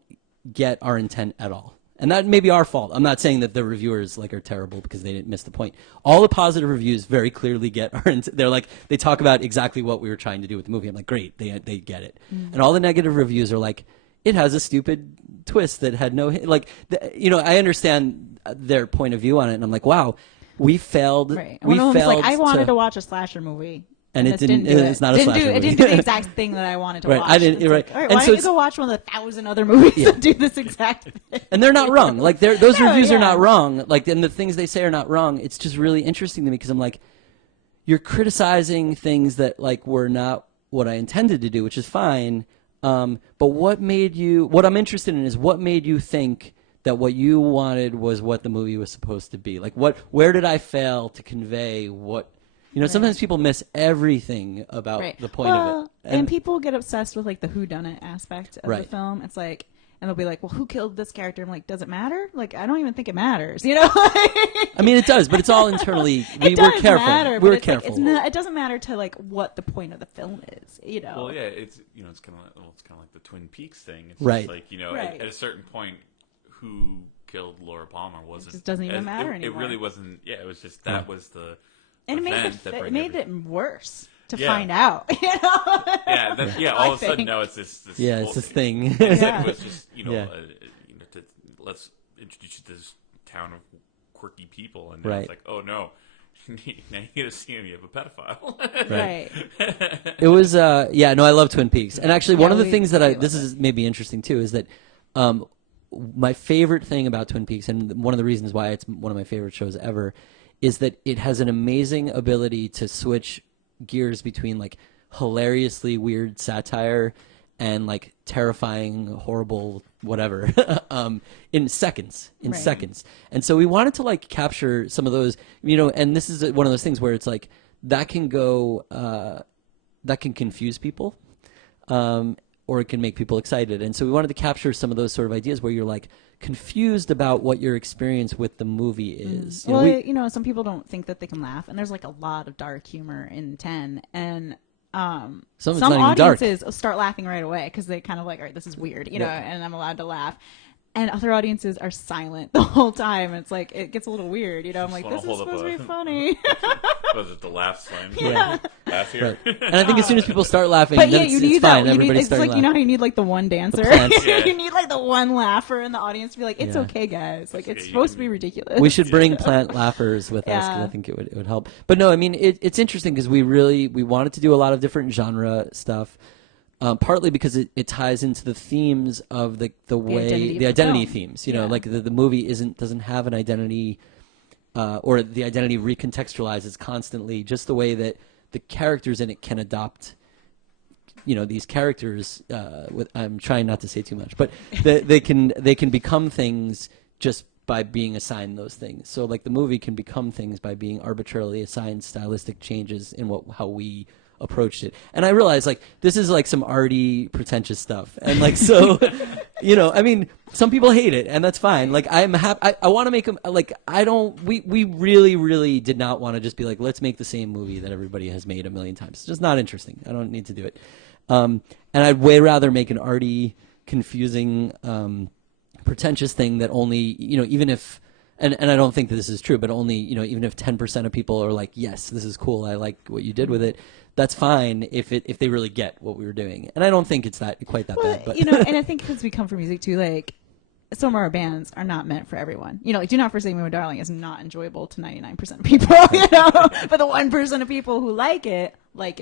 get our intent at all. And that may be our fault. I'm not saying that the reviewers are terrible because they didn't miss the point. All the positive reviews very clearly get our intent. They talk about exactly what we were trying to do with the movie. I'm like, great, they get it. Mm-hmm. And all the negative reviews are like, it has a stupid twist that had no like. I understand their point of view on it, and I'm like, wow, we failed. Right. We One of them was failed. like, I wanted to watch a slasher movie. And it this didn't. do It's not a slasher movie. It didn't do the exact thing that I wanted to Right, watch. I didn't- It's right. Like, all right, And why so don't you it's- go watch one of the 1,000 other movies that do this exact thing? And they're not wrong. Like those No, reviews are yeah. not wrong. Like, and the things they say are not wrong. It's just really interesting to me because I'm like, you're criticizing things that like were not what I intended to do, which is fine. But what I'm interested in is what made you think that what you wanted was what the movie was supposed to be? Like, where did I fail to convey what? Sometimes people miss everything about the point of it. And people get obsessed with like the whodunit aspect of the Right. film. It's like, and they'll be like, well, who killed this character? I'm like, does it matter? Like, I don't even think it matters. I mean, it does, but it's all internally. It We're does careful. matter, but We're it's careful. Like, it's not, it doesn't matter to like what the point of the film is. Well, yeah, it's it's kind of like the Twin Peaks thing. It's Right. just like Right. at a certain point, who killed Laura Palmer wasn't. It just doesn't even matter It anymore. really wasn't. Yeah, it was just that was the. And it event that made bring it made everything- it worse to Yeah. find out. Yeah, all of a sudden think. now it's this. Yeah, it's this thing. Yeah. It was just Yeah. let's introduce you to this town of quirky people, and now Right. it's like, oh no, now you get to see him, you have a pedophile. Right. It was, I love Twin Peaks. And actually, one Yeah, of the we things that really this love is maybe interesting too, is that my favorite thing about Twin Peaks, and one of the reasons why it's one of my favorite shows ever, is that it has an amazing ability to switch gears between like hilariously weird satire and like terrifying, horrible, whatever, in seconds. Right. And so we wanted to like capture some of those, and this is one of those things where it's like that can go, that can confuse people, or it can make people excited. And so we wanted to capture some of those sort of ideas where you're like confused about what your experience with the movie is. Some people don't think that they can laugh, and there's like a lot of dark humor in 10, and Some of some it's not even dark. audiences will start laughing right away because they kind of like, all right, this is weird, Yeah. and I'm allowed to laugh. And other audiences are silent the whole time. It's like, it gets a little weird, I'm like, wanna this is hold up supposed to a- be funny. Was it the laugh sign? Yeah. Laugh here. Right. And I think as soon as people start laughing, But then yeah, you it's need fine. that. Everybody It's starts like, laughing. how you need like the one dancer. plants. Yeah. You need like the one laugher in the audience to be like, it's Yeah. okay, guys. Like, it's Okay, you supposed to can- be ridiculous. We should bring plant laughers with us because Yeah. I think it would help. But no, I mean it's interesting because we wanted to do a lot of different genre stuff, partly because it ties into the themes of the way identity of the the identity film. themes. Yeah. Like the movie doesn't have an identity, or the identity recontextualizes constantly, just the way that the characters in it can adopt. These characters. I'm trying not to say too much, but they can become things just by being assigned those things. So like the movie can become things by being arbitrarily assigned stylistic changes in how we approached it. And I realized like this is like some arty pretentious stuff. And like so I mean some people hate it and that's fine. Like I'm happy I want to make them like we really really did not want to just be like let's make the same movie that everybody has made a million times. It's just not interesting. I don't need to do it. And I'd way rather make an arty confusing pretentious thing that only even if and I don't think that this is true, but only even if 10% of people are like, yes, this is cool, I like what you did with it, that's fine if they really get what we were doing. And I don't think it's quite that bad. But And I think because we come from music too, like some of our bands are not meant for everyone. Like Do Not Forsake Me, My Darling is not enjoyable to 99% of people, but the 1% of people who like it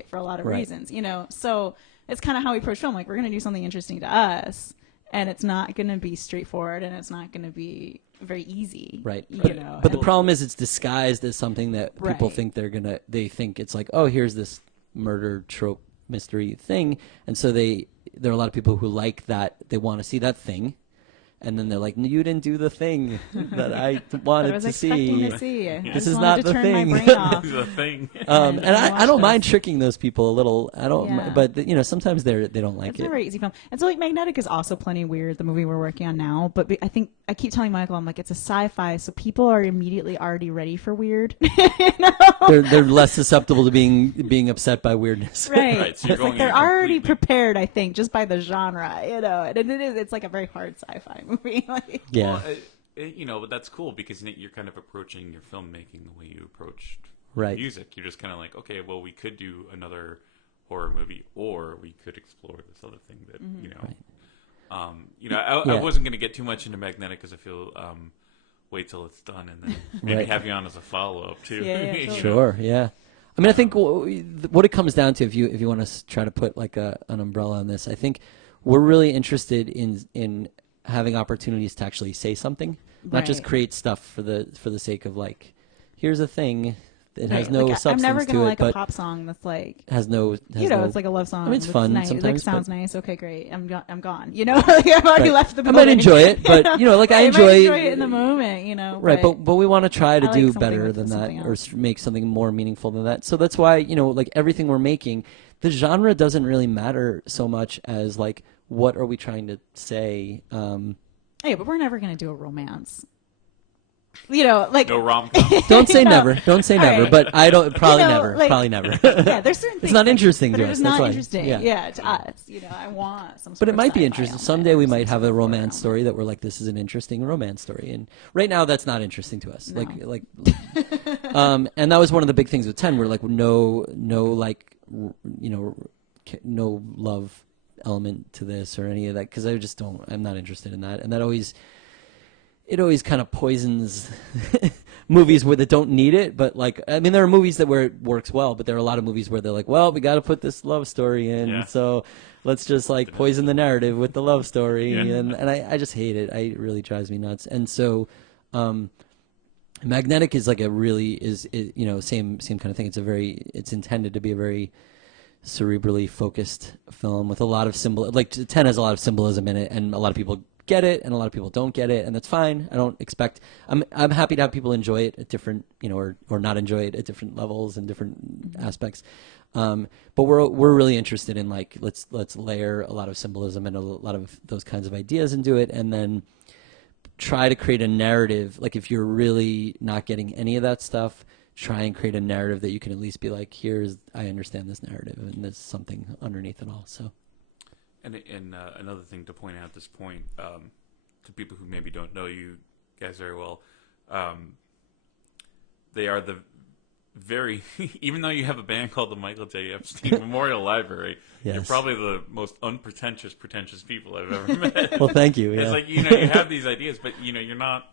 for a lot of Right. reasons, So it's kind of how we approach film. Like we're going to do something interesting to us, and it's not going to be straightforward, and it's not going to be very easy. Right. But But the problem is it's disguised as something that people Right. think they think it's like, oh, here's this murder trope mystery thing. And so there are a lot of people who like that. They want to see that thing. And then they're like, you didn't do the thing that I wanted I was to expecting see. to see. I This just is wanted not to the turn thing. my brain off. The thing. And I don't watch mind this. tricking those people a little. I don't, Yeah. but sometimes they don't like It's it. a very easy film. And so, like, Magnetic is also plenty weird, the movie we're working on now. But I think, I keep telling Michael, I'm like, it's a sci-fi, so people are immediately already ready for weird. They're less susceptible to being upset by weirdness. Right. Right, so you're It's like going they're in already completely- prepared, I think, just by the genre, And it's like a very hard sci-fi movie. Like, Yeah. Well, but that's cool because you're kind of approaching your filmmaking the way you approached Right. music. You're just kind of like, okay, well, we could do another horror movie, or we could explore this other thing that Mm-hmm. Right. I wasn't going to get too much into Magnetic because I feel wait till it's done and then maybe have you on as a follow up too. Yeah, totally. Sure, yeah. I mean, I think what it comes down to, if you want to try to put like an umbrella on this, I think we're really interested in having opportunities to actually say something, not just create stuff for the sake of like, here's a thing. It has no substance to it. I'm never gonna like a pop song that's like it's like a love song. I mean, it's fun nice. sometimes. Like sounds nice. Okay, great. I'm gone. Like, I've already left the I building. might enjoy it, but like I enjoy it in the moment. Right, but we want to try to I do like better than that, or else. make something more meaningful than that. So that's why like everything we're making, the genre doesn't really matter so much as like what are we trying to say. Yeah, but we're never gonna do a romance. Like no rom-com. Don't say never. Don't say never. right. But I don't. Probably never. like- probably never. Yeah, there's certain things. It's not interesting but to it us. is That's not why. interesting. Yeah. To us. I want some. But Sort it of might be sci-fi interesting. element Someday we or might some have a sort of romance horror story that we're like, this is an interesting romance story. And right now, that's not interesting to us. No. Like, and that was one of the big things with 10. We're like, no, like, no love element to this or any of that, because I'm not interested in that. And that always kind of poisons movies that don't need it. But like, I mean, there are movies where it works well, but there are a lot of movies where they're like, well, we got to put this love story in, so let's just like poison the narrative with the love story. And I just hate it. It really drives me nuts. And so Magnetic is like same kind of thing. It's intended to be a very cerebrally focused film with a lot of like 10 has a lot of symbolism in it, and a lot of people get it and a lot of people don't get it, and that's fine. I'm happy to have people enjoy it at different or not enjoy it at different levels and different aspects, but we're really interested in like let's layer a lot of symbolism and a lot of those kinds of ideas into it, and then try to create a narrative. Like if you're really not getting any of that stuff, try and create a narrative that you can at least be like, I understand this narrative and there's something underneath it all. So And another thing to point out at this point, to people who maybe don't know you guys very well, they are the very, even though you have a band called the Michael J. Epstein Memorial Library, Yes. you're probably the most pretentious people I've ever met. well, thank you. Yeah. It's like, you have these ideas, but, you're not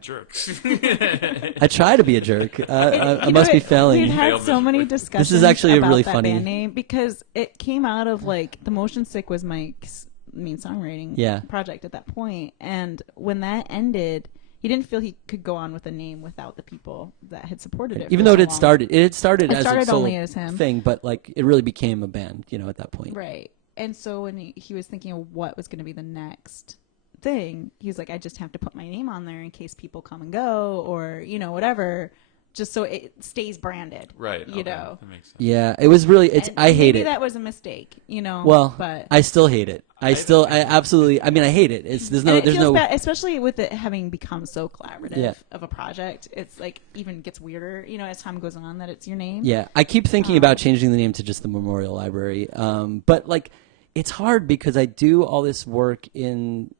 jerks. I try to be a jerk. I must be failing. We've had so many discussions. This is actually a about really that funny band name, because it came out of like the Motion Sick was Mike's main songwriting project at that point, and when that ended, he didn't feel he could go on with a name without the people that had supported it. Even though it had started as its only sole as him thing, but like it really became a band, at that point. right? And so when he was thinking of what was going to be the next thing, he was like, I just have to put my name on there in case people come and go, or whatever, just so it stays branded, Right. You okay. know. That makes sense. Yeah, it was really. I hate maybe it. that was a mistake, Well, but I still hate it. I absolutely. I mean, I hate it. There's no. Bad, especially with it having become so collaborative Yeah. of a project. It's like even gets weirder, as time goes on, that it's your name. Yeah, I keep thinking about changing the name to just the Memorial Library, but like, it's hard because I do all this work in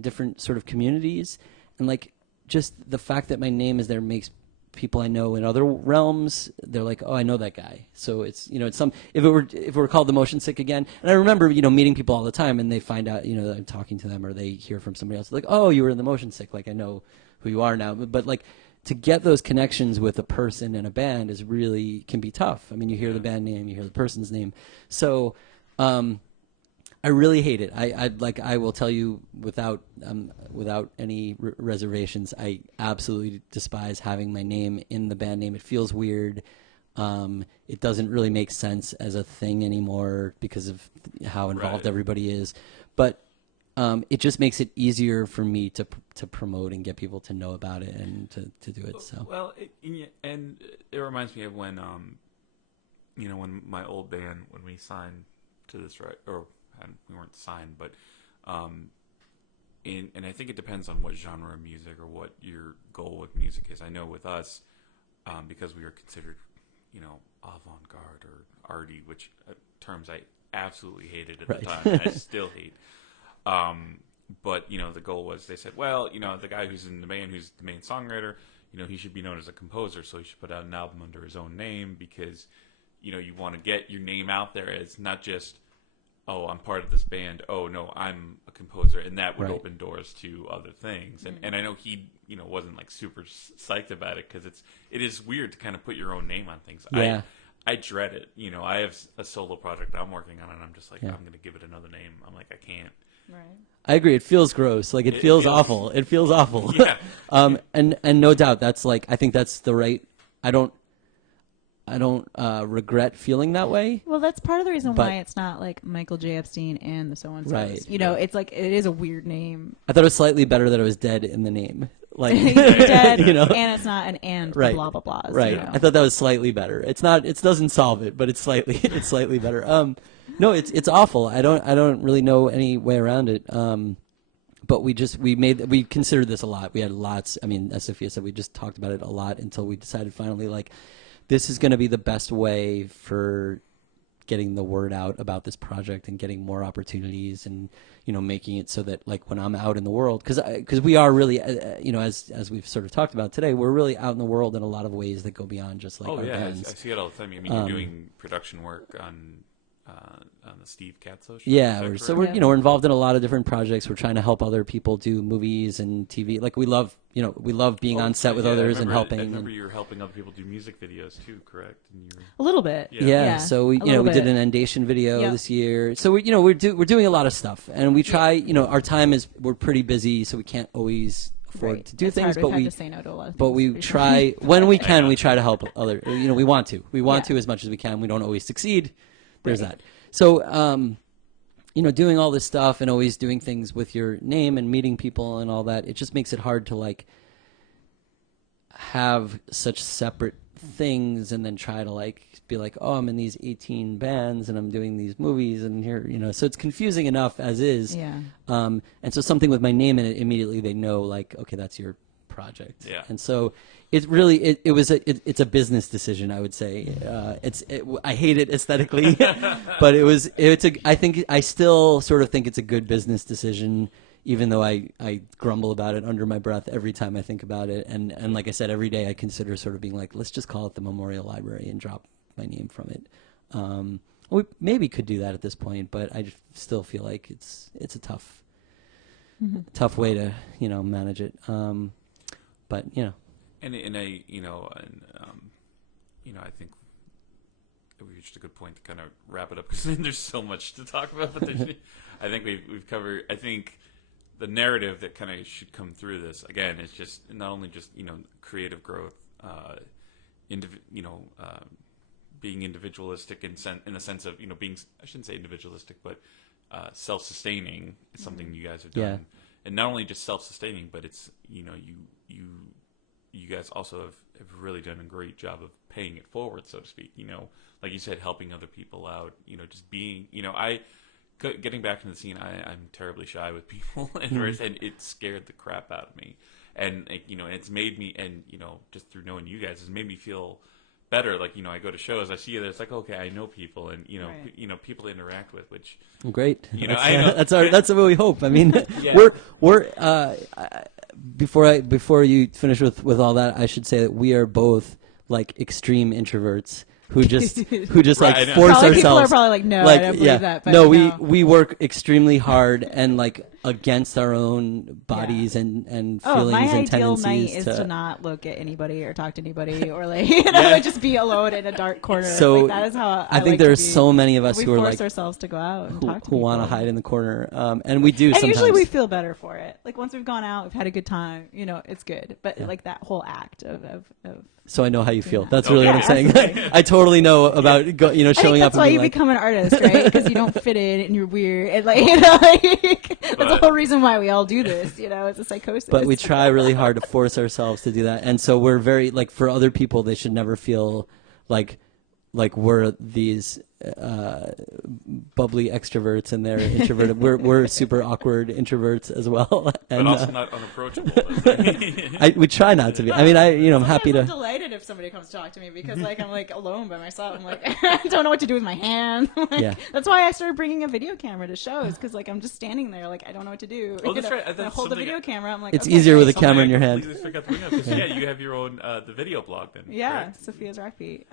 different sort of communities, and like just the fact that my name is there makes people I know in other realms, they're like, oh, I know that guy. So it's it's some, if it were called the Motion Sick again, and I remember meeting people all the time, and they find out that I'm talking to them, or they hear from somebody else like, oh, you were in the Motion Sick, like I know who you are now. But like, to get those connections with a person and a band can be tough. I mean, you hear the band name, you hear the person's name, so I really hate it. I will tell you without any reservations, I absolutely despise having my name in the band name. It feels weird. It doesn't really make sense as a thing anymore because of how involved everybody is. But it just makes it easier for me to promote and get people to know about it and to do it. So well, it reminds me of when when my old band, when we signed to this we weren't signed, but and I think it depends on what genre of music or what your goal with music is. I know with us, because we were considered, avant-garde or arty, which terms I absolutely hated at the time, and I still hate. But the goal was, they said, well, the guy who's in the band, who's the main songwriter, he should be known as a composer, so he should put out an album under his own name, because you want to get your name out there as not just oh, I'm part of this band. Oh no, I'm a composer, and that would Right. open doors to other things. And I know he, wasn't like super psyched about it, because it is weird to kind of put your own name on things. Yeah. I dread it. I have a solo project I'm working on, and I'm just like, Yeah. I'm going to give it another name. I'm like, I can't. Right. I agree. It feels gross. Like it feels awful. It feels awful. Yeah. And no doubt that's like, I think that's the right. I don't regret feeling that way. Well, that's part of the reason But- why it's not like Michael J. Epstein and the so-and-sos. Right. It's like, it is a weird name. I thought it was slightly better that it was dead in the name. Like, Dead, you know? and it's not an and Right. blah, blah, blah. Right. I thought that was slightly better. It's not. It doesn't solve it, but it's slightly better. No, it's awful. I don't really know any way around it. But we considered this a lot. We had lots. I mean, as Sophia said, we just talked about it a lot until we decided finally, like, this is going to be the best way for getting the word out about this project and getting more opportunities, and making it so that, like, when I'm out in the world, because we are really as we've sort of talked about today, we're really out in the world in a lot of ways that go beyond just like Oh our yeah, I bands. see it all the time. I mean, you're doing production work on the Steve Cacciola show. Yeah, is that so correct? we're involved in a lot of different projects. We're trying to help other people do movies and TV. Like, we love being on set with Yeah, others and I helping. remember and- you were helping other people do music videos too, correct? And you were... A little bit. Yeah. Yeah, so we a little we did bit. an Endation video Yep. this year. So we're doing a lot of stuff, and we try. Our time we're pretty busy, so we can't always afford Right. to do It's things. hard. But We've had we to say no to a lot of but things we recently. try when we can. We try to help other. We want to. We want Yeah. to as much as we can. We don't always succeed. There's Right. that. So doing all this stuff and always doing things with your name and meeting people and all that, it just makes it hard to like have such separate things and then try to like be like, oh, I'm in these 18 bands and I'm doing these movies and here, so it's confusing enough as is. Yeah. And so something with my name in it, immediately they know, like, okay, that's your project. Yeah. And so it's really it's a business decision, I would say. I hate it aesthetically, but I still sort of think it's a good business decision, even though I grumble about it under my breath every time I think about it. And like I said, every day I consider sort of being like, let's just call it the Memorial Library and drop my name from it. We maybe could do that at this point, but I just still feel like it's a tough way to manage it. But And I I think we reached a good point to kind of wrap it up, because there's so much to talk about. But I think we've covered. I think the narrative that kind of should come through this again is just not only just creative growth, being individualistic in the sense of being, I shouldn't say individualistic, but self-sustaining is something you guys have done. Yeah. And not only just self-sustaining, but it's you guys also have really done a great job of paying it forward, so to speak. Like you said, helping other people out. Just being. Getting back into the scene, I'm terribly shy with people, and it scared the crap out of me. And it's made me, and just through knowing you guys, it's made me feel better. Like I go to shows, I see you there. It's like, okay, I know people, and Right. people to interact with, which great. I know. That's what we hope. I mean, Yeah. we're before you finish with all that, I should say that we are both like extreme introverts who just Right, I like know. force Probably ourselves. people are probably like, no, I don't believe that. But no, no. we work extremely hard and like against our own bodies and feelings my and ideal tendencies night is to not look at anybody or talk to anybody or like just be alone in a dark corner. So like, that is how I think like there's to be. so many of us We who are force like ourselves to go out and who talk to want to people. hide in the corner, and we do And sometimes. usually we feel better for it. Like once we've gone out, we've had a good time. It's good. But like that whole act of So I know how you feel. Yeah. That's really Yeah, what I'm saying. absolutely. I totally know about I showing think up that's and why being you like, become an artist, right? Because you don't fit in and you're weird. And that's the whole reason why we all do this. It's a psychosis. but we try really hard to force ourselves to do that. And so we're very like, for other people, they should never feel like we're these bubbly extroverts and they're introverted. we're super awkward introverts as well. And but also not unapproachable. we try not to be. I mean, I'm happy I'm to. delighted if somebody comes to talk to me because I'm like alone by myself. I'm like I don't know what to do with my hands. Yeah. That's why I started bringing a video camera to shows because I'm just standing there like I don't know what to do. Oh, that's right. And I That's hold the something video camera. I'm like It's okay, easier with a great. camera in your hand. I completely forgot to bring up, 'cause, you have your own the video blog then. Yeah, correct? Sophia's Rockbeat.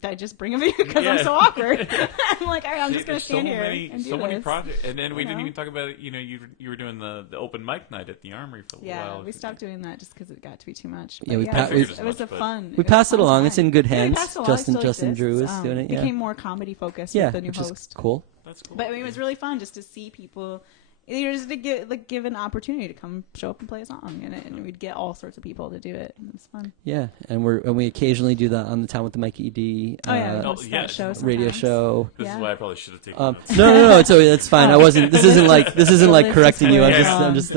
Did I just bring a video because I'm Yeah. so awkward? record. I'm like, all right, I'm just gonna stand here and do so many this. projects, and then we didn't know? even talk about it. You know, you were doing the open mic night at the Armory for a while. We stopped doing that just because it got to be too much. Yeah, But we it was a fun. We passed it along. Time. It's in good Yeah, we hands. passed it along. It still Justin Drew is exists. doing it. Yeah, Became more comedy focused yeah, with the new which host. is cool. That's cool. But I mean, it was really fun just to see people. You know, just to give an opportunity to come show up and play a song, and we'd get all sorts of people to do it. And it was fun. Yeah, and we occasionally do that on the Town with the Mikey D. That show radio sometimes. show. This is why I probably should have taken notes. No, it's fine. I wasn't. This isn't like correcting you. I'm just.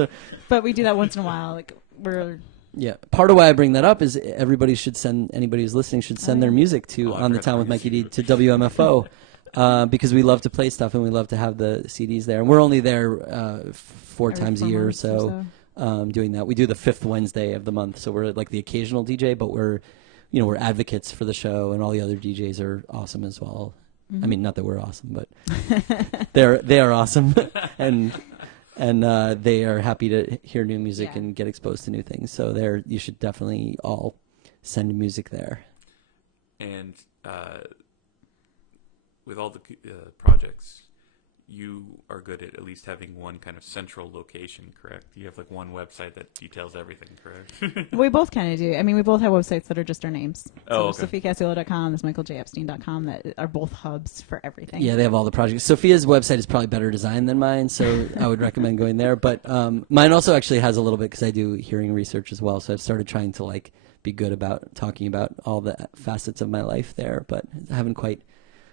But we do that once in a while. Like we're. Yeah, part of why I bring that up is anybody who's listening should send their music to On the Town with Mikey D to WMFO. Because we love to play stuff and we love to have the CDs there. And we're only there 4 times a year or so doing that. We do the 5th Wednesday of the month, so we're like the occasional DJ, but we're advocates for the show, and all the other DJs are awesome as well. I mean, not that we're awesome, but they are awesome, and they are happy to hear new music and get exposed to new things. So you should definitely all send music there. And with all the projects, you are good at least having one kind of central location, correct? You have like one website that details everything, correct? We both kind of do. I mean, we both have websites that are just our names. Oh, so okay. SophiaCacciola.com, there's MichaelJEpstein.com that are both hubs for everything. Yeah, they have all the projects. Sophia's website is probably better designed than mine, so I would recommend going there. But mine also actually has a little bit because I do hearing research as well, so I've started trying to like be good about talking about all the facets of my life there, but I haven't quite.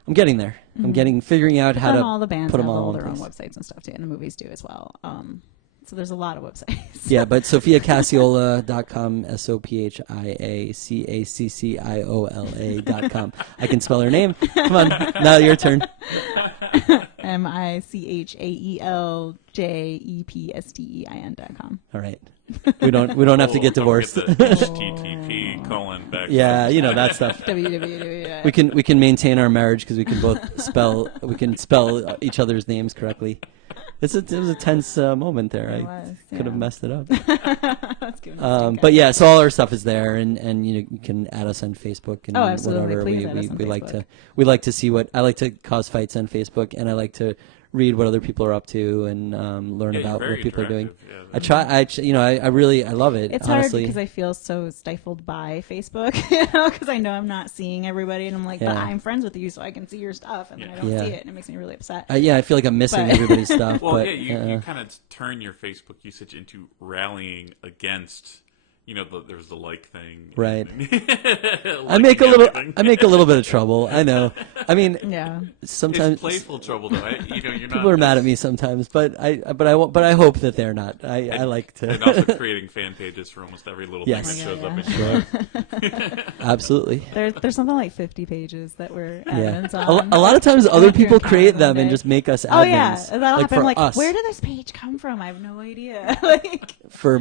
I'm getting there. I'm figuring out how to all the bands put them have all in their own place. websites and stuff too, and the movies do as well. So there's a lot of websites. Yeah, but SophiaCacciola.com, SophiaCacciola.com. I can spell her name. Come on, now your turn. MichaelJEpstein.com. All right. We don't have to get divorced. HTTP : Yeah, you know that stuff. www. We can maintain our marriage because we can both spell each other's names correctly. It was a tense moment there. I could have messed it up. But yeah, so all our stuff is there, and you can add us on Facebook and absolutely. whatever. Please add us on We like to see what I like to cause fights on Facebook, and I like to read what other people are up to and learn about what people are doing. Yeah, I love it. It's honestly. hard because I feel so stifled by Facebook, because I know I'm not seeing everybody, and I'm like, but I'm friends with you, so I can see your stuff, and then I don't see it, and it makes me really upset. I feel like I'm missing everybody's stuff. Well, but, you kind of turn your Facebook usage into rallying against. There's the like thing, right? I make a little bit of trouble. I know. I mean, sometimes it's playful trouble, though. People are mad at me sometimes, but I hope that they're not. I like to. And also creating fan pages for almost every little thing that shows up in your life. Absolutely. There's something like 50 pages that we're admins on. A lot of times, other people create them and just make us admins. Oh yeah, that'll happen. For like, us. Where did this page come from? I have no idea. For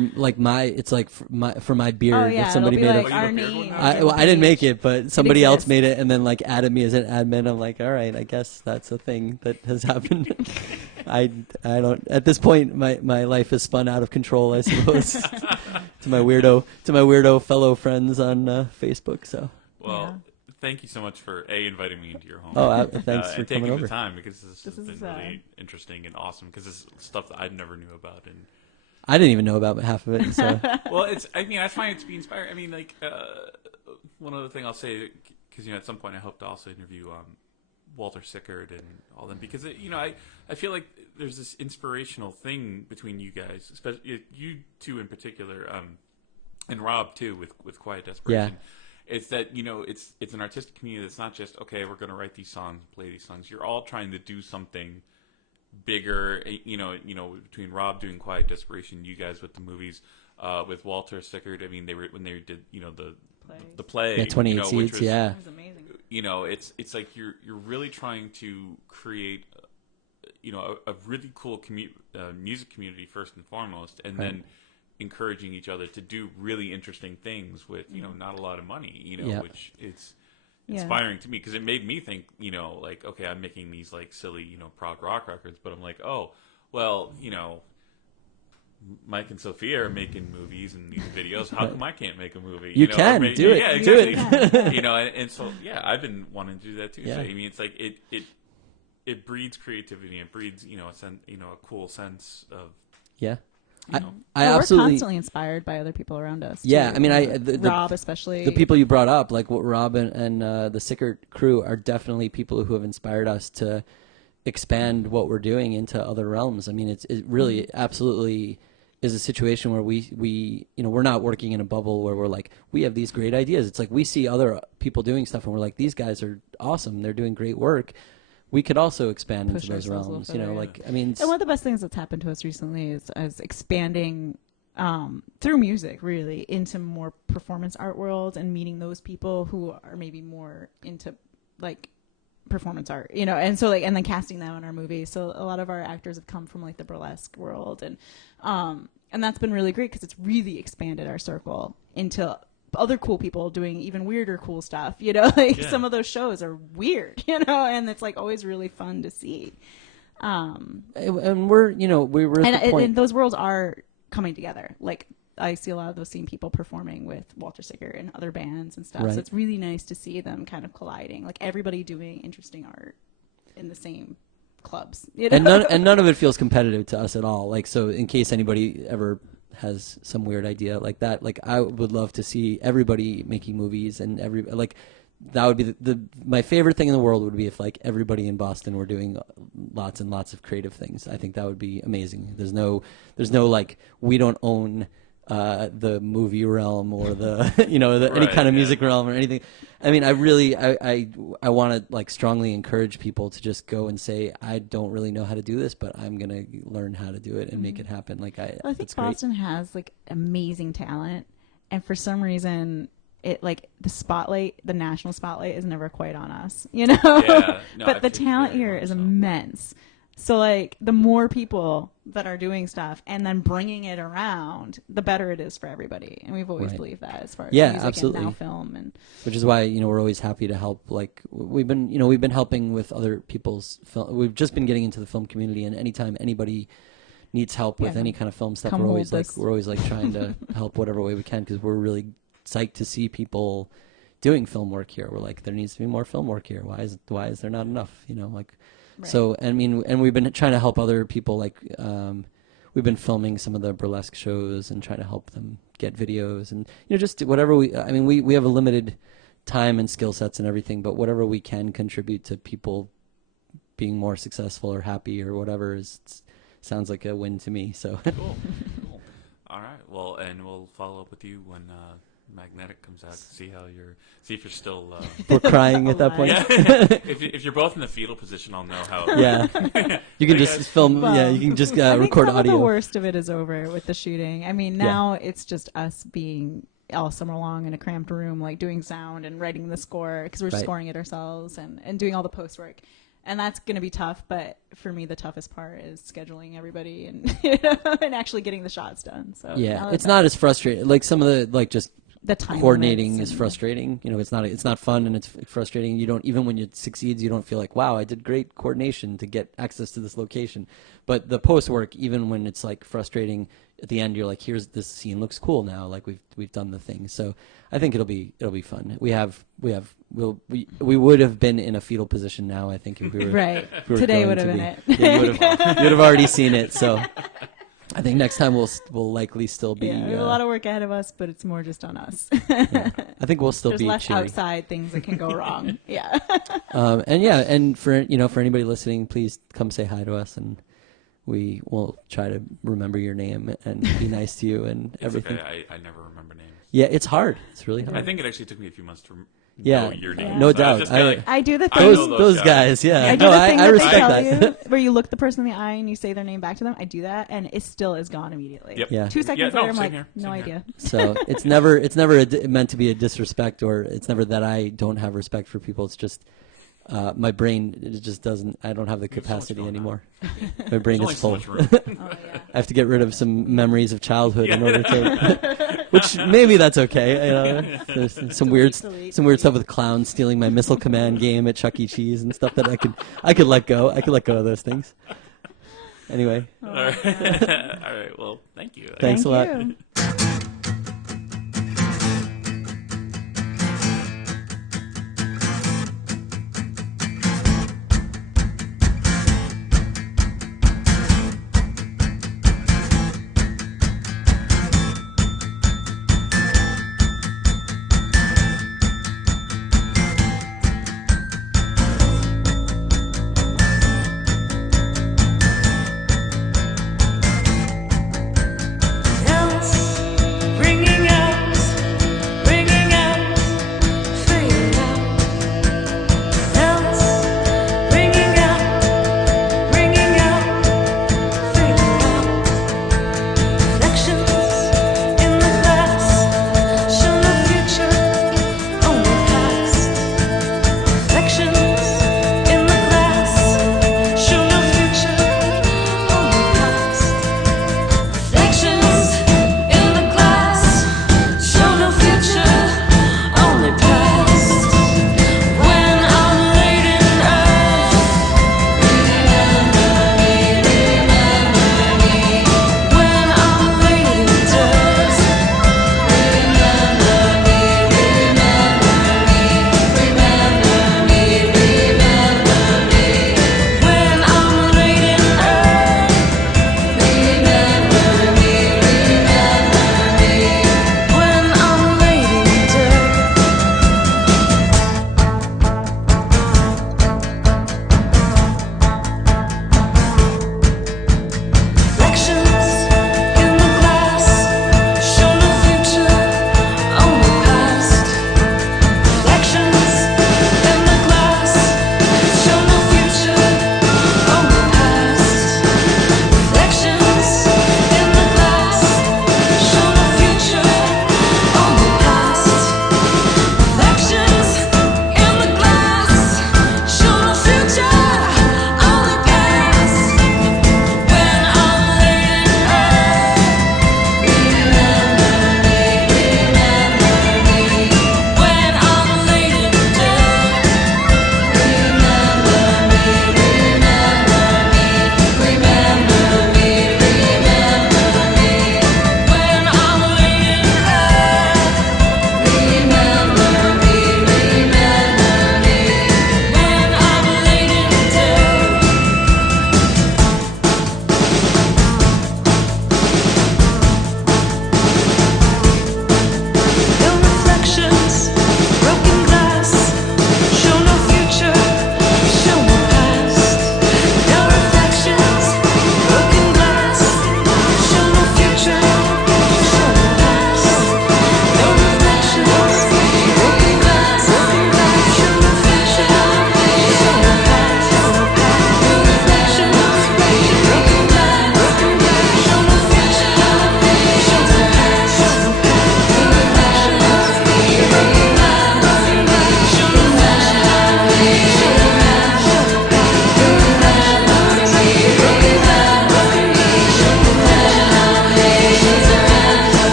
my beard, if somebody made like a our name. I didn't make it, but somebody else made it and then like added me as an admin. I'm like, all right, I guess that's a thing that has happened. I don't. At this point, my life has spun out of control, I suppose. to my weirdo fellow friends on Facebook. So. Well. Thank you so much for inviting me into your home. Oh, thanks for and coming taking over. the time, because this has been really interesting and awesome, because it's stuff that I never knew about. And I didn't even know about half of it. So. Well, I find it to be inspiring. I mean, like one other thing I'll say, because at some point I hope to also interview Walter Sickert and all them, because I feel like there's this inspirational thing between you guys, especially you two in particular, and Rob too with Quiet Desperation. Yeah. It's that it's an artistic community that's not just, okay, we're going to write these songs, play these songs. You're all trying to do something bigger. Between Rob doing Quiet Desperation, you guys with the movies, with Walter Sickert. I mean, when they did the play, 28 Seeds, It was amazing. It's like you're really trying to create a really cool music community first and foremost, and then encouraging each other to do really interesting things with not a lot of money, which it's inspiring to me, because it made me think, like, okay, I'm making these like silly prog rock records, but I'm like, oh well, Mike and Sophia are making movies and music videos. How come I can't make a movie? You can do it. Yeah, Do exactly. it. You know, and so yeah, I've been wanting to do that too. Yeah. So I mean, it's like it breeds creativity. It breeds a cool sense of Yeah. you know. I We're absolutely. constantly inspired by other people around us. Yeah, too. I mean, Rob especially. the people you brought up, like what Rob and the Sickert crew, are definitely people who have inspired us to expand what we're doing into other realms. I mean, it really absolutely is a situation where we we're not working in a bubble where we're like, we have these great ideas. It's like we see other people doing stuff and we're like, these guys are awesome. They're doing great work. We could also expand Push into those ourselves a realms, little further, like, I mean, And one of the best things that's happened to us recently is expanding through music, really, into more performance art world and meeting those people who are maybe more into like performance art, and so and then casting them in our movies. So a lot of our actors have come from like the burlesque world, and that's been really great because it's really expanded our circle into other cool people doing even weirder cool stuff. Some of those shows are weird, and it's like always really fun to see. and we're at the point. And those worlds are coming together. Like I see a lot of those same people performing with Walter Sickert and other bands and stuff. Right. So it's really nice to see them kind of colliding, like everybody doing interesting art in the same clubs. And none of it feels competitive to us at all. Like, so in case anybody ever has some weird idea like that, like I would love to see everybody making movies, and that would be my favorite thing in the world would be if like everybody in Boston were doing lots and lots of creative things. I think that would be amazing. There's no like, we don't own the movie realm or the any kind of music realm or anything. I mean, I really I want to like strongly encourage people to just go and say, I don't really know how to do this, but I'm gonna learn how to do it and make it happen. Like I think it's Boston has like amazing talent, and for some reason it like the national spotlight is never quite on us, Yeah, no, but I the feel talent very here much is so. immense. So like the more people that are doing stuff and then bringing it around, the better it is for everybody. And we've always Right. believed that as far as Yeah, music absolutely. and now film. And Which is why we're always happy to help. Like we've been helping with other people's film. We've just been getting into the film community, and anytime anybody needs help with Yeah, any kind of film stuff, come we're hold always like this. trying to help whatever way we can, because we're really psyched to see people doing film work here. We're like, there needs to be more film work here. Why is there not enough? Right. So I mean, and we've been trying to help other people. Like we've been filming some of the burlesque shows and trying to help them get videos, and just whatever we. I mean, we have a limited time and skill sets and everything, but whatever we can contribute to people being more successful or happy or whatever sounds like a win to me. So Cool. All right. Well, and we'll follow up with you when Magnetic comes out to see if you're still. we're crying at that point. Yeah. if you're both in the fetal position, I'll know how. Yeah, you can just film. Well, yeah, you can just I think record some audio. of the worst of it is over with the shooting. I mean, now it's just us being all summer long in a cramped room, like doing sound and writing the score because we're Right. scoring it ourselves and doing all the post work. And that's going to be tough, but for me, the toughest part is scheduling everybody and and actually getting the shots done. So Yeah, now that it's not as frustrating. Like some of the just the time coordinating limits is and- frustrating. It's not fun, and it's frustrating. You don't, even when it succeeds, you don't feel like, wow, I did great coordination to get access to this location. But the post work, even when it's like frustrating, at the end you're like, here's this scene looks cool now. Like we've done the thing. So I think it'll be fun. We would have been in a fetal position now, I think, if we were Right. if we were Today going would to have be. been it. Yeah, you'd have already seen it. So I think next time we'll likely still be. Yeah, we have a lot of work ahead of us, but it's more just on us. I think we'll still There's be less cheery. outside things that can go wrong. Yeah. And for anybody listening, please come say hi to us, and we will try to remember your name and be nice to you and It's everything. okay. I never remember names. Yeah, it's hard. It's really hard. I think it actually took me a few months to Yeah, know your name. no So I was doubt. just kinda like, I do the I thing. know those guys, yeah. I do No, the thing I that respect they tell that. you, where you look the person in the eye and you say their name back to them. I do that, and it still is gone immediately. Yep. Yeah. 2 seconds Yeah, no, later, I'm same like, here, no same here. idea. So it's never meant to be a disrespect, or it's never that I don't have respect for people. It's just my brain, it just doesn't. I don't have the There's so much capacity going on. anymore. My brain There's is only full. so much room. Oh yeah. I have to get rid of some memories of childhood in order to, which maybe that's okay. There's some weird stuff with clowns stealing my Missile Command game at Chuck E. Cheese and stuff that I could let go. I could let go of those things. Anyway, Oh, All right. man. All right. Well, thank you. Thanks a lot. Thank you.